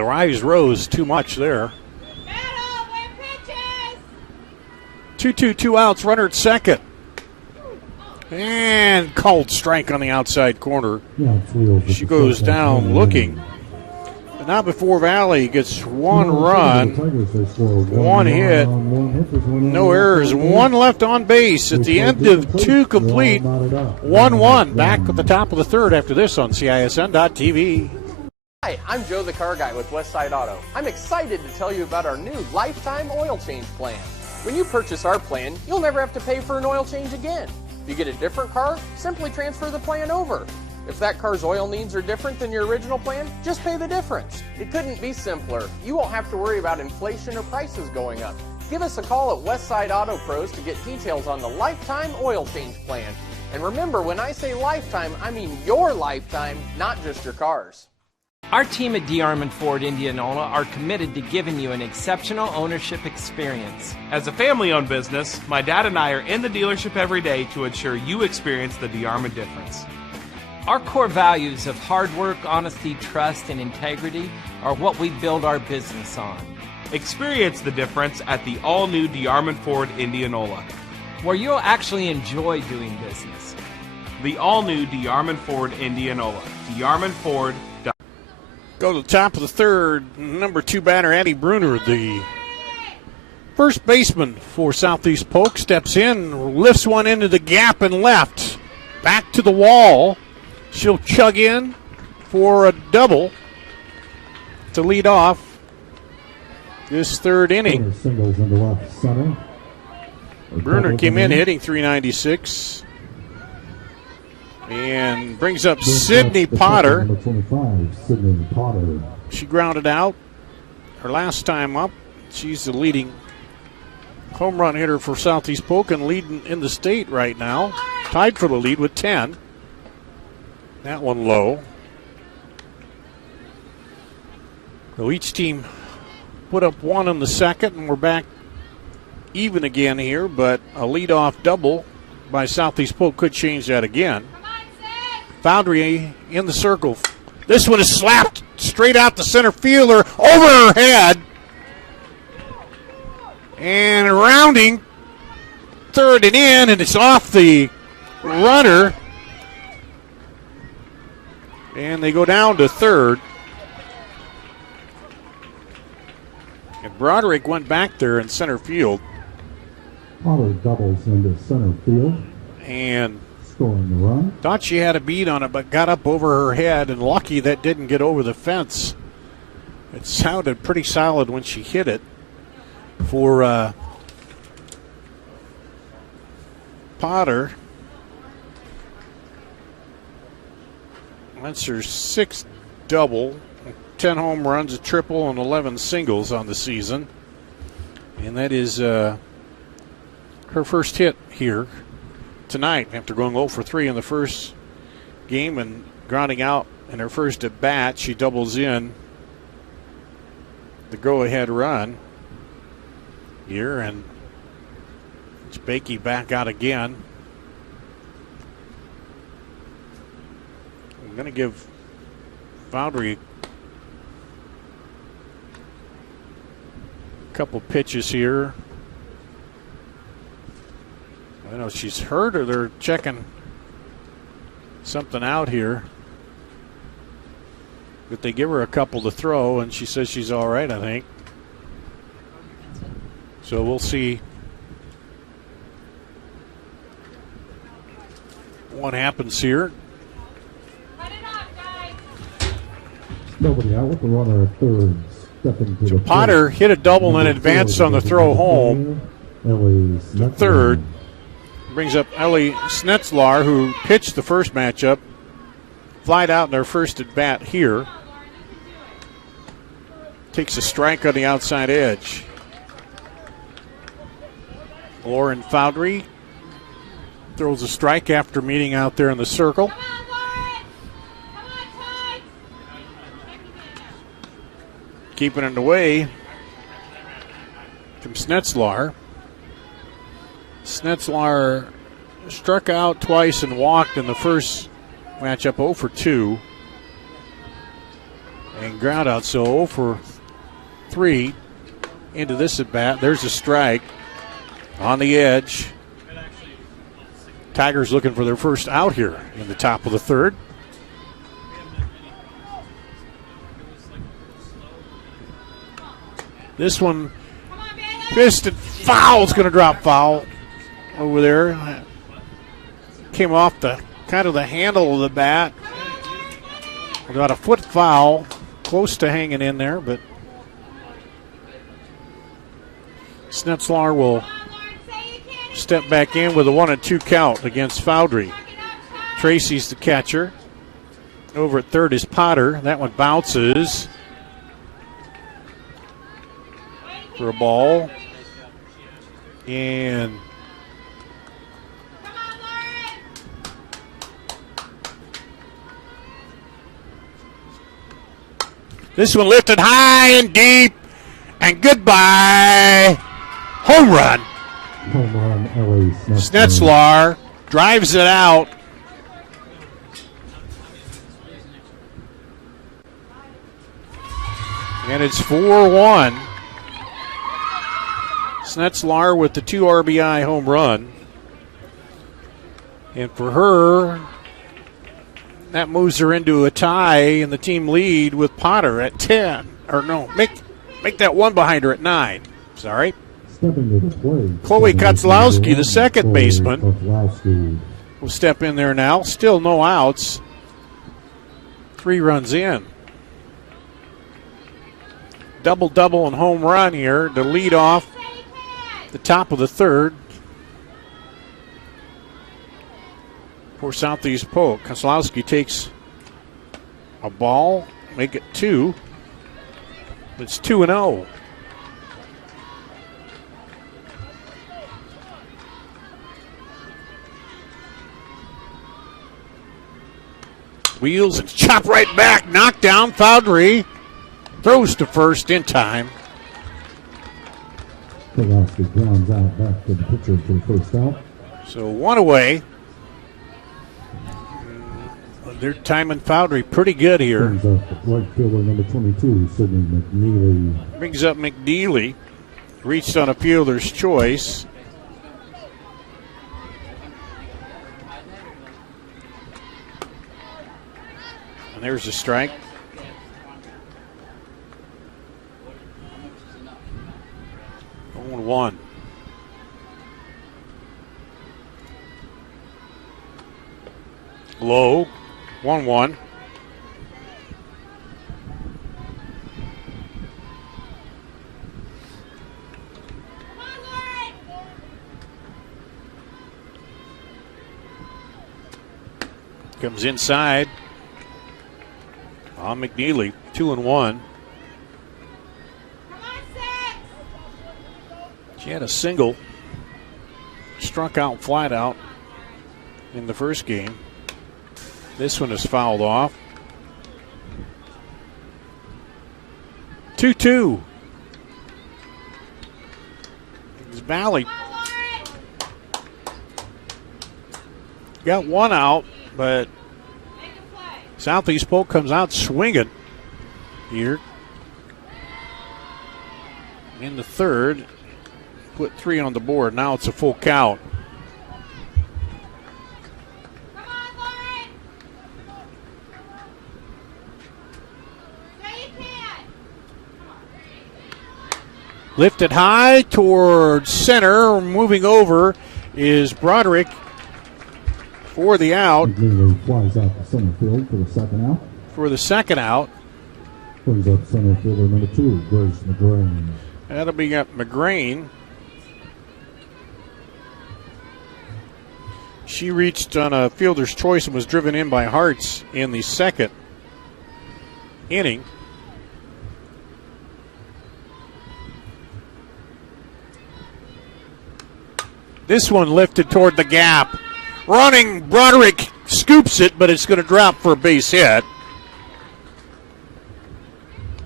The rise rose too much there. 2-2, 2 outs, runner at second. And called strike on the outside corner. She goes down looking. But not before Valley gets one run, one hit, no errors, one left on base at the end of two complete. 1-1 back at the top of the third after this on CISN.TV. Hi, I'm Joe the Car Guy with Westside Auto. I'm excited to tell you about our new lifetime oil change plan. When you purchase our plan, you'll never have to pay for an oil change again. If you get a different car, simply transfer the plan over. If that car's oil needs are different than your original plan, just pay the difference. It couldn't be simpler. You won't have to worry about inflation or prices going up. Give us a call at Westside Auto Pros to get details on the lifetime oil change plan. And remember, when I say lifetime, I mean your lifetime, not just your car's. Our team at DeArmond Ford Indianola are committed to giving you an exceptional ownership experience. As a family-owned business, my dad and I are in the dealership every day to ensure you experience the DeArmond difference. Our core values of hard work, honesty, trust, and integrity are what we build our business on. Experience the difference at the all-new DeArmond Ford Indianola, where you'll actually enjoy doing business. The all-new DeArmond Ford Indianola, DeArmondFord. Go to the top of the third. Number 2 batter, Addie Bruner, the first baseman for Southeast Polk, steps in, lifts one into the gap and left. Back to the wall. She'll chug in for a double to lead off this third inning. Singles into left center. Bruner came in hitting .396 and brings up Sydney Potter. Number 25, Sydney Potter. She grounded out her last time up. She's the leading home run hitter for Southeast Polk and leading in the state right now. Tied for the lead with 10. That one low. So each team put up one in the second, and we're back even again here, but a leadoff double by Southeast Polk could change that again. Foundry in the circle. This one is slapped straight out the center fielder over her head. And rounding third and in, and it's off the runner. And they go down to third. And Broderick went back there in center field. Potter doubles into center field. And scoring the run. Thought she had a beat on it, but got up over her head, and lucky that didn't get over the fence. It sounded pretty solid when she hit it for Potter. That's her sixth double, 10 home runs, a triple, and 11 singles on the season. And that is her first hit here tonight after going 0 for 3 in the first game and grounding out in her first at bat. She doubles in the go-ahead run here, and it's Bakey back out again. I'm going to give Foundry a couple pitches here. I don't know if she's hurt or they're checking something out here. But they give her a couple to throw, and she says she's all right, I think. So we'll see what happens here. Nobody out with the runner at third. Stepping to the Potter plate. hit a double and advanced on the throw home. The third brings up Ellie Snetzlar, who pitched the first matchup. Flied out in their first at bat here. Takes a strike on the outside edge. Lauren Foundry throws a strike after meeting out there in the circle. Keeping it away from Snetzlar. Snetzlar struck out twice and walked in the first matchup, 0 for 2. And ground out, so 0 for 3 into this at bat. There's a strike on the edge. Tigers looking for their first out here in the top of the third. This one, fisted foul. It's going to drop foul over there. Came off the kind of the handle of the bat. About a foot foul, close to hanging in there, but Snetzlar will step back in with a 1-2 count against Foundry. Tracy's the catcher. Over at third is Potter. That one bounces for a ball. And this one lifted high and deep, and goodbye. Home run. Home run, Ellie Snetzlar drives it out. And it's 4-1. Snetzlar with the 2 RBI home run. And for her, that moves her into a tie in the team lead with Potter at 10. Or no, make that one behind her at 9. Sorry. Stepping to the plate. Chloe Kotzlowski, the second baseman, will step in there now. Still no outs. 3 runs in. Double-double and home run here to lead off the top of the third for Southeast Polk. Koslowski takes a ball, make it 2. It's 2-0. Wheels and chop right back, knocked down. Foundry throws to first in time. Koslowski grounds out back to the pitcher for the first out. So 1 away. They're timing Foundry pretty good here. Brings up right fielder number 22, Sidney McNeely. Brings up McNeely. Reached on a fielder's choice. And there's a strike. Going 1. Low. 1-1. Comes inside on McNeely. 2-1. She had a single. Struck out flat out in the first game. This one is fouled off. 2-2. Valley got 1 out, but Southeast Polk comes out swinging here in the third. Put 3 on the board. Now it's a full count. Lifted high towards center. Moving over is Broderick for the out. McNeely flies out to center field for the second out. For the second out. Brings up center fielder number 2, Grace McGrain. That'll be up McGrain. She reached on a fielder's choice and was driven in by Hartz in the second inning. This one lifted toward the gap. Running, Broderick scoops it, but it's going to drop for a base hit.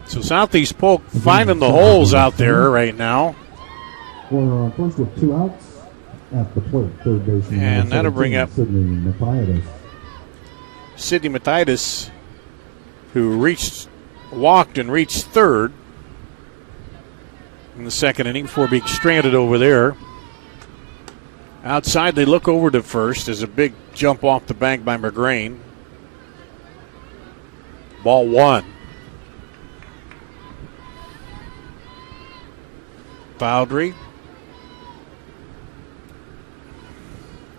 So Southeast Polk finding the holes out there right now. We're first with 2 outs at the plate, third baseman. And that'll bring up Sidney Mathias, who reached walked and reached third in the second inning before being stranded over there. Outside, they look over to first. There's a big jump off the bank by McGrain. Ball one. Bowdry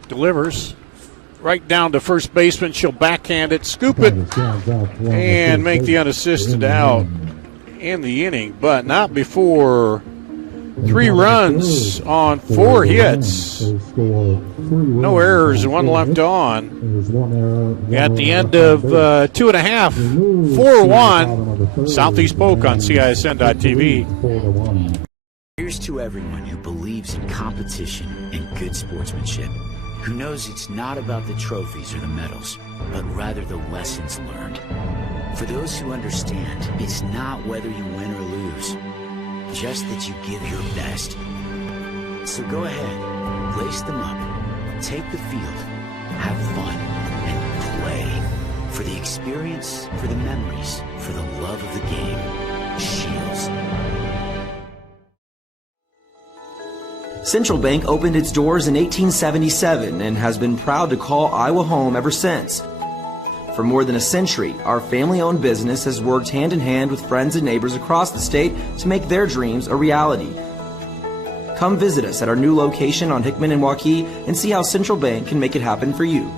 delivers right down to first baseman. She'll backhand it, scoop it, and make the unassisted out in the inning, but not before 3 runs on 4 hits. No errors and 1 left on. At the end of 2.5, 4-1, Southeast Polk on CISN.TV. Here's to everyone who believes in competition and good sportsmanship, who knows it's not about the trophies or the medals, but rather the lessons learned. For those who understand, it's not whether you win or lose, just that you give your best. So go ahead, lace them up, take the field, have fun, and play. For the experience, for the memories, for the love of the game. Shields. Central Bank opened its doors in 1877 and has been proud to call Iowa home ever since. For more than a century, our family-owned business has worked hand-in-hand with friends and neighbors across the state to make their dreams a reality. Come visit us at our new location on Hickman and Waukee and see how Central Bank can make it happen for you.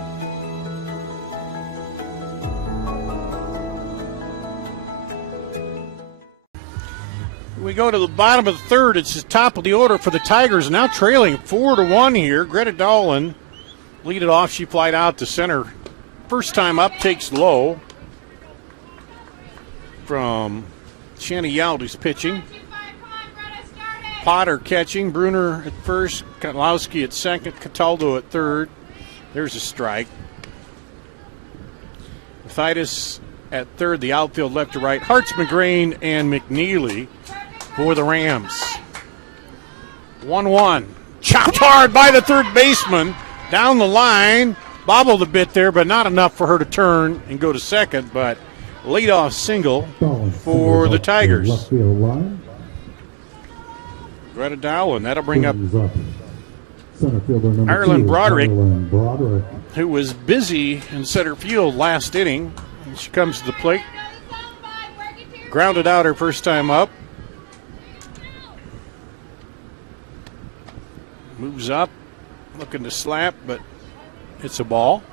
We go to the bottom of the third. It's the top of the order for the Tigers, now trailing 4-1 here. Greta Dolan lead it off. She flied out to center. First time up, takes low from Shanny Yout, who's pitching. Potter catching. Bruner at first. Kotlowski at second. Cataldo at third. There's a strike. Mathias at third. The outfield left to right. Hartz, McGrain, and McNeely for the Rams. 1-1. Chopped hard by the third baseman. Down the line. Bobbled a bit there, but not enough for her to turn and go to second. But leadoff single for the Tigers. Greta Dowland. That'll bring up Ireland Broderick, who was busy in center field last inning. And she comes to the plate. Grounded out her first time up. Moves up, looking to slap, but it's a ball.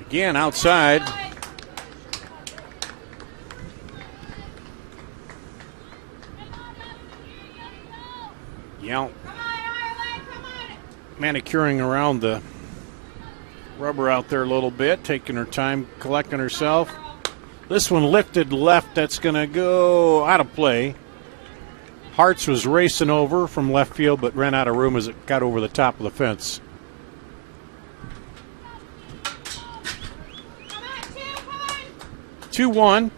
Again, outside. Yount manicuring around the rubber out there a little bit, taking her time, collecting herself. This one lifted left. That's going to go out of play. Hartz was racing over from left field, but ran out of room as it got over the top of the fence. Two one.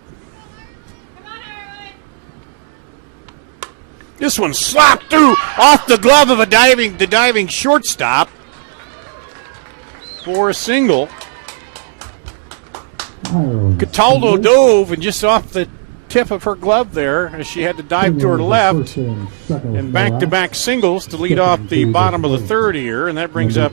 This one slapped through off the glove of the diving shortstop for a single. Cataldo dove and just off the tip of her glove there as she had to dive to her left, and back-to-back singles to lead off the bottom of the third here, and that brings up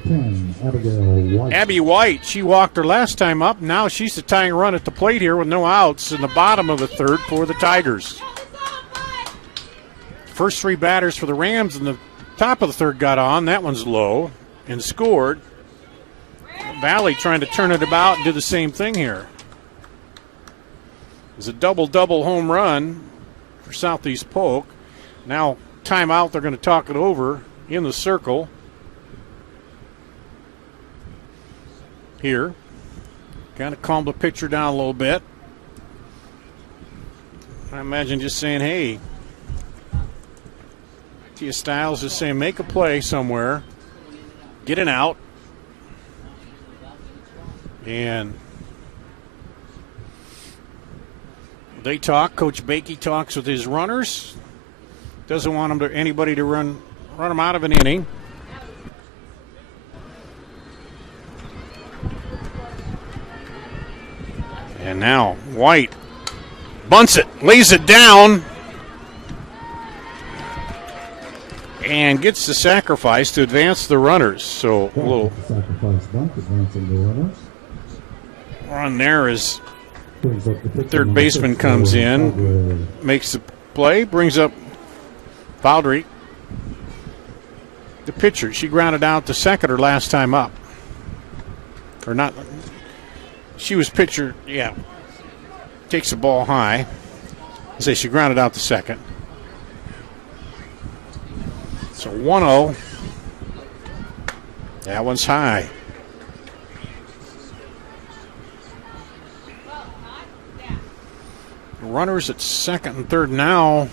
Abby White. She walked her last time up. Now she's the tying run at the plate here with no outs in the bottom of the third for the Tigers. First 3 batters for the Rams in the top of the third got on. That one's low and scored. Valley trying to turn it about and do the same thing here. It's a double-double home run for Southeast Polk. Now, timeout, they're going to talk it over in the circle here. Kind of calm the pitcher down a little bit. I imagine just saying, hey, Tia Stiles just saying, make a play somewhere, get an out, and they talk. Coach Bakey talks with his runners. Doesn't want anybody to run them out of an inning. And now White bunts it, lays it down, and gets the sacrifice to advance the runners. So a little sacrifice bunt, advancing the runners. run there as Brings up the pitcher, third number baseman 6, comes in, Baldry. makes the play, brings up Baldry. The pitcher, she grounded out to second her last time up. Or not, she was pitcher, yeah. Takes the ball high. I say she grounded out to second. So 1-0. That one's high. Runners at second and third now.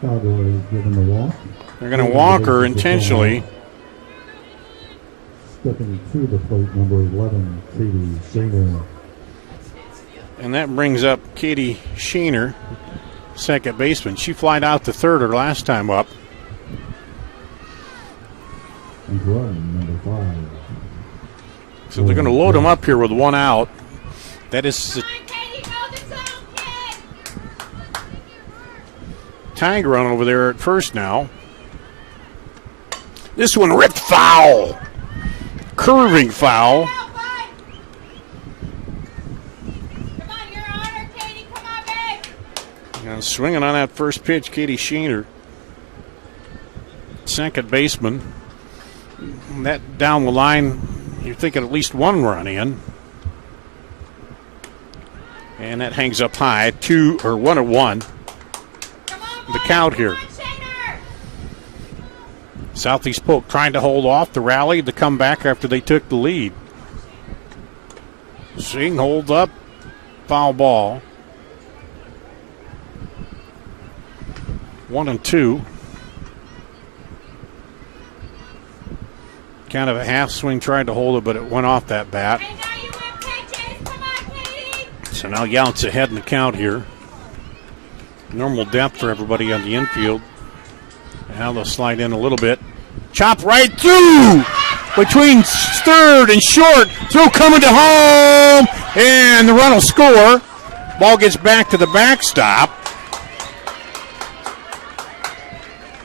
Baldry given the walk. They're going to walk her intentionally. Stepping to the plate, number 11, Katie Shaner. And that brings up Katie Sheener, second baseman. She flied out to third her last time up. And run, number 5. So they're going to load them up here with one out. That is the tag run over there at first now. This one ripped foul. Curving foul. And swinging on that first pitch, Katie Sheener, second baseman. That down the line, you're thinking at least one run in. And that hangs up high, 1-1. The count here. Southeast Polk trying to hold off the rally to come back after they took the lead. Singh holds up, foul ball. 1-2. Kind of a half swing, tried to hold it, but it went off that bat. So now Yount's ahead in the count here. Normal depth for everybody on the infield. Now they'll slide in a little bit. Chop right through between third and short. Throw coming to home, and the run will score. Ball gets back to the backstop.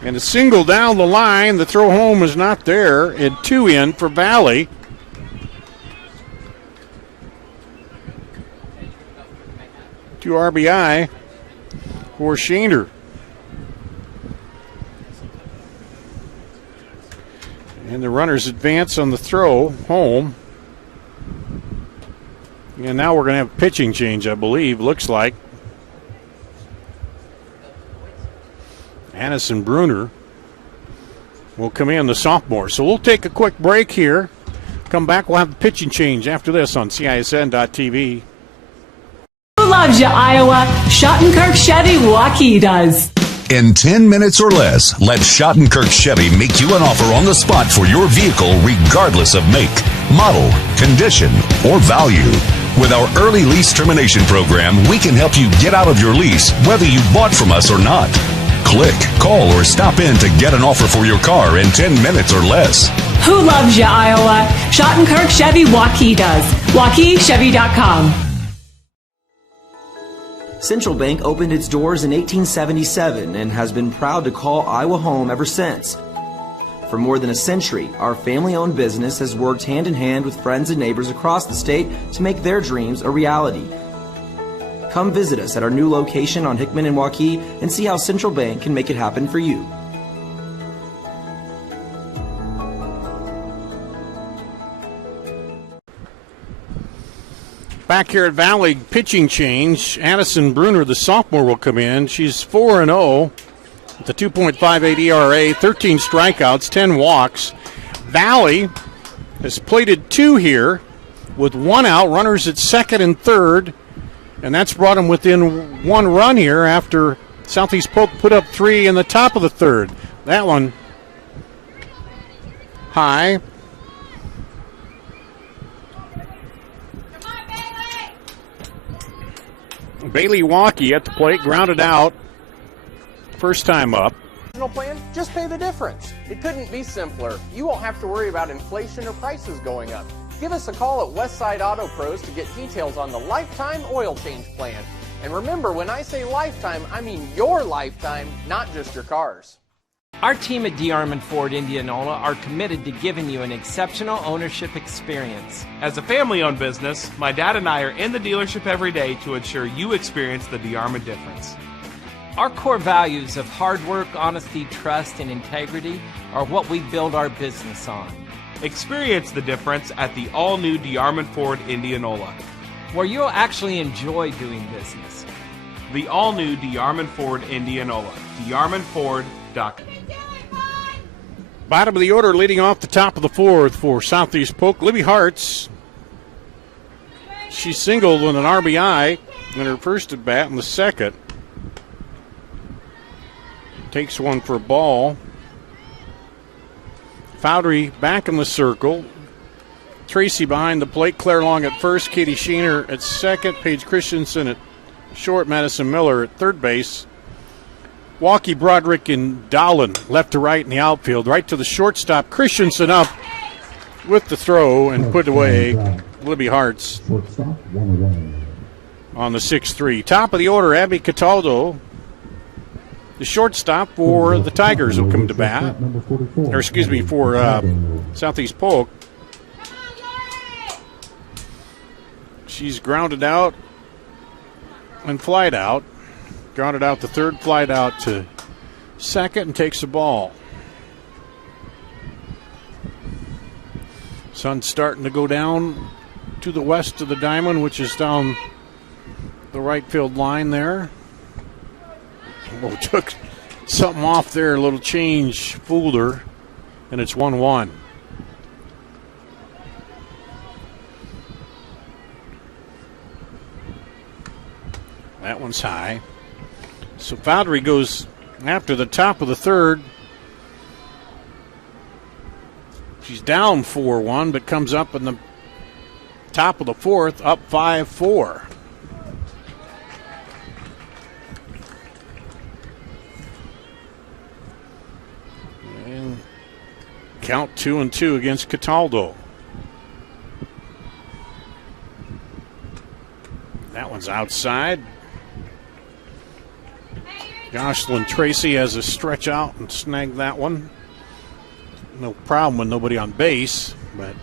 And a single down the line. The throw home is not there. And 2 in for Valley. Two RBI for Sheener. And the runners advance on the throw home. And now we're going to have a pitching change, I believe, looks like. Addison Bruner will come in, the sophomore. So we'll take a quick break here. Come back, we'll have the pitching change after this on CISN.TV. Who loves you, Iowa? Schottenkirk Chevy Waukee does. In 10 minutes or less, let Schottenkirk Chevy make you an offer on the spot for your vehicle regardless of make, model, condition, or value. With our early lease termination program, we can help you get out of your lease whether you bought from us or not. Click, call, or stop in to get an offer for your car in 10 minutes or less. Who loves you, Iowa? Schottenkirk Chevy Waukee does. WaukeeChevy.com. Central Bank opened its doors in 1877 and has been proud to call Iowa home ever since. For more than a century, our family-owned business has worked hand-in-hand with friends and neighbors across the state to make their dreams a reality. Come visit us at our new location on Hickman and Waukee and see how Central Bank can make it happen for you. Back here at Valley, pitching change. Addison Bruner, the sophomore, will come in. She's 4-0 with a 2.58 ERA, 13 strikeouts, 10 walks. Valley has plated 2 here with 1 out, runners at second and third, and that's brought them within 1 run here after Southeast Polk put up 3 in the top of the third. That one high. Bailey Waukee at the plate, grounded out. First time up. Plan, just pay the difference. It couldn't be simpler. You won't have to worry about inflation or prices going up. Give us a call at Westside Auto Pros to get details on the lifetime oil change plan. And remember, when I say lifetime, I mean your lifetime, not just your car's. Our team at DeArmond Ford Indianola are committed to giving you an exceptional ownership experience. As a family-owned business, my dad and I are in the dealership every day to ensure you experience the DeArmond difference. Our core values of hard work, honesty, trust, and integrity are what we build our business on. Experience the difference at the all-new DeArmond Ford Indianola, where you'll actually enjoy doing business. The all-new DeArmond Ford Indianola, DeArmondFord.com. Bottom of the order, leading off the top of the fourth for Southeast Polk, Libby Hartz. She singled with an RBI in her first at bat and the second. Takes one for a ball. Foundry back in the circle. Tracy behind the plate. Claire Long at first. Katie Sheener at second. Paige Christensen at short. Madison Miller at third base. Walkie, Broderick, and Dowland left to right in the outfield. Right to the shortstop. Christensen up with the throw and put away. Libby Hartz on the 6-3. Top of the order, Abby Cataldo. The shortstop for the Tigers will come to bat. Or excuse me, for Southeast Polk. She's grounded out and flied out. Grounded out to third, flied out to second, and takes the ball. Sun's starting to go down to the west of the diamond, which is down the right field line there. Oh, took something off there, a little change, fooled her, and it's 1-1. That one's high. So Foundry goes after the top of the third. She's down 4-1, but comes up in the top of the fourth, up 5-4. And count 2-2 against Cataldo. That one's outside. Jocelyn Tracy has a stretch out and snag that one. No problem with nobody on base, but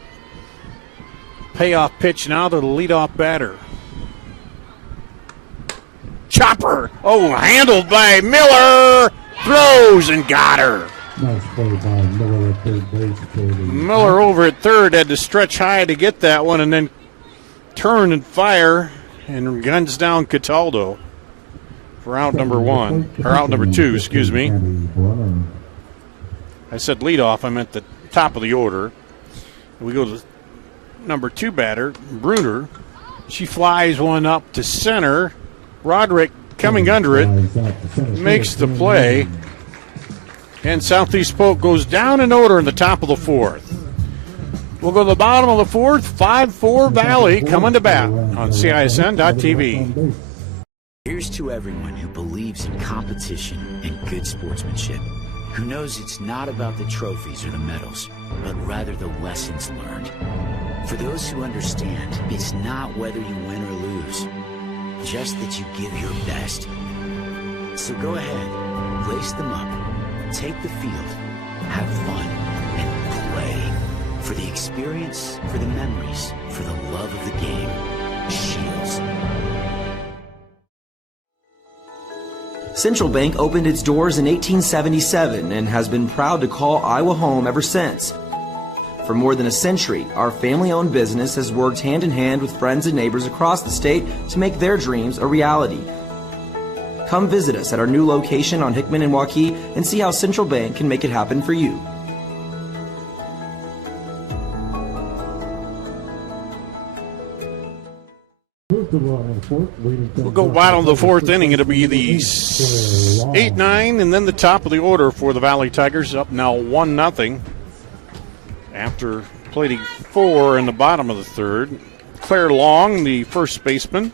payoff pitch now to the leadoff batter. Chopper! Oh, handled by Miller! Throws and got her. Nice play by Miller at third base. Miller over at third had to stretch high to get that one and then turn and fire and guns down Cataldo for out number one, or out number two, excuse me. I said leadoff, I meant the top of the order. We go to number two batter, Bruner. She flies one up to center. Roderick coming under it, makes the play. And Southeast Polk goes down in order in the top of the fourth. We'll go to the bottom of the fourth, 5-4 Valley coming to bat on CISN.TV. Here's to everyone who believes in competition and good sportsmanship, who knows it's not about the trophies or the medals, but rather the lessons learned. For those who understand, it's not whether you win or lose, just that you give your best. So go ahead, lace them up, take the field, have fun, and play. For the experience, for the memories, for the love of the game. Shields. Central Bank opened its doors in 1877 and has been proud to call Iowa home ever since. For more than a century, our family-owned business has worked hand in hand with friends and neighbors across the state to make their dreams a reality. Come visit us at our new location on Hickman and Waukee and see how Central Bank can make it happen for you. We'll go bottom of the fourth inning. It'll be the 8-9, and then the top of the order for the Valley Tigers, up now 1-0 after plating 4 in the bottom of the third. Claire Long, the first baseman,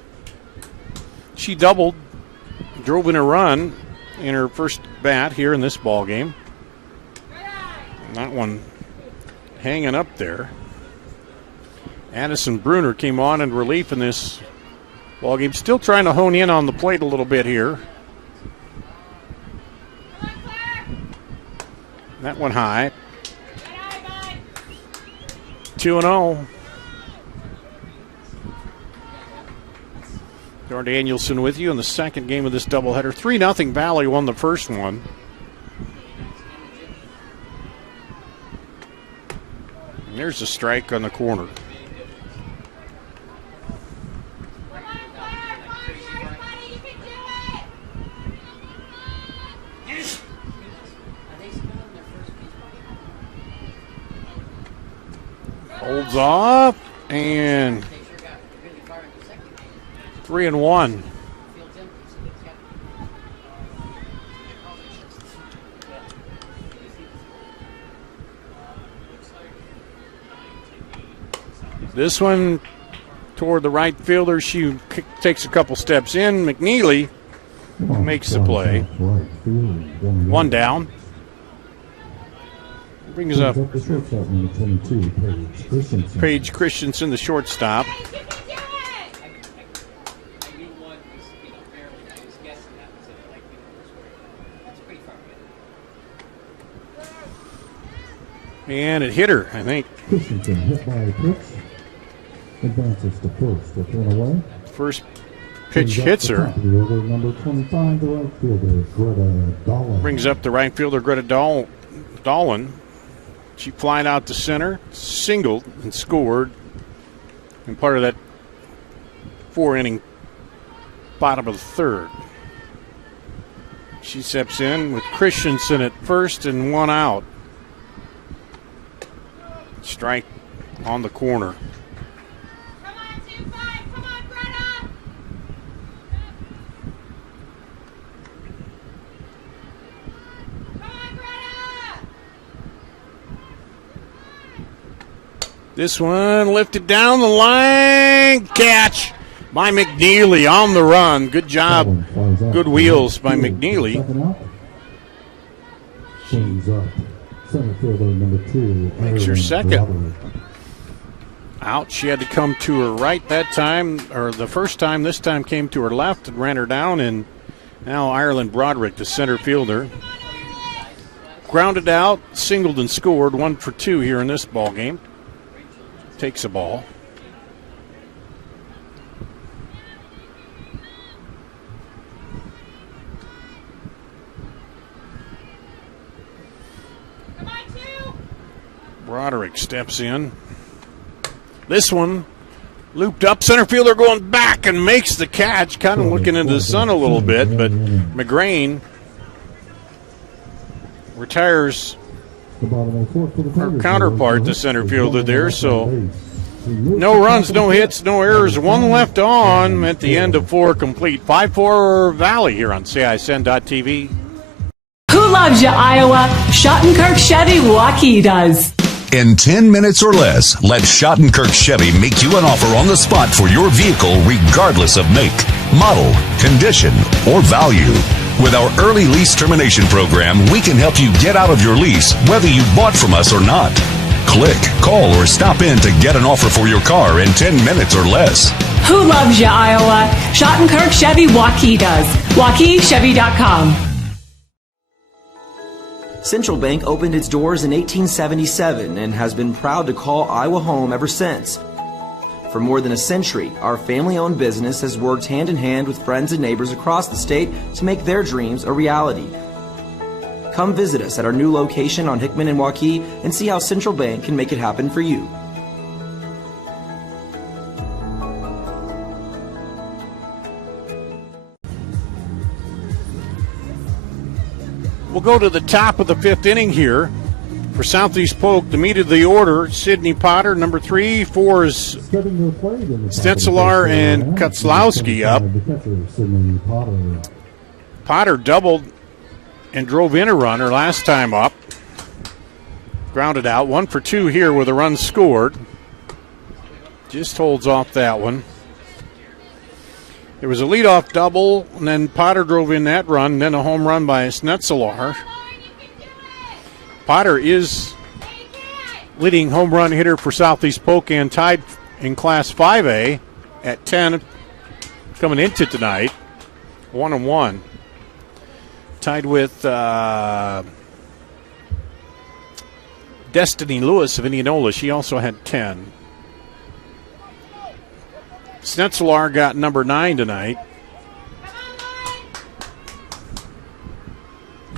she doubled, drove in a run in her first bat here in this ball game. And that one hanging up there. Addison Bruner came on in relief in this ball game. Still trying to hone in on the plate a little bit here. That one high. 2-0. Dar Danielson with you in the second game of this doubleheader. 3-0 Valley won the first one. And there's a strike on the corner. Holds off, and 3-1. This one toward the right fielder. She takes a couple steps in. McNeely makes the play. One down. Brings up Paige Christensen, the shortstop. And it hit her, I think. Christensen hit by a pitch. Advances to first. A turn away. First pitch hits her. Number 25, the right fielder, Greta Dolan. Brings up the right fielder, Greta Dolan. She flying out to center, singled and scored. And part of that 4-inning bottom of the third. She steps in with Christensen at first and one out. Strike on the corner. Come on, 2-5. Come on, Greta. Come on, Greta. This one lifted down the line. Catch by McNeely on the run. Good job. Good wheels by McNeely. Center fielder number 2. Makes her second. Out. She had to come to her right that time, or the first time. This time came to her left and ran her down. And now Ireland Broderick, the center fielder, grounded out, singled and scored. 1 for 2 here in this ball game. Takes a ball. Broderick steps in. This one looped up. Center fielder going back and makes the catch. Kind of looking into the sun a little bit, but McGrain retires her counterpart, the center fielder there. So no runs, no hits, no errors. One left on at the end of 4 complete. 5-4 Valley here on CISN.TV. Who loves you, Iowa? Schottenkirk Chevy Waukee does. In 10 minutes or less, let Schottenkirk Chevy make you an offer on the spot for your vehicle regardless of make, model, condition, or value. With our early lease termination program, we can help you get out of your lease whether you bought from us or not. Click, call, or stop in to get an offer for your car in 10 minutes or less. Who loves you, Iowa? Schottenkirk Chevy Waukee does. WaukeeChevy.com. Central Bank opened its doors in 1877 and has been proud to call Iowa home ever since. For more than a century, our family-owned business has worked hand-in-hand with friends and neighbors across the state to make their dreams a reality. Come visit us at our new location on Hickman and Waukee and see how Central Bank can make it happen for you. We'll go to the top of the 5th inning here for Southeast Polk. The meat of the order, Sydney Potter, number 3. 4 is Stentzelar and Kutzlowski up. Potter doubled and drove in a runner last time up. Grounded out. 1 for 2 here with a run scored. Just holds off that one. There was a leadoff double, and then Potter drove in that run, then a home run by Snetzelar. Potter is leading home run hitter for Southeast Polk and tied in Class 5A at 10 coming into tonight, 1-1. Tied with Destiny Lewis of Indianola. She also had 10. Snetzelaar got number 9 tonight.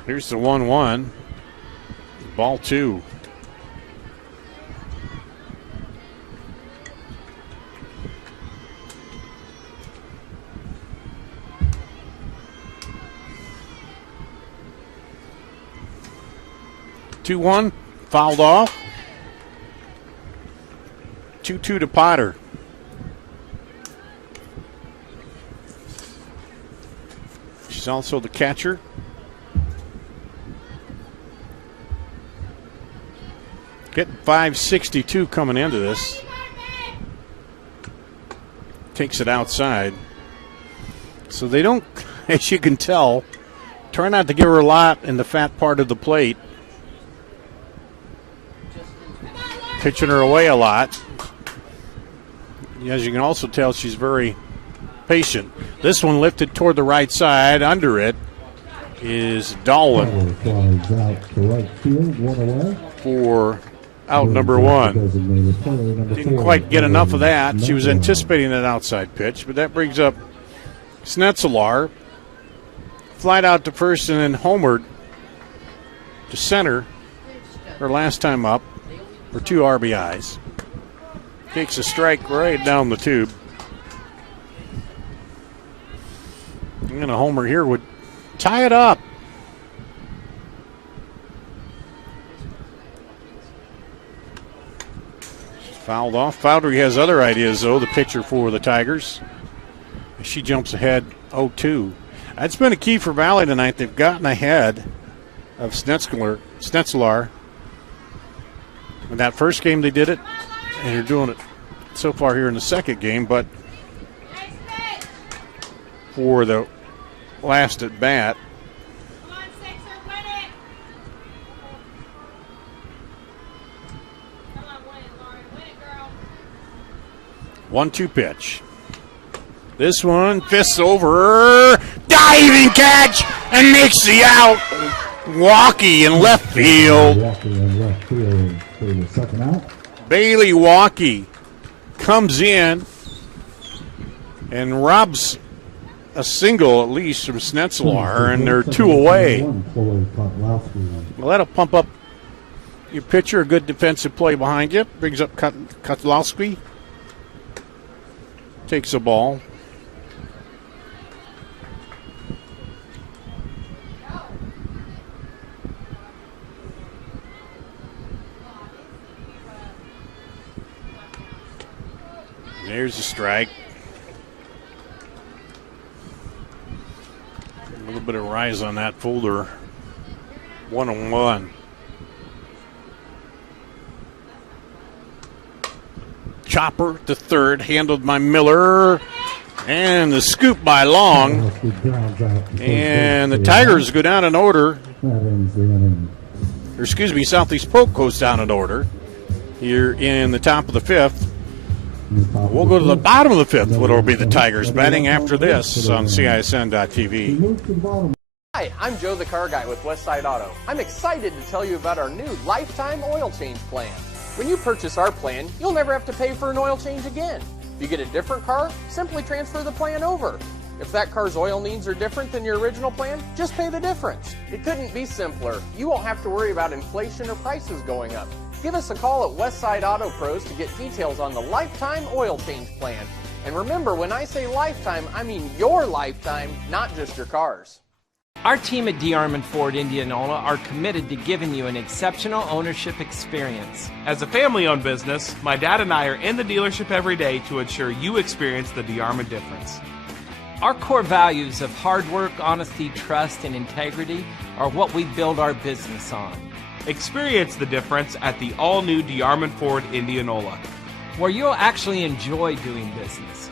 Here's the 1-1. Ball 2. Two-one, fouled off. 2-2 to Potter. She's also the catcher. Getting 562 coming into this. Takes it outside. So they don't, as you can tell, try not to give her a lot in the fat part of the plate. Pitching her away a lot. As you can also tell, she's very patient. This one lifted toward the right side. Under it is Dahlin for out number 1. Didn't quite get enough of that. She was anticipating an outside pitch, but that brings up Snetzelaar. Flied out to first and then homered to center her last time up for 2 RBIs. Takes a strike right down the tube. And a homer here would tie it up. Fouled off. Foudry has other ideas, though, the pitcher for the Tigers. She jumps ahead 0-2. That's been a key for Valley tonight. They've gotten ahead of Snetzelaar. In that first game they did it, and they're doing it so far here in the second game, but for the last at bat. 1-2 pitch. This one fists over, diving catch, and makes the out. Walkie in left field. Bailey Walkie comes in and robs a single at least from Snetzelaar, and they're 2 away. Well, that'll pump up your pitcher. A good defensive play behind you. Brings up Kotlowski. Takes the ball. There's a strike. A little bit of rise on that folder. 1-1. Chopper to third, handled by Miller. And the scoop by Long. And the Tigers go down in order. Or excuse me, Southeast Polk goes down in order here in the top of the 5th. We'll go to the bottom of the 5th, what will be the Tigers batting after this on CISN.TV. Hi, I'm Joe the Car Guy with Westside Auto. I'm excited to tell you about our new lifetime oil change plan. When you purchase our plan, you'll never have to pay for an oil change again. If you get a different car, simply transfer the plan over. If that car's oil needs are different than your original plan, just pay the difference. It couldn't be simpler. You won't have to worry about inflation or prices going up. Give us a call at Westside Auto Pros to get details on the lifetime oil change plan. And remember, when I say lifetime, I mean your lifetime, not just your car's. Our team at DeArmond Ford Indianola are committed to giving you an exceptional ownership experience. As a family-owned business, my dad and I are in the dealership every day to ensure you experience the DeArmond difference. Our core values of hard work, honesty, trust, and integrity are what we build our business on. Experience the difference at the all-new DeArmond Ford Indianola, where you'll actually enjoy doing business.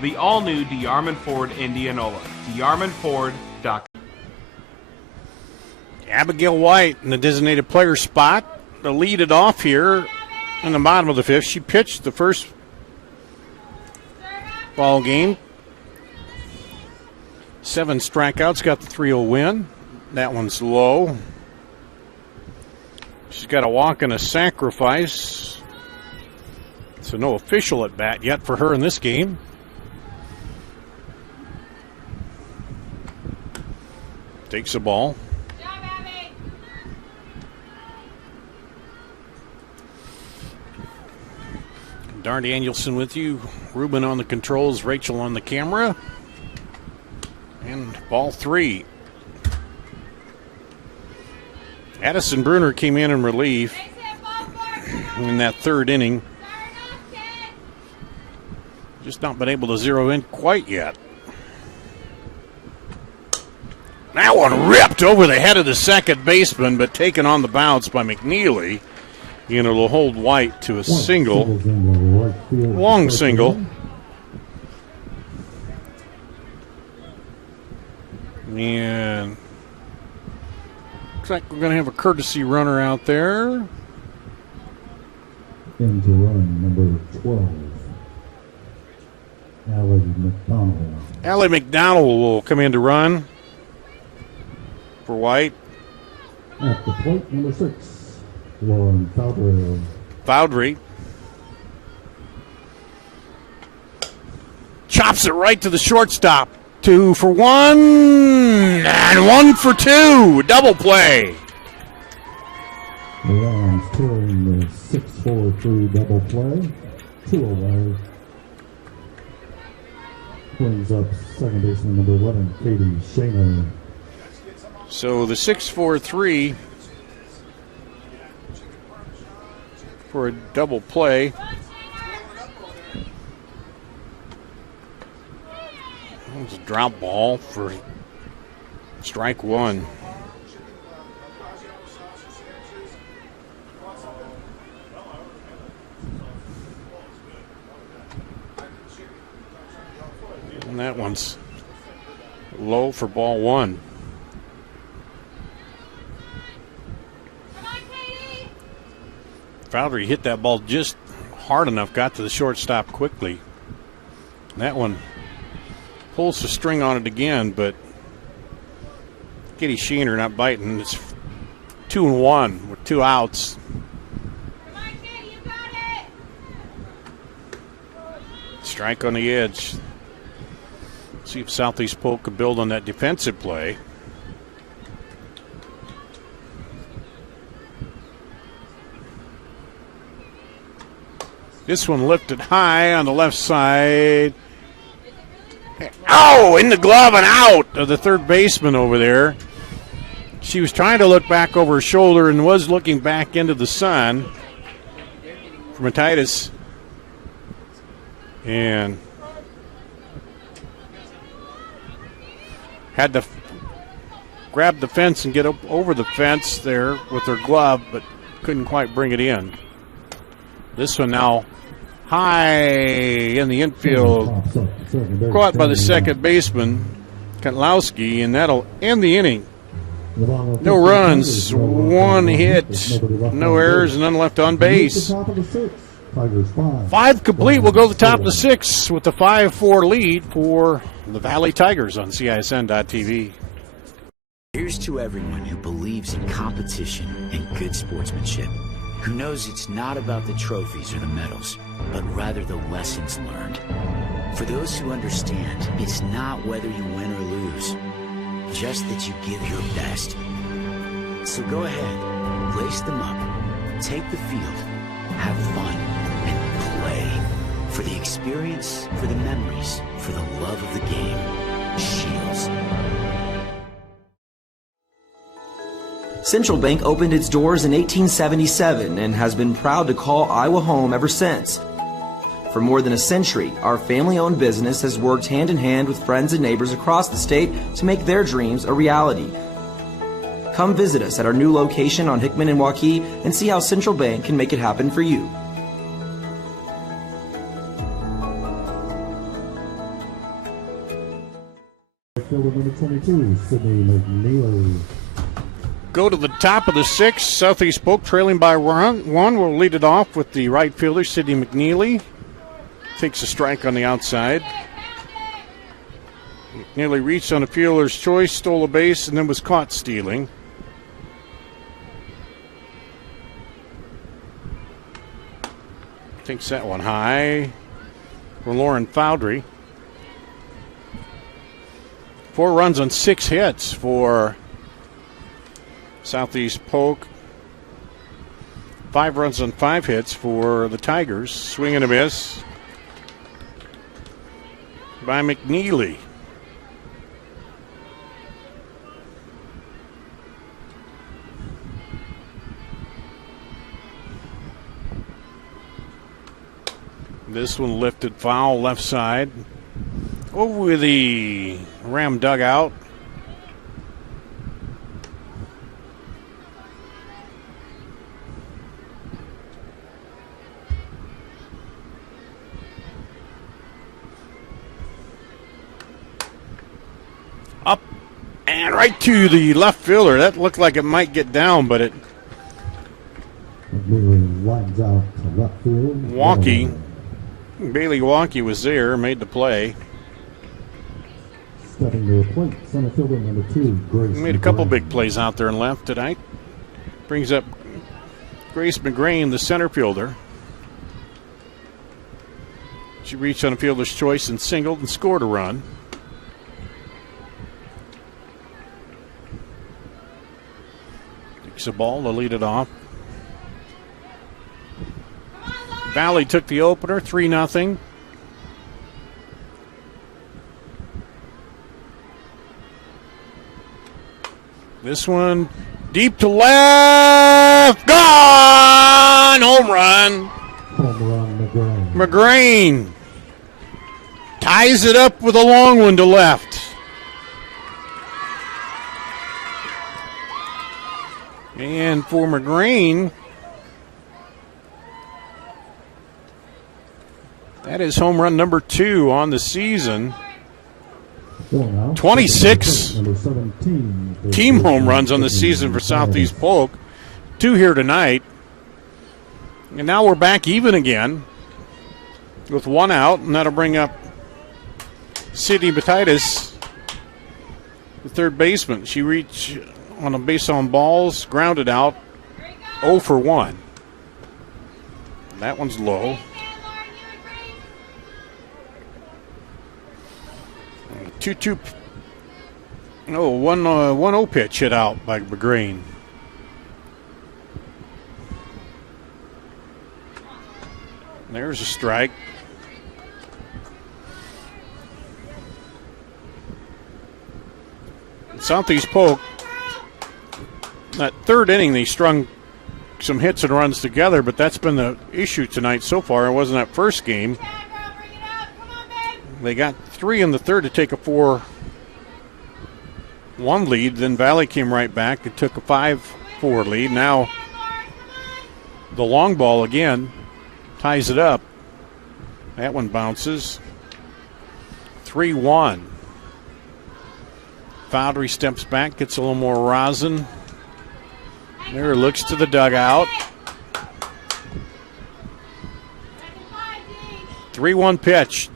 The all-new DeArmond Ford Indianola, DeArmondFord.com. Abigail White in the designated player spot to lead it off here in the bottom of the 5th. She pitched the first ball game. 7 strikeouts, got the 3-0 win. That one's low. She's got a walk and a sacrifice. So no official at bat yet for her in this game. Takes the ball. Darn Danielson with you. Ruben on the controls, Rachel on the camera. And ball 3. Addison Bruner came in relief in that 3rd inning. Just not been able to zero in quite yet. That one ripped over the head of the second baseman, but taken on the bounce by McNeely. And it'll hold White to a single. Long single. And looks like we're going to have a courtesy runner out there. Into run number 12. Allie McDonald. Allie McDonald will come in to run for White. At the plate, number 6. Lauren Fowdry. Fowdry chops it right to the shortstop. 2 for 1 and 1 for 2. Double play. The Lions touring the 6-4-3 double play. 2 away. Brings up second baseman number 11, Katie Shaner. So the 6-4-3 for a double play. That was a drop ball for strike 1. And that one's low for ball 1. Fowdry hit that ball just hard enough, got to the shortstop quickly. That one pulls the string on it again, but Katie Sheener not biting. It's 2-1 with 2 outs. Strike on the edge. See if Southeast Polk can build on that defensive play. This one lifted high on the left side. Oh, in the glove and out of the third baseman over there. She was trying to look back over her shoulder and was looking back into the sun for Matitis. And had to grab the fence and get up over the fence there with her glove, but couldn't quite bring it in. This one now high in the infield, caught by the second baseman, Kotlowski, and that'll end the inning. No runs, 1 hit, no errors, and none left on base. 5 complete. We'll go to the top of the 6th with the 5-4 lead for the Valley Tigers on CISN.TV. Here's to everyone who believes in competition and good sportsmanship, who knows it's not about the trophies or the medals, but rather the lessons learned. For those who understand, it's not whether you win or lose, just that you give your best. So go ahead, lace them up, take the field, have fun, and play. For the experience, for the memories, for the love of the game. Shields. Central Bank opened its doors in 1877 and has been proud to call Iowa home ever since. For more than a century, our family-owned business has worked hand-in-hand with friends and neighbors across the state to make their dreams a reality. Come visit us at our new location on Hickman and Waukee and see how Central Bank can make it happen for you. Fielder number 22, Sydney McNeely. Go to the top of the 6th. Southeast Polk trailing by 1. We'll lead it off with the right fielder, Sydney McNeely. takes a strike on the outside. Nearly reached on a fielder's choice, stole a base, and then was caught stealing. Takes that one high for Lauren Foundry. 4 runs on 6 hits for Southeast Polk. 5 runs on 5 hits for the Tigers. Swing and a miss by McNeely. This one lifted foul left side over the Ram dugout. Up and right to the left fielder. That looked like it might get down, but it. Lines out to left field. Wonky. Bailey Wonky was there, made the play. Stepping to the plate, center fielder number 2, Grace. Made a couple big plays out there and left tonight. Brings up Grace McGrain, the center fielder. She reached on a fielder's choice and singled and scored a run. Takes a ball to lead it off. Valley took the opener, 3-0. This one deep to left. Gone! Home run. Home run, McGrain. McGrain ties it up with a long one to left. And for McGrain, that is home run number 2 on the season. 26 team home runs on the season for Southeast Polk. 2 here tonight. And now we're back even again with 1 out, and that'll bring up Sydney Batitis, the third baseman. She reached on a base on balls, grounded out, 0 for 1. That one's low. 2-2. Oh, 1-0 pitch hit out by McGrain. There's a strike. Southeast Polk, that third inning, they strung some hits and runs together, but that's been the issue tonight so far. It wasn't that first game. They got 3 in the third to take a 4-1 lead. Then Valley came right back and took a 5-4 lead. Now the long ball again ties it up. That one bounces. 3-1. Foundry steps back, gets a little more rosin. There, looks to the dugout. 3-1 pitch.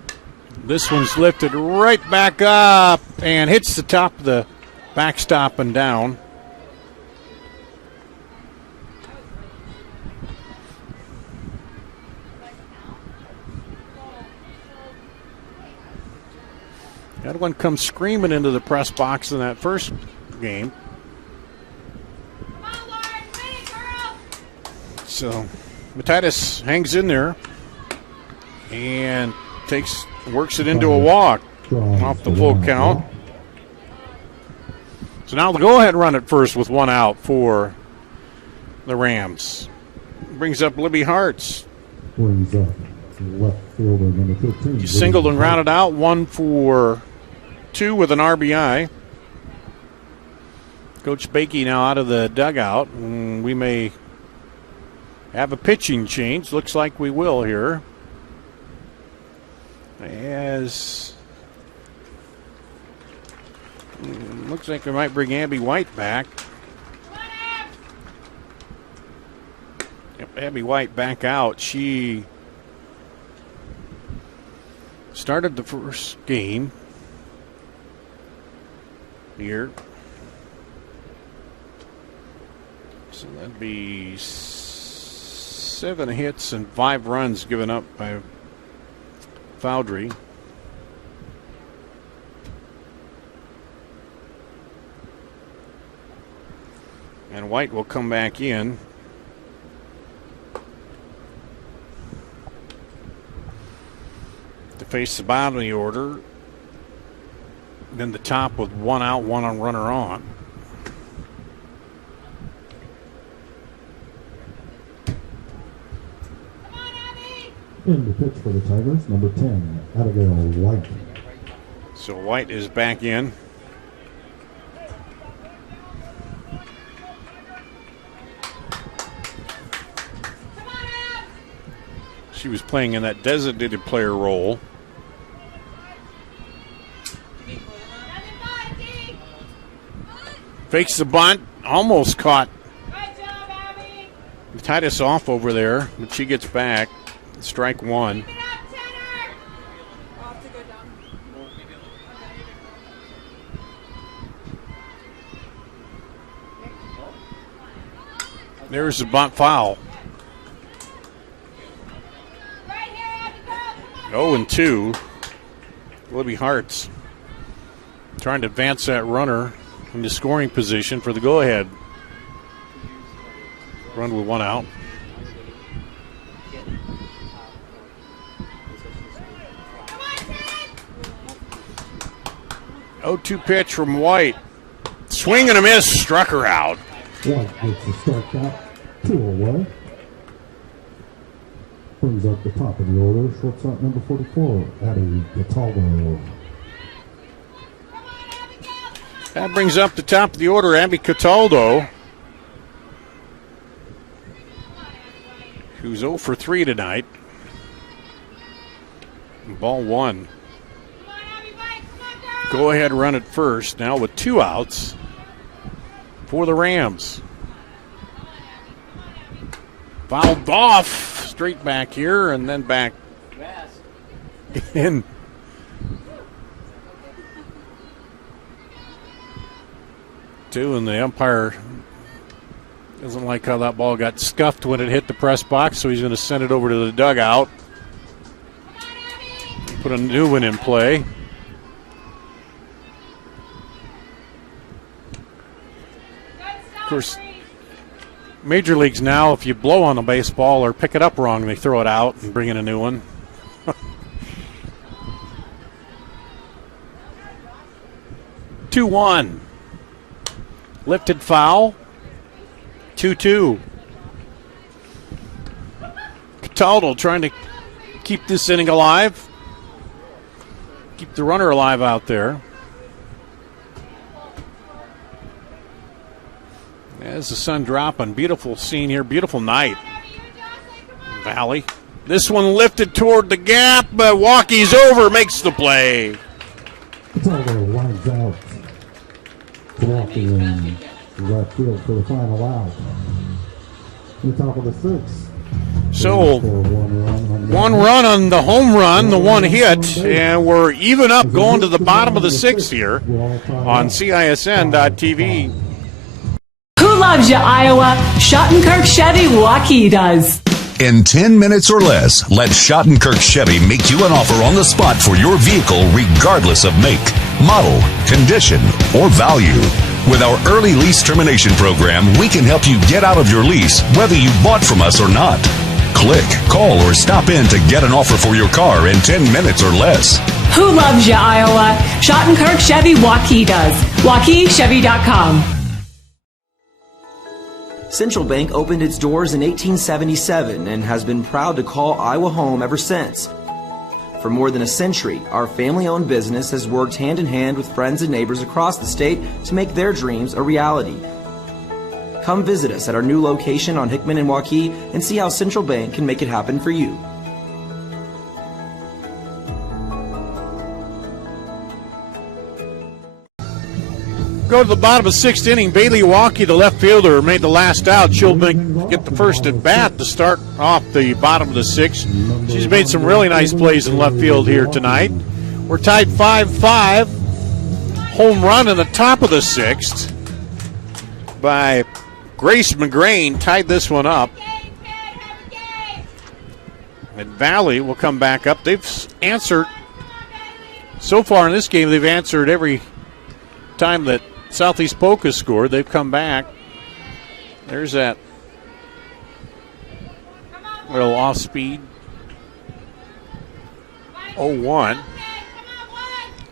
This one's lifted right back up and hits the top of the backstop and down. That one comes screaming into the press box in that first game. So Matitis hangs in there and works it into a walk off the full count. So now they'll go ahead and run it first with 1 out for the Rams. Brings up Libby Hartz. Brings up left fielder number 15. He singled and rounded out, 1 for 2 with an RBI. Coach Bakey now out of the dugout. And we may have a pitching change. Looks like we will here. As looks like we might bring Abby White back. Yep, Abby White back out. She started the first game here. So that'd be 7 hits and 5 runs given up by Foudry. And White will come back in. To face the bottom of the order. Then the top with 1 out, 1 on runner on. In the pitch for the Tigers, number 10, Abigail White. So White is back in. She was playing in that designated player role. Fakes the bunt, almost caught. Tied us off over there, but she gets back. Strike 1. There's the bunt foul. 0-2. Libby Hart's trying to advance that runner into scoring position for the go-ahead. Run with 1 out. 0-2 pitch from White. Swing and a miss, struck her out. White gets the strikeout, 2 away. Brings up the top of the order, shortstop number 44, Addie Cataldo. That brings up the top of the order, Abby Cataldo, who's 0 for 3 tonight. Ball 1. Go ahead, run it first. Now with 2 outs for the Rams. Fouled off, straight back here, and then back in. And the umpire doesn't like how that ball got scuffed when it hit the press box, so he's going to send it over to the dugout. Put a new one in play. Of course, major leagues now, if you blow on a baseball or pick it up wrong, they throw it out and bring in a new one. 2-1. Lifted foul. 2-2. Cataldo trying to keep this inning alive. Keep the runner alive out there. As the sun dropping, beautiful scene here, beautiful night. Valley. This one lifted toward the gap, but Walkie's over, makes the play. Cataldo lines out to Walkie in right field for the final out. In the top of the 6th. So, 1 run on the home run, the 1 hit, and we're even up going to the bottom of the 6th here on CISN.TV. Who loves you, Iowa? Schottenkirk Chevy Waukee does. In 10 minutes or less, let Schottenkirk Chevy make you an offer on the spot for your vehicle regardless of make, model, condition, or value. With our early lease termination program, we can help you get out of your lease whether you bought from us or not. Click, call, or stop in to get an offer for your car in 10 minutes or less. Who loves you, Iowa? Schottenkirk Chevy Waukee does. WaukeeChevy.com. Central Bank opened its doors in 1877 and has been proud to call Iowa home ever since. For more than a century, our family-owned business has worked hand-in-hand with friends and neighbors across the state to make their dreams a reality. Come visit us at our new location on Hickman and Waukee and see how Central Bank can make it happen for you. Go to the bottom of the sixth inning. Bailey Walkie, the left fielder, made the last out. She'll get the first at bat to start off the bottom of the sixth. She's made some really nice plays in left field here tonight. We're tied 5-5. Home run in the top of the sixth by Grace McGrain tied this one up. And Valley will come back up. They've answered, so far in this game, they've answered every time that Southeast Polk has scored. They've come back. There's that little off speed. 0-1.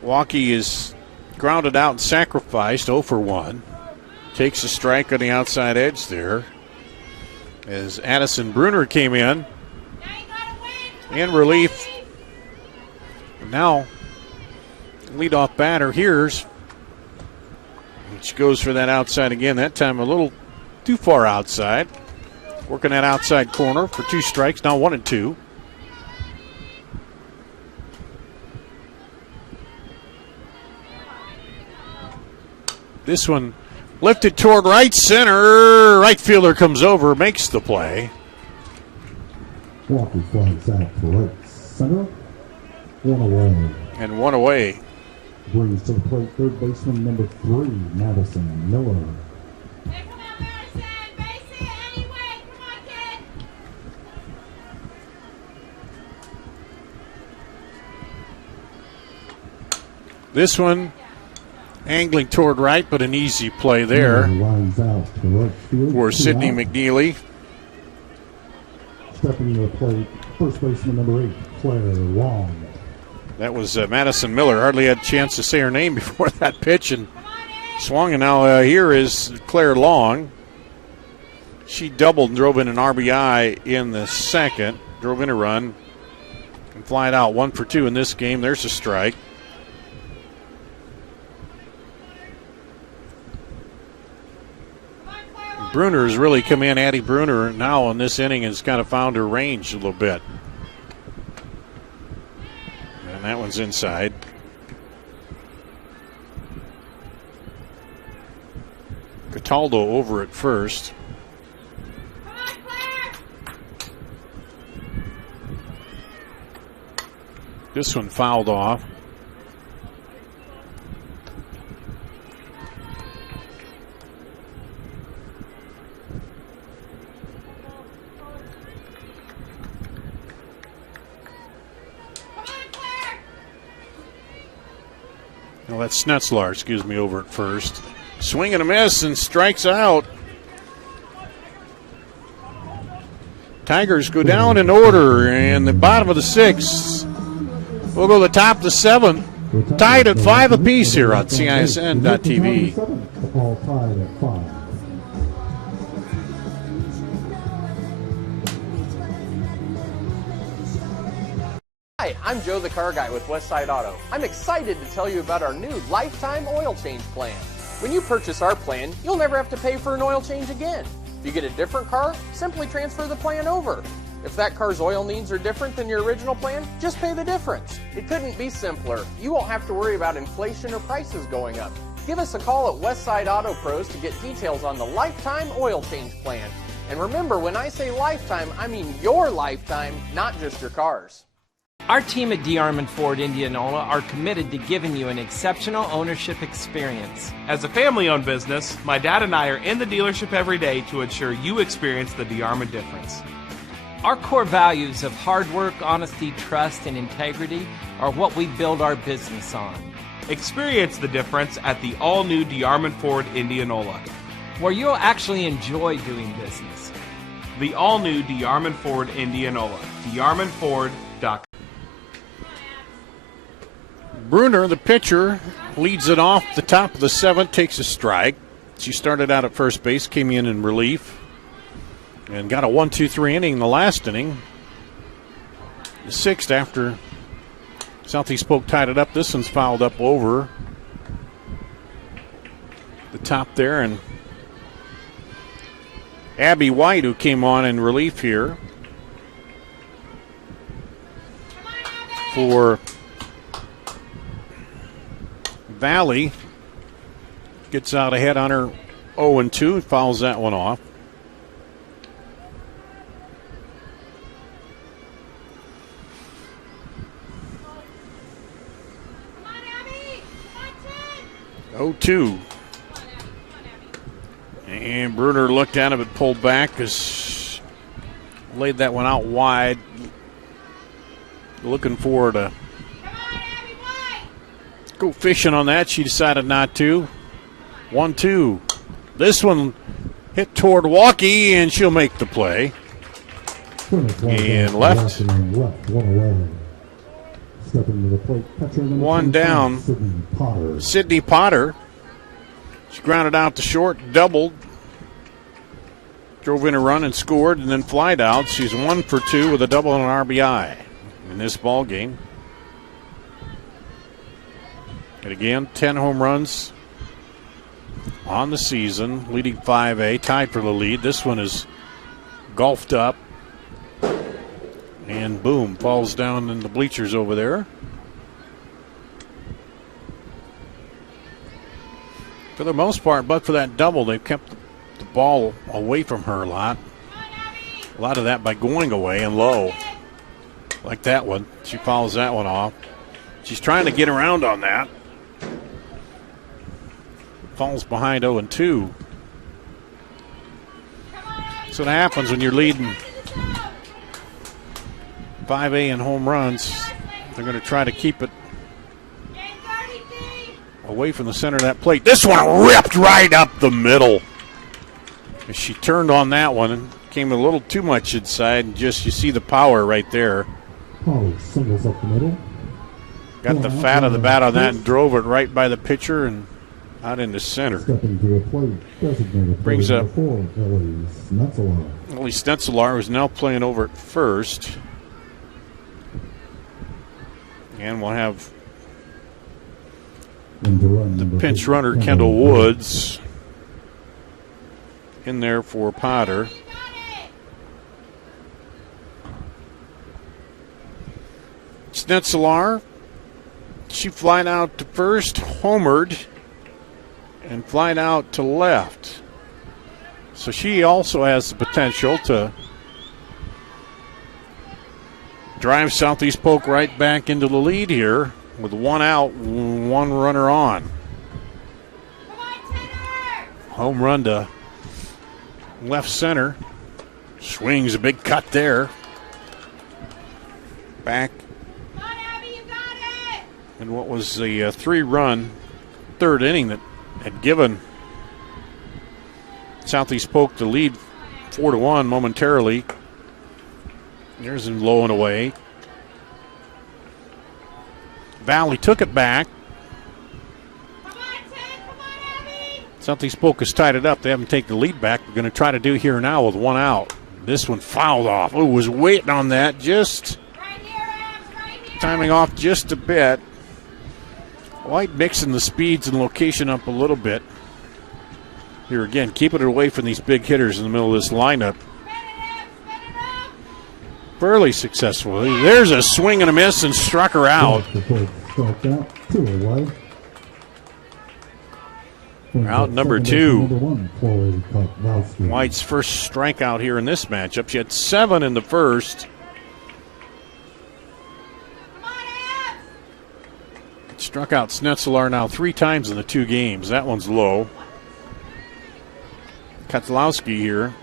Walkie is grounded out and sacrificed. 0 for 1. Takes a strike on the outside edge there. As Addison Bruner came in relief. And now, leadoff batter here's. She goes for that outside again. That time a little too far outside. Working that outside corner for 2 strikes. Now 1-2. This one lifted toward right center. Right fielder comes over, makes the play. Walker flies out to right center. 1 away. And 1 away. Brings to the plate third baseman number 3, Madison Miller. Hey, come on, Madison. Base it anyway. Come on, kid. This one angling toward right, but an easy play there Lines out to right field. for 2 Sydney out. McNeely. Stepping to the plate, first baseman number 8, Claire Long. That was Madison Miller. Hardly had a chance to say her name before that pitch and swung. And now here is Claire Long. She doubled and drove in an RBI in the second. Drove in a run and flied out 1 for 2 in this game. There's a strike. Bruner has really come in. Addie Bruner now in this inning has kind of found her range a little bit. And that one's inside. Cataldo over at first. This one fouled off. Well, that's Schnetzler, over at first. Swing and a miss and strikes out. Tigers go down in order, and the bottom of the 6th. We'll go to the top of the 7th. Tied at 5 apiece here on CISN.TV. All tied at 5. Hi, I'm Joe the Car Guy with Westside Auto. I'm excited to tell you about our new lifetime oil change plan. When you purchase our plan, you'll never have to pay for an oil change again. If you get a different car, simply transfer the plan over. If that car's oil needs are different than your original plan, just pay the difference. It couldn't be simpler. You won't have to worry about inflation or prices going up. Give us a call at Westside Auto Pros to get details on the lifetime oil change plan. And remember, when I say lifetime, I mean your lifetime, not just your car's. Our team at DeArmond Ford Indianola are committed to giving you an exceptional ownership experience. As a family-owned business, my dad and I are in the dealership every day to ensure you experience the DeArmond difference. Our core values of hard work, honesty, trust, and integrity are what we build our business on. Experience the difference at the all-new DeArmond Ford Indianola, where you'll actually enjoy doing business. The all-new DeArmond Ford Indianola, DeArmondFord.com. Bruner, the pitcher, leads it off the top of the 7th, takes a strike. She started out at first base, came in relief, and got a 1-2-3 inning in the last inning. The 6th after Southeast Polk tied it up. This one's fouled up over the top there, and Abby White, who came on in relief here for Valley, gets out ahead on her 0-2, fouls that one off. Come on, Abby. Come on, 0-2. And Bruner looked at him and pulled back because laid that one out wide. Looking for her to go fishing on that. She decided not to. 1-2. This one hit toward Walkie, and she'll make the play. And left. One away. Stepping to the plate, catcher number One down. Sydney Potter. Sydney Potter. She grounded out to short, doubled. Drove in a run and scored, and then flied out. She's 1 for 2 with a double and an RBI in this ball game. And again, 10 home runs on the season, leading 5A, tied for the lead. This one is golfed up, and boom, falls down in the bleachers over there. For the most part, but for that double, they've kept the ball away from her a lot. A lot of that by going away and low. Like that one. She fouls that one off. She's trying to get around on that. Falls behind 0-2. So what happens when you're leading 5A in home runs. They're going to try to keep it away from the center of that plate. This one ripped right up the middle. She turned on that one and came a little too much inside. And just you see the power right there. Potter singles up the middle. Got the fat of the bat on that and drove it right by the pitcher and out into center. Stepping to the plate, designated Brings player up number 4, Ellie Snetzelar. Ellie Snetzelar, who's now playing over at first. And we'll have the pinch runner, Kendall Woods, in there for Potter. Snetzelar, she flied out to first, homered, and flied out to left. So she also has the potential to drive Southeast Polk right back into the lead here with 1 out, 1 runner on. Home run to left center. Swings a big cut there. Back. And what was the 3-run third inning that had given Southeast Polk the lead 4-1 momentarily. There's him low and away. Valley took it back. Southeast Polk has tied it up. They haven't taken the lead back. They're going to try to do here now with 1 out. This one fouled off. Oh, was waiting on that. Just timing off just a bit. White mixing the speeds and location up a little bit. Here again, keeping it away from these big hitters in the middle of this lineup. Fairly successful. There's a swing and a miss and struck her out. Out number 2. White's first strikeout here in this matchup. She had 7 in the first. Struck out Snetzelar now 3 times in the 2 games. That one's low. Katlowski here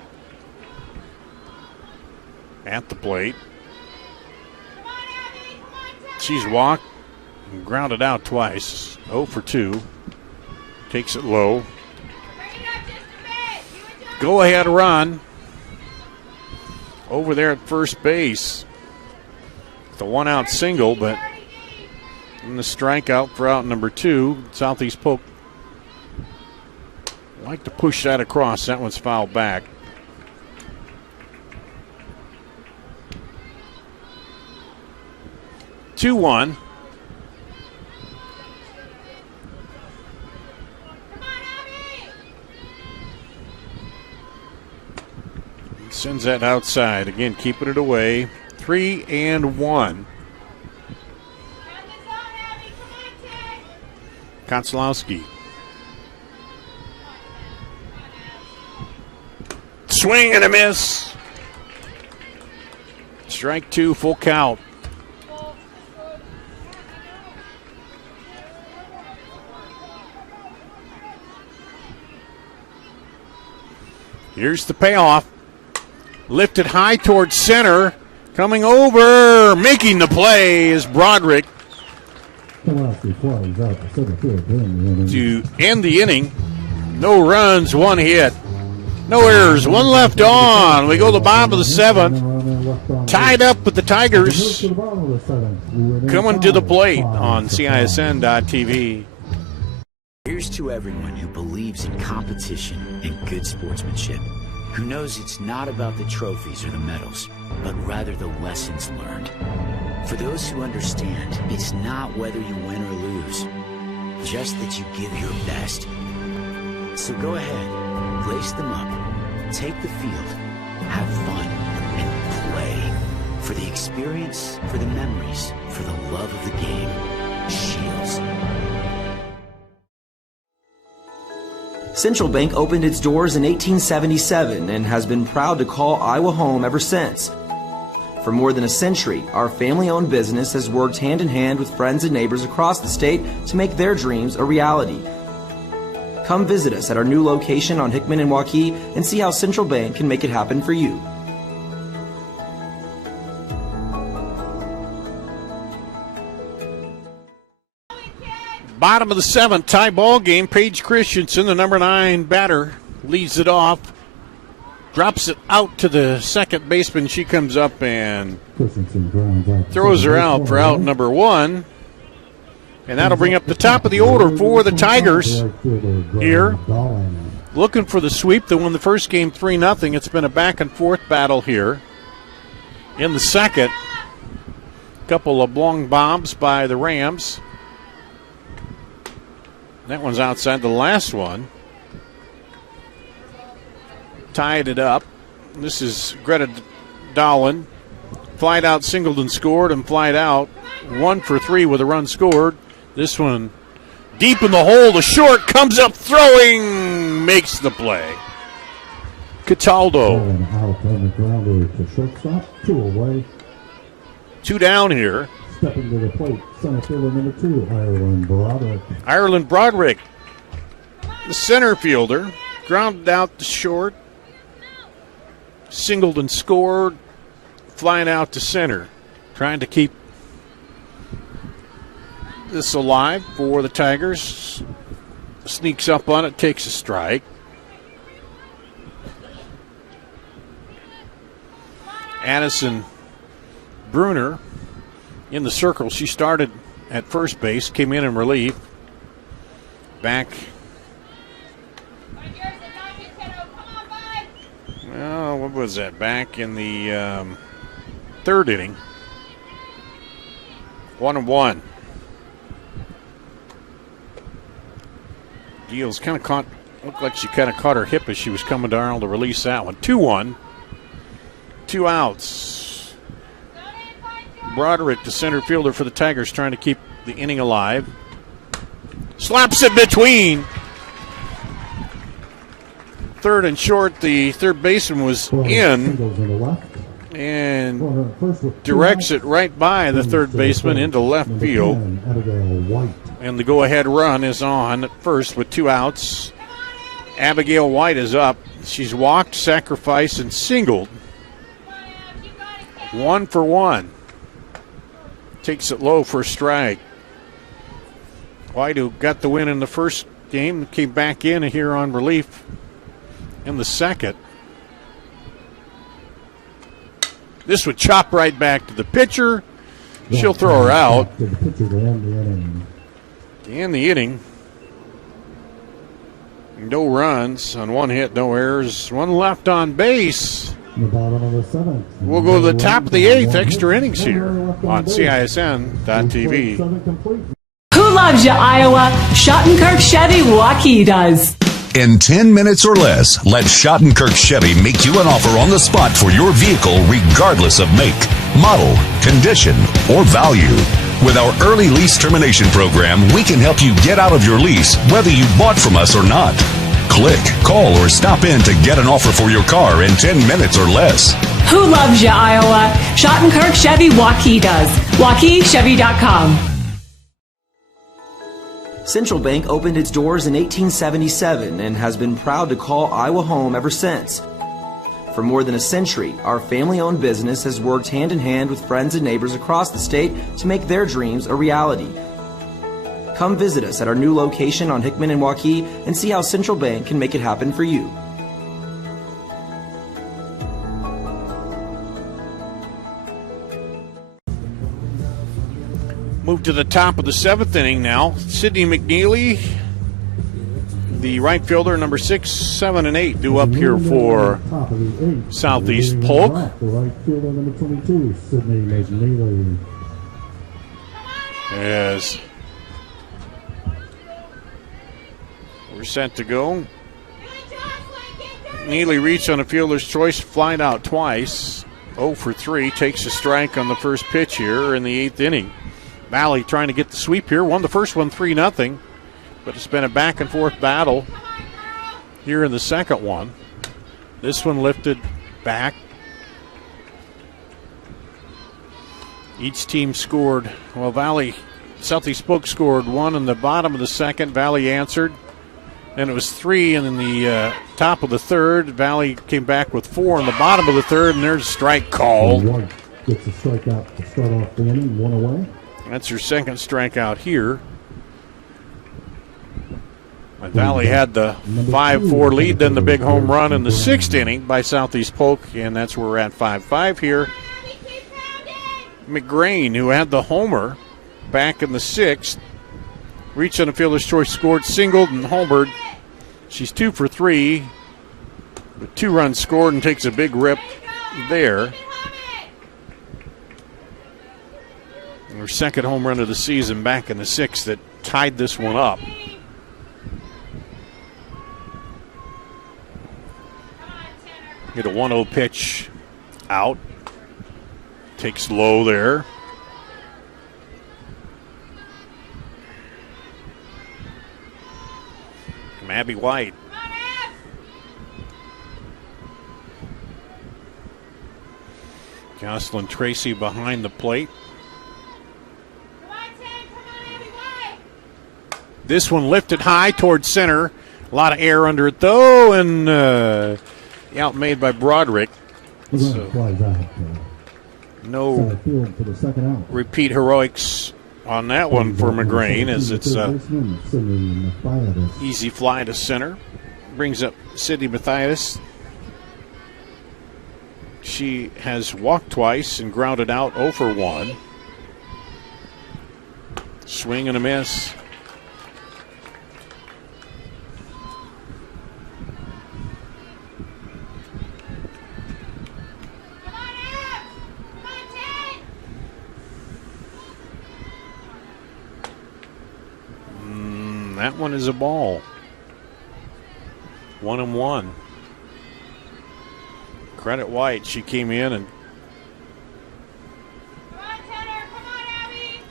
at the plate. She's walked and grounded out twice. 0 for 2. Takes it low. Go ahead run over there at first base. The 1 out single, but in the strikeout for out number 2. Southeast Polk like to push that across. That one's fouled back. Two one. Sends that outside. Again, keeping it away. 3-1. Konsolowski Swing and a miss. Strike two, full count. Here's the payoff. Lifted high towards center. Coming over, making the play is Broderick to end the inning. No runs, one hit. No errors, one left on. We go to the bottom of the seventh. Tied up with the Tigers. Coming to the plate on CISN.TV. Here's to everyone who believes in competition and good sportsmanship, who knows it's not about the trophies or the medals, but rather the lessons learned. For those who understand, it's not whether you win or lose, just that you give your best. So go ahead, lace them up, take the field, have fun, and play. For the experience, for the memories, for the love of the game. Shields. Central Bank opened its doors in 1877 and has been proud to call Iowa home ever since. For more than a century, our family-owned business has worked hand-in-hand with friends and neighbors across the state to make their dreams a reality. Come visit us at our new location on Hickman and Waukee and see how Central Bank can make it happen for you. Bottom of the seventh, tie ball game. Paige Christensen, the number 9 batter, leads it off. Drops it out to the second baseman. She comes up and throws her out for out number 1. And that'll bring up the top of the order for the Tigers here. Looking for the sweep that won the first game 3-0. It's been a back and forth battle here. In the second, a couple of long bombs by the Rams. That one's outside the last one. Tied it up. This is Greta Dolan. Flied out, singled and scored, and flied out. 1 for 3 with a run scored. This one deep in the hole. The short comes up throwing. Makes the play. Cataldo. Two down here. Stepping to the plate, center fielder number 2, Ireland Broderick. Ireland Broderick, the center fielder, grounded out to short, singled and scored, flying out to center, trying to keep this alive for the Tigers. Sneaks up on it, takes a strike. Addison Bruner in the circle. She started at first base, came in relief. Back. Well, what was that? Back in the third inning. 1-1. Deals kind of caught, looked like she kind of caught her hip as she was coming down to release that one. 2-1. 2 outs. Broderick, the center fielder for the Tigers, trying to keep the inning alive. Slaps it between. Third and short, the third baseman was in and directs it right by the third baseman into left field. And the go-ahead run is on at first with 2 outs. Abigail White is up. She's walked, sacrificed, and singled. 1 for 1. Takes it low for a strike. White, who got the win in the first game, came back in here on relief in the second. This would chop right back to the pitcher. She'll throw her out. In the inning. No runs on 1 hit, no errors. 1 left on base. We'll go to the top of the 8th, extra innings here on CISN.TV. Who loves you, Iowa? Schottenkirk Chevy Waukee does. In 10 minutes or less, let Schottenkirk Chevy make you an offer on the spot for your vehicle regardless of make, model, condition, or value. With our early lease termination program, we can help you get out of your lease whether you bought from us or not. Click, call, or stop in to get an offer for your car in 10 minutes or less. Who loves you, Iowa? Schottenkirk Chevy Waukee does. WaukeeChevy.com. Central Bank opened its doors in 1877 and has been proud to call Iowa home ever since. For more than a century, our family-owned business has worked hand-in-hand with friends and neighbors across the state to make their dreams a reality. Come visit us at our new location on Hickman and Waukee and see how Central Bank can make it happen for you. Move to the top of the 7th inning now. Sidney McNeely, the right fielder, number 6, 7, and 8, due up here for Southeast Polk. The right fielder, number 22, Sidney McNeely. As we're set to go. Neely reached on a fielder's choice, flied out twice. 0 for 3, takes a strike on the first pitch here in the 8th inning. Valley trying to get the sweep here. Won the first one 3-0, but it's been a back and forth battle here in the second one. This one lifted back. Each team scored. Well, Valley, Southeast Polk scored 1 in the bottom of the second. Valley answered. And it was 3 in the top of the third. Valley came back with 4 in the bottom of the third, and there's a strike called. White gets a strikeout to start off the inning, 1 away. That's your second strikeout here. And Valley had the 5-4 lead, then the big home run in the 6th inning by Southeast Polk, and that's where we're at 5-5 here. McGrain, who had the homer back in the 6th, reached on a fielder's choice, scored, singled, and homered. She's 2 for 3 with 2 runs scored and takes a big rip there. Her second home run of the season back in the 6th that tied this one up. Get a 1-0 pitch out. Takes low there. From Abby White. Jocelyn Tracy behind the plate. This one lifted high towards center. A lot of air under it, though, and outmade by Broderick. So, no repeat heroics on that one for McGrain, as it's easy fly to center. Brings up Sydney Mathias. She has walked twice and grounded out 0 for 1. Swing and a miss. That one is a ball. 1-1. Credit White. She came in and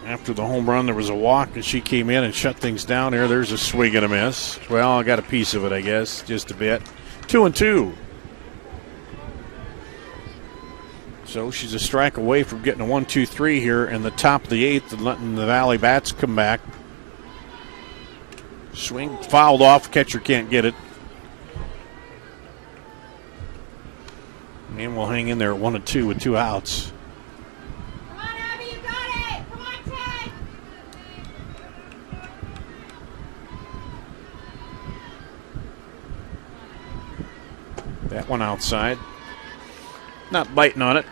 after the home run there was a walk and she came in and shut things down here. There's a swing and a miss. Well, I got a piece of it, I guess, just a bit. 2-2. So she's a strike away from getting a 1-2-3 here in the top of the 8th and letting the Valley bats come back. Swing fouled off. Catcher can't get it. And we'll hang in there at 1-2 with 2 outs. Come on, Abby, you got it. Come on, Ted. That one outside. Not biting on it.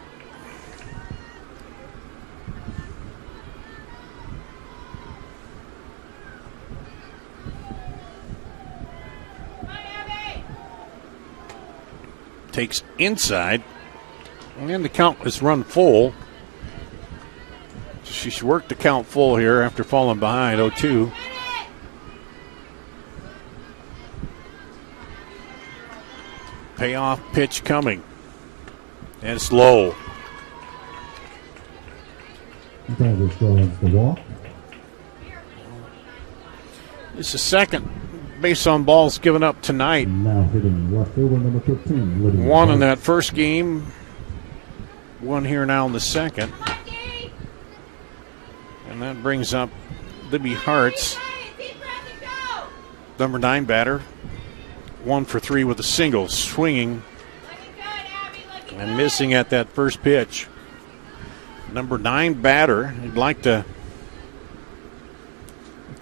Takes inside, and the count is run full. She's worked the count full here after falling behind 0-2. Payoff pitch coming, and it's low. The walk. It's the second base on balls given up tonight. Now hitting left fielder number 15, Lydia. One in that first game, one here now in the second. And that brings up Libby Hartz, number 9 batter. 1 for 3 with a single, swinging and missing at that first pitch. Number 9 batter, you'd like to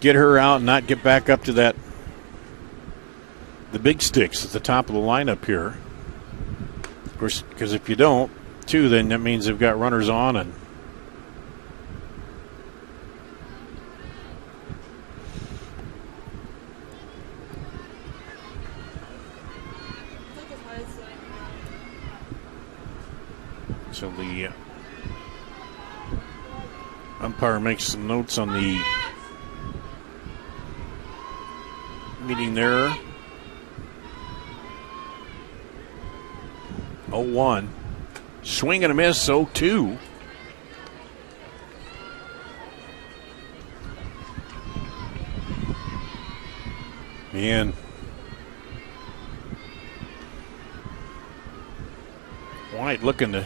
get her out and not get back up to the big sticks at the top of the lineup here. Of course, because if you don't, too, then that means they've got runners on and so the umpire makes some notes on the meeting there. 0-1. Swing and a miss, 0-2. And White looking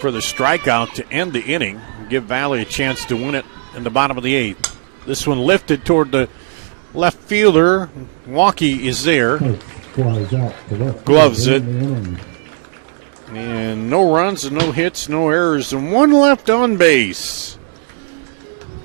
for the strikeout to end the inning, give Valley a chance to win it in the bottom of the 8th. This one lifted toward the left fielder. Walkie is there. Gloves it. And no runs and no hits, no errors, and one left on base.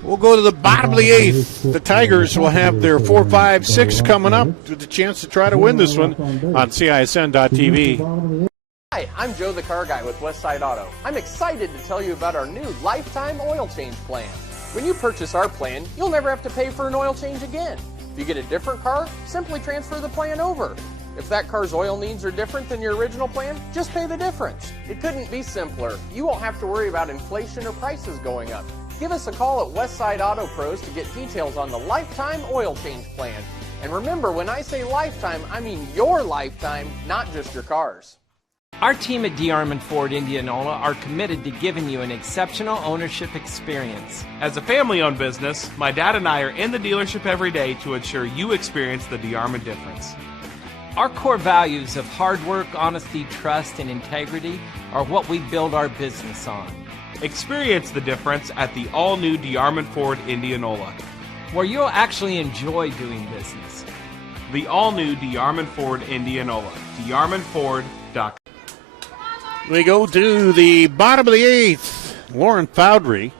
We'll go to the bottom of the 8th. The Tigers will have their 4, 5, 6 coming up with a chance to try to win this one on CISN.TV. Hi, I'm Joe the Car Guy with Westside Auto. I'm excited to tell you about our new lifetime oil change plan. When you purchase our plan, you'll never have to pay for an oil change again. If you get a different car, simply transfer the plan over. If that car's oil needs are different than your original plan, just pay the difference. It couldn't be simpler. You won't have to worry about inflation or prices going up. Give us a call at Westside Auto Pros to get details on the lifetime oil change plan. And remember, when I say lifetime, I mean your lifetime, not just your car's. Our team at DeArmond Ford Indianola are committed to giving you an exceptional ownership experience. As a family-owned business, my dad and I are in the dealership every day to ensure you experience the DeArmond difference. Our core values of hard work, honesty, trust, and integrity are what we build our business on. Experience the difference at the all-new DeArmond Ford Indianola, where you'll actually enjoy doing business. The all-new DeArmond Ford Indianola, DeArmondFord.com. We go to the bottom of the 8th. Lauren Foudry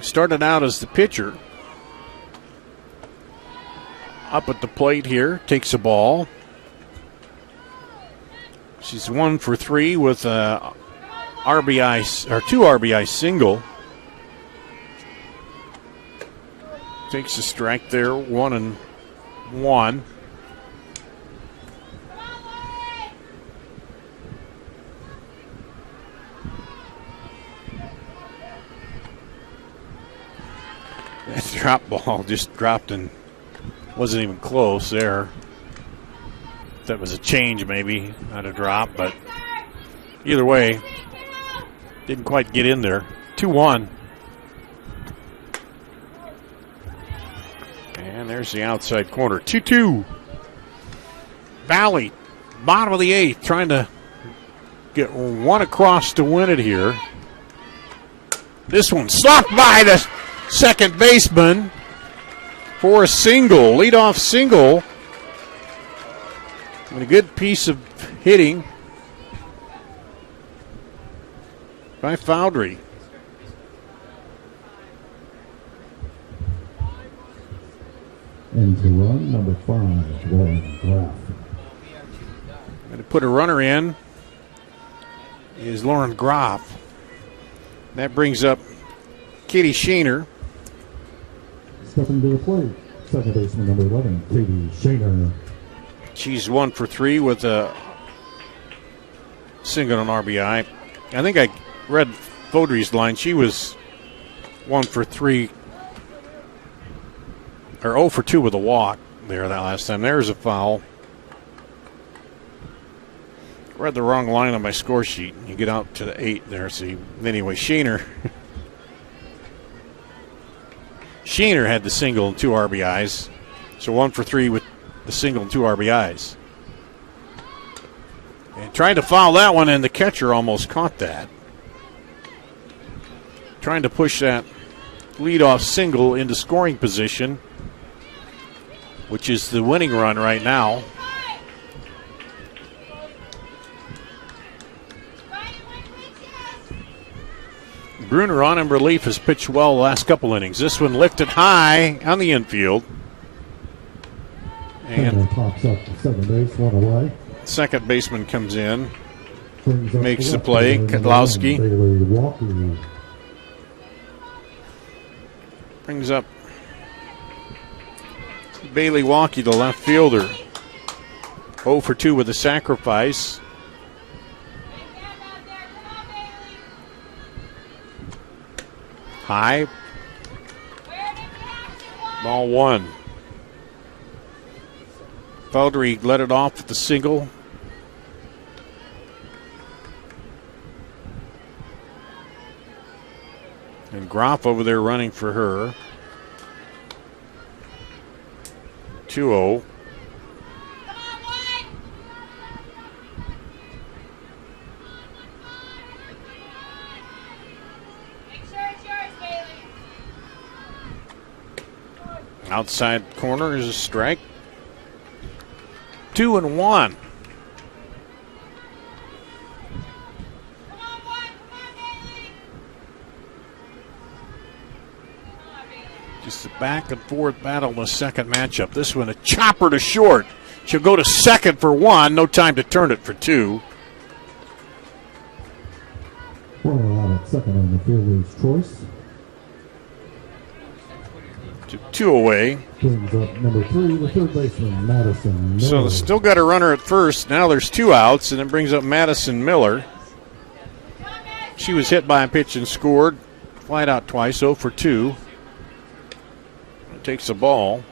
started out as the pitcher. Up at the plate here, takes a ball. She's 1 for 3 with a RBI or 2 RBI single. Takes a strike there, 1-1. That drop ball just dropped and wasn't even close there. That was a change maybe, not a drop, but either way, didn't quite get in there. 2-1. And there's the outside corner. 2-2. Valley, bottom of the 8th, trying to get one across to win it here. This one slapped by the second baseman for a single, leadoff single. And a good piece of hitting by Foudry. And to run, number 5, Lauren Graff. And to put a runner in is Lauren Groff. That brings up Katie Shaner. Stepping to the plate, second baseman number 11, Katie Shaner. She's 1 for 3 with a single on RBI. I think I read Foudry's line. She was 1 for 3, or 0 for 2 with a walk there that last time. There's a foul. Read the wrong line on my score sheet. You get out to the 8 there. See, anyway, Shaner had the single and 2 RBIs. So 1 for 3 with the single and 2 RBIs. And trying to foul that one, and the catcher almost caught that. Trying to push that leadoff single into scoring position, which is the winning run right now. Bruner on in relief has pitched well the last couple innings. This one lifted high on the infield. And pops up to second base, one away. Second baseman comes in, Brings up makes the left play. fielder, number Kedlowski 1, Bailey Walker. brings up Bailey Walkie, the left fielder. 0 for 2 with a sacrifice. High. Ball 1. Feldry let it off with the single. And Groff over there running for her. 2-0. Outside corner is a strike. 2-1. Just a back and forth battle in the second matchup. This one a chopper to short. She'll go to second for 1. No time to turn it for 2. Runner out at second on the fielder's choice. 2 away. Brings up number 3, the third baseman, Madison Miller. So they still got a runner at first. Now there's 2 outs, and it brings up Madison Miller. She was hit by a pitch and scored. Flied out twice, 0 for 2. Takes the ball.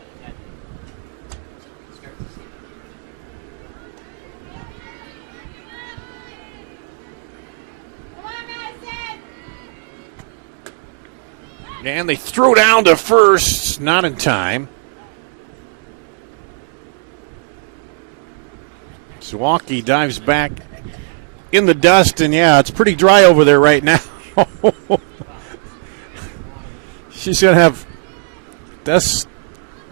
And they throw down to first, not in time. Milwaukee dives back in the dust, and yeah, it's pretty dry over there right now. She's going to have dust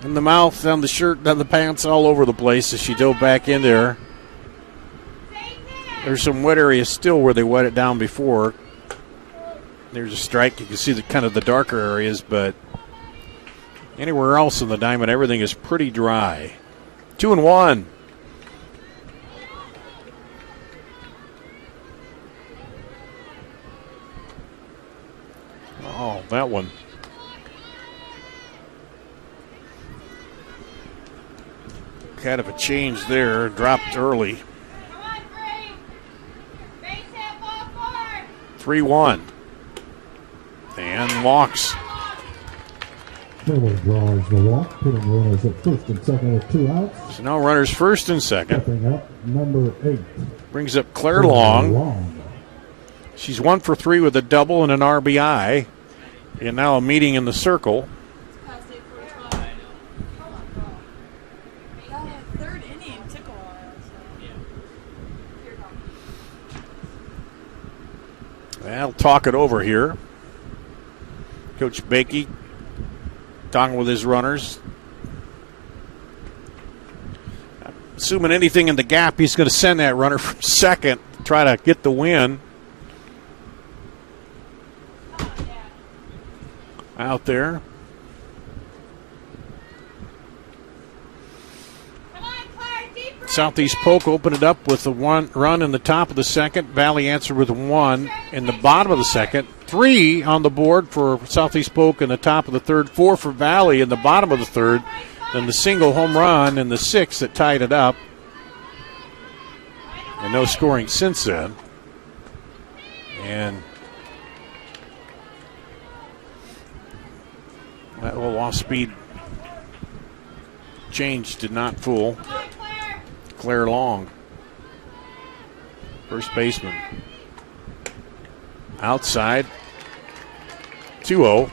in the mouth, down the shirt, down the pants, all over the place as she dove back in there. There's some wet areas still where they wet it down before. There's a strike. You can see the kind of the darker areas, but anywhere else in the diamond, everything is pretty dry. 2-1. Oh, that one. Kind of a change there. Dropped early. 3-1. And walks. Miller draws the walk, putting runners at first and second with 2 outs. So now runners first and second. Stepping up, number 8. Brings up Claire Long. She's 1 for 3 with a double and an RBI. And now a meeting in the circle. I'll talk it over here. Coach Bakey talking with his runners. Assuming anything in the gap, he's going to send that runner from second to try to get the win. Out there. Southeast Polk opened it up with a 1 run in the top of the second. Valley answered with 1 in the bottom of the second. 3 on the board for Southeast Polk in the top of the third. 4 for Valley in the bottom of the third. Then the single home run in the 6th that tied it up. And no scoring since then. And that little off-speed change did not fool Claire Long, first baseman. Outside, 2-0.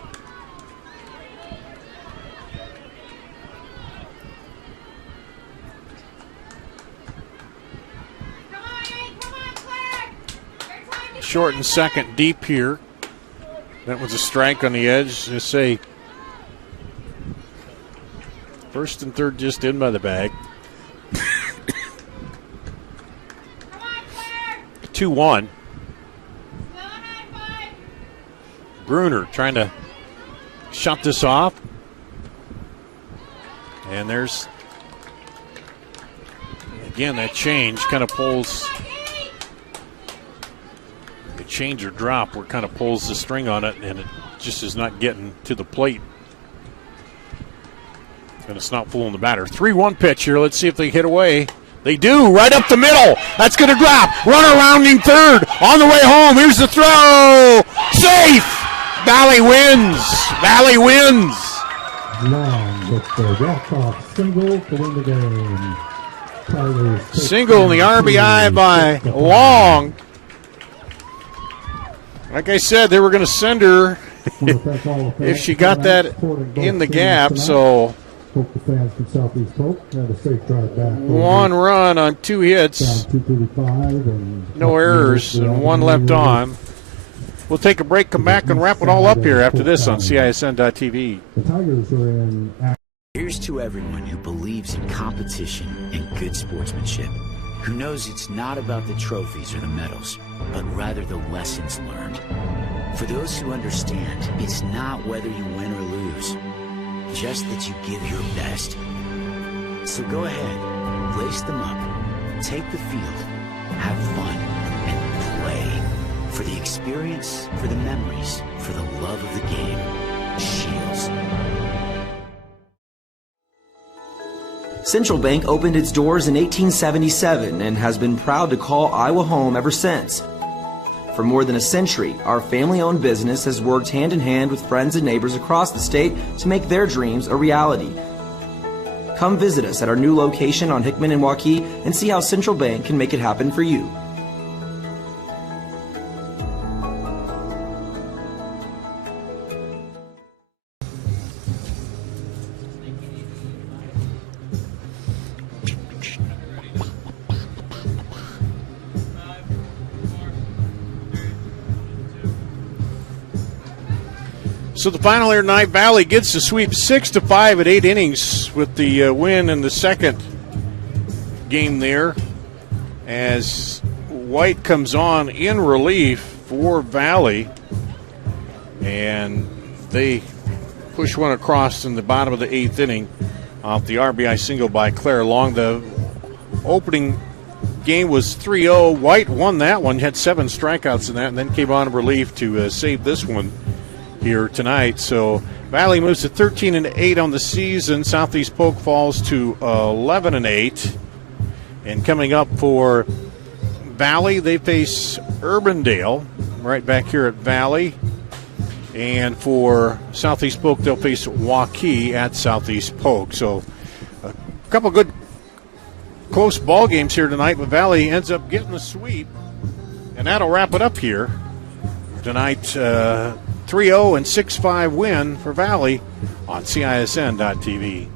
Short and second deep here. That was a strike on the edge. Just say first and third just in by the bag. 2-1. Bruner trying to shut this off. And there's, again, that change kind of pulls, the change or drop where it kind of pulls the string on it, and it just is not getting to the plate. And it's not fooling the batter. 3-1 pitch here. Let's see if they hit away. They do, right up the middle. That's going to drop. Runner rounding third. On the way home, here's the throw. Safe. Valley wins. Valley wins. Long with the walk-off single to win the game. Tigers Single in the RBI by Long. Like I said, they were going to send her if she got that in the gap. So hope the fans from Southeast Polk had a safe drive back. 1 run on 2 hits. Down 235 and no errors and 1 left on. We'll take a break, come back, and wrap it all up here after this on CISN.TV. The Tigers are in. Here's to everyone who believes in competition and good sportsmanship, who knows it's not about the trophies or the medals, but rather the lessons learned. For those who understand, it's not whether you win or lose, just that you give your best. So go ahead, lace them up, take the field, have fun, and play. For the experience, for the memories, for the love of the game. Shields. Central Bank opened its doors in 1877 and has been proud to call Iowa home ever since. For more than a century, our family-owned business has worked hand-in-hand with friends and neighbors across the state to make their dreams a reality. Come visit us at our new location on Hickman and Waukee and see how Central Bank can make it happen for you. So the final here tonight, Valley gets the sweep 6-5 at 8 innings with the win in the second game there, as White comes on in relief for Valley, and they push one across in the bottom of the 8th inning off the RBI single by Claire Long. The opening game was 3-0. White won that one, had 7 strikeouts in that, and then came on in relief to save this one here tonight. So Valley moves to 13-8 on the season. Southeast Polk falls to 11-8. And coming up for Valley, they face Urbandale right back here at Valley. And for Southeast Polk, they'll face Waukee at Southeast Polk. So a couple good close ball games here tonight, but Valley ends up getting the sweep. And that'll wrap it up here tonight. 3-0 and 6-5 win for Valley on CISN.TV.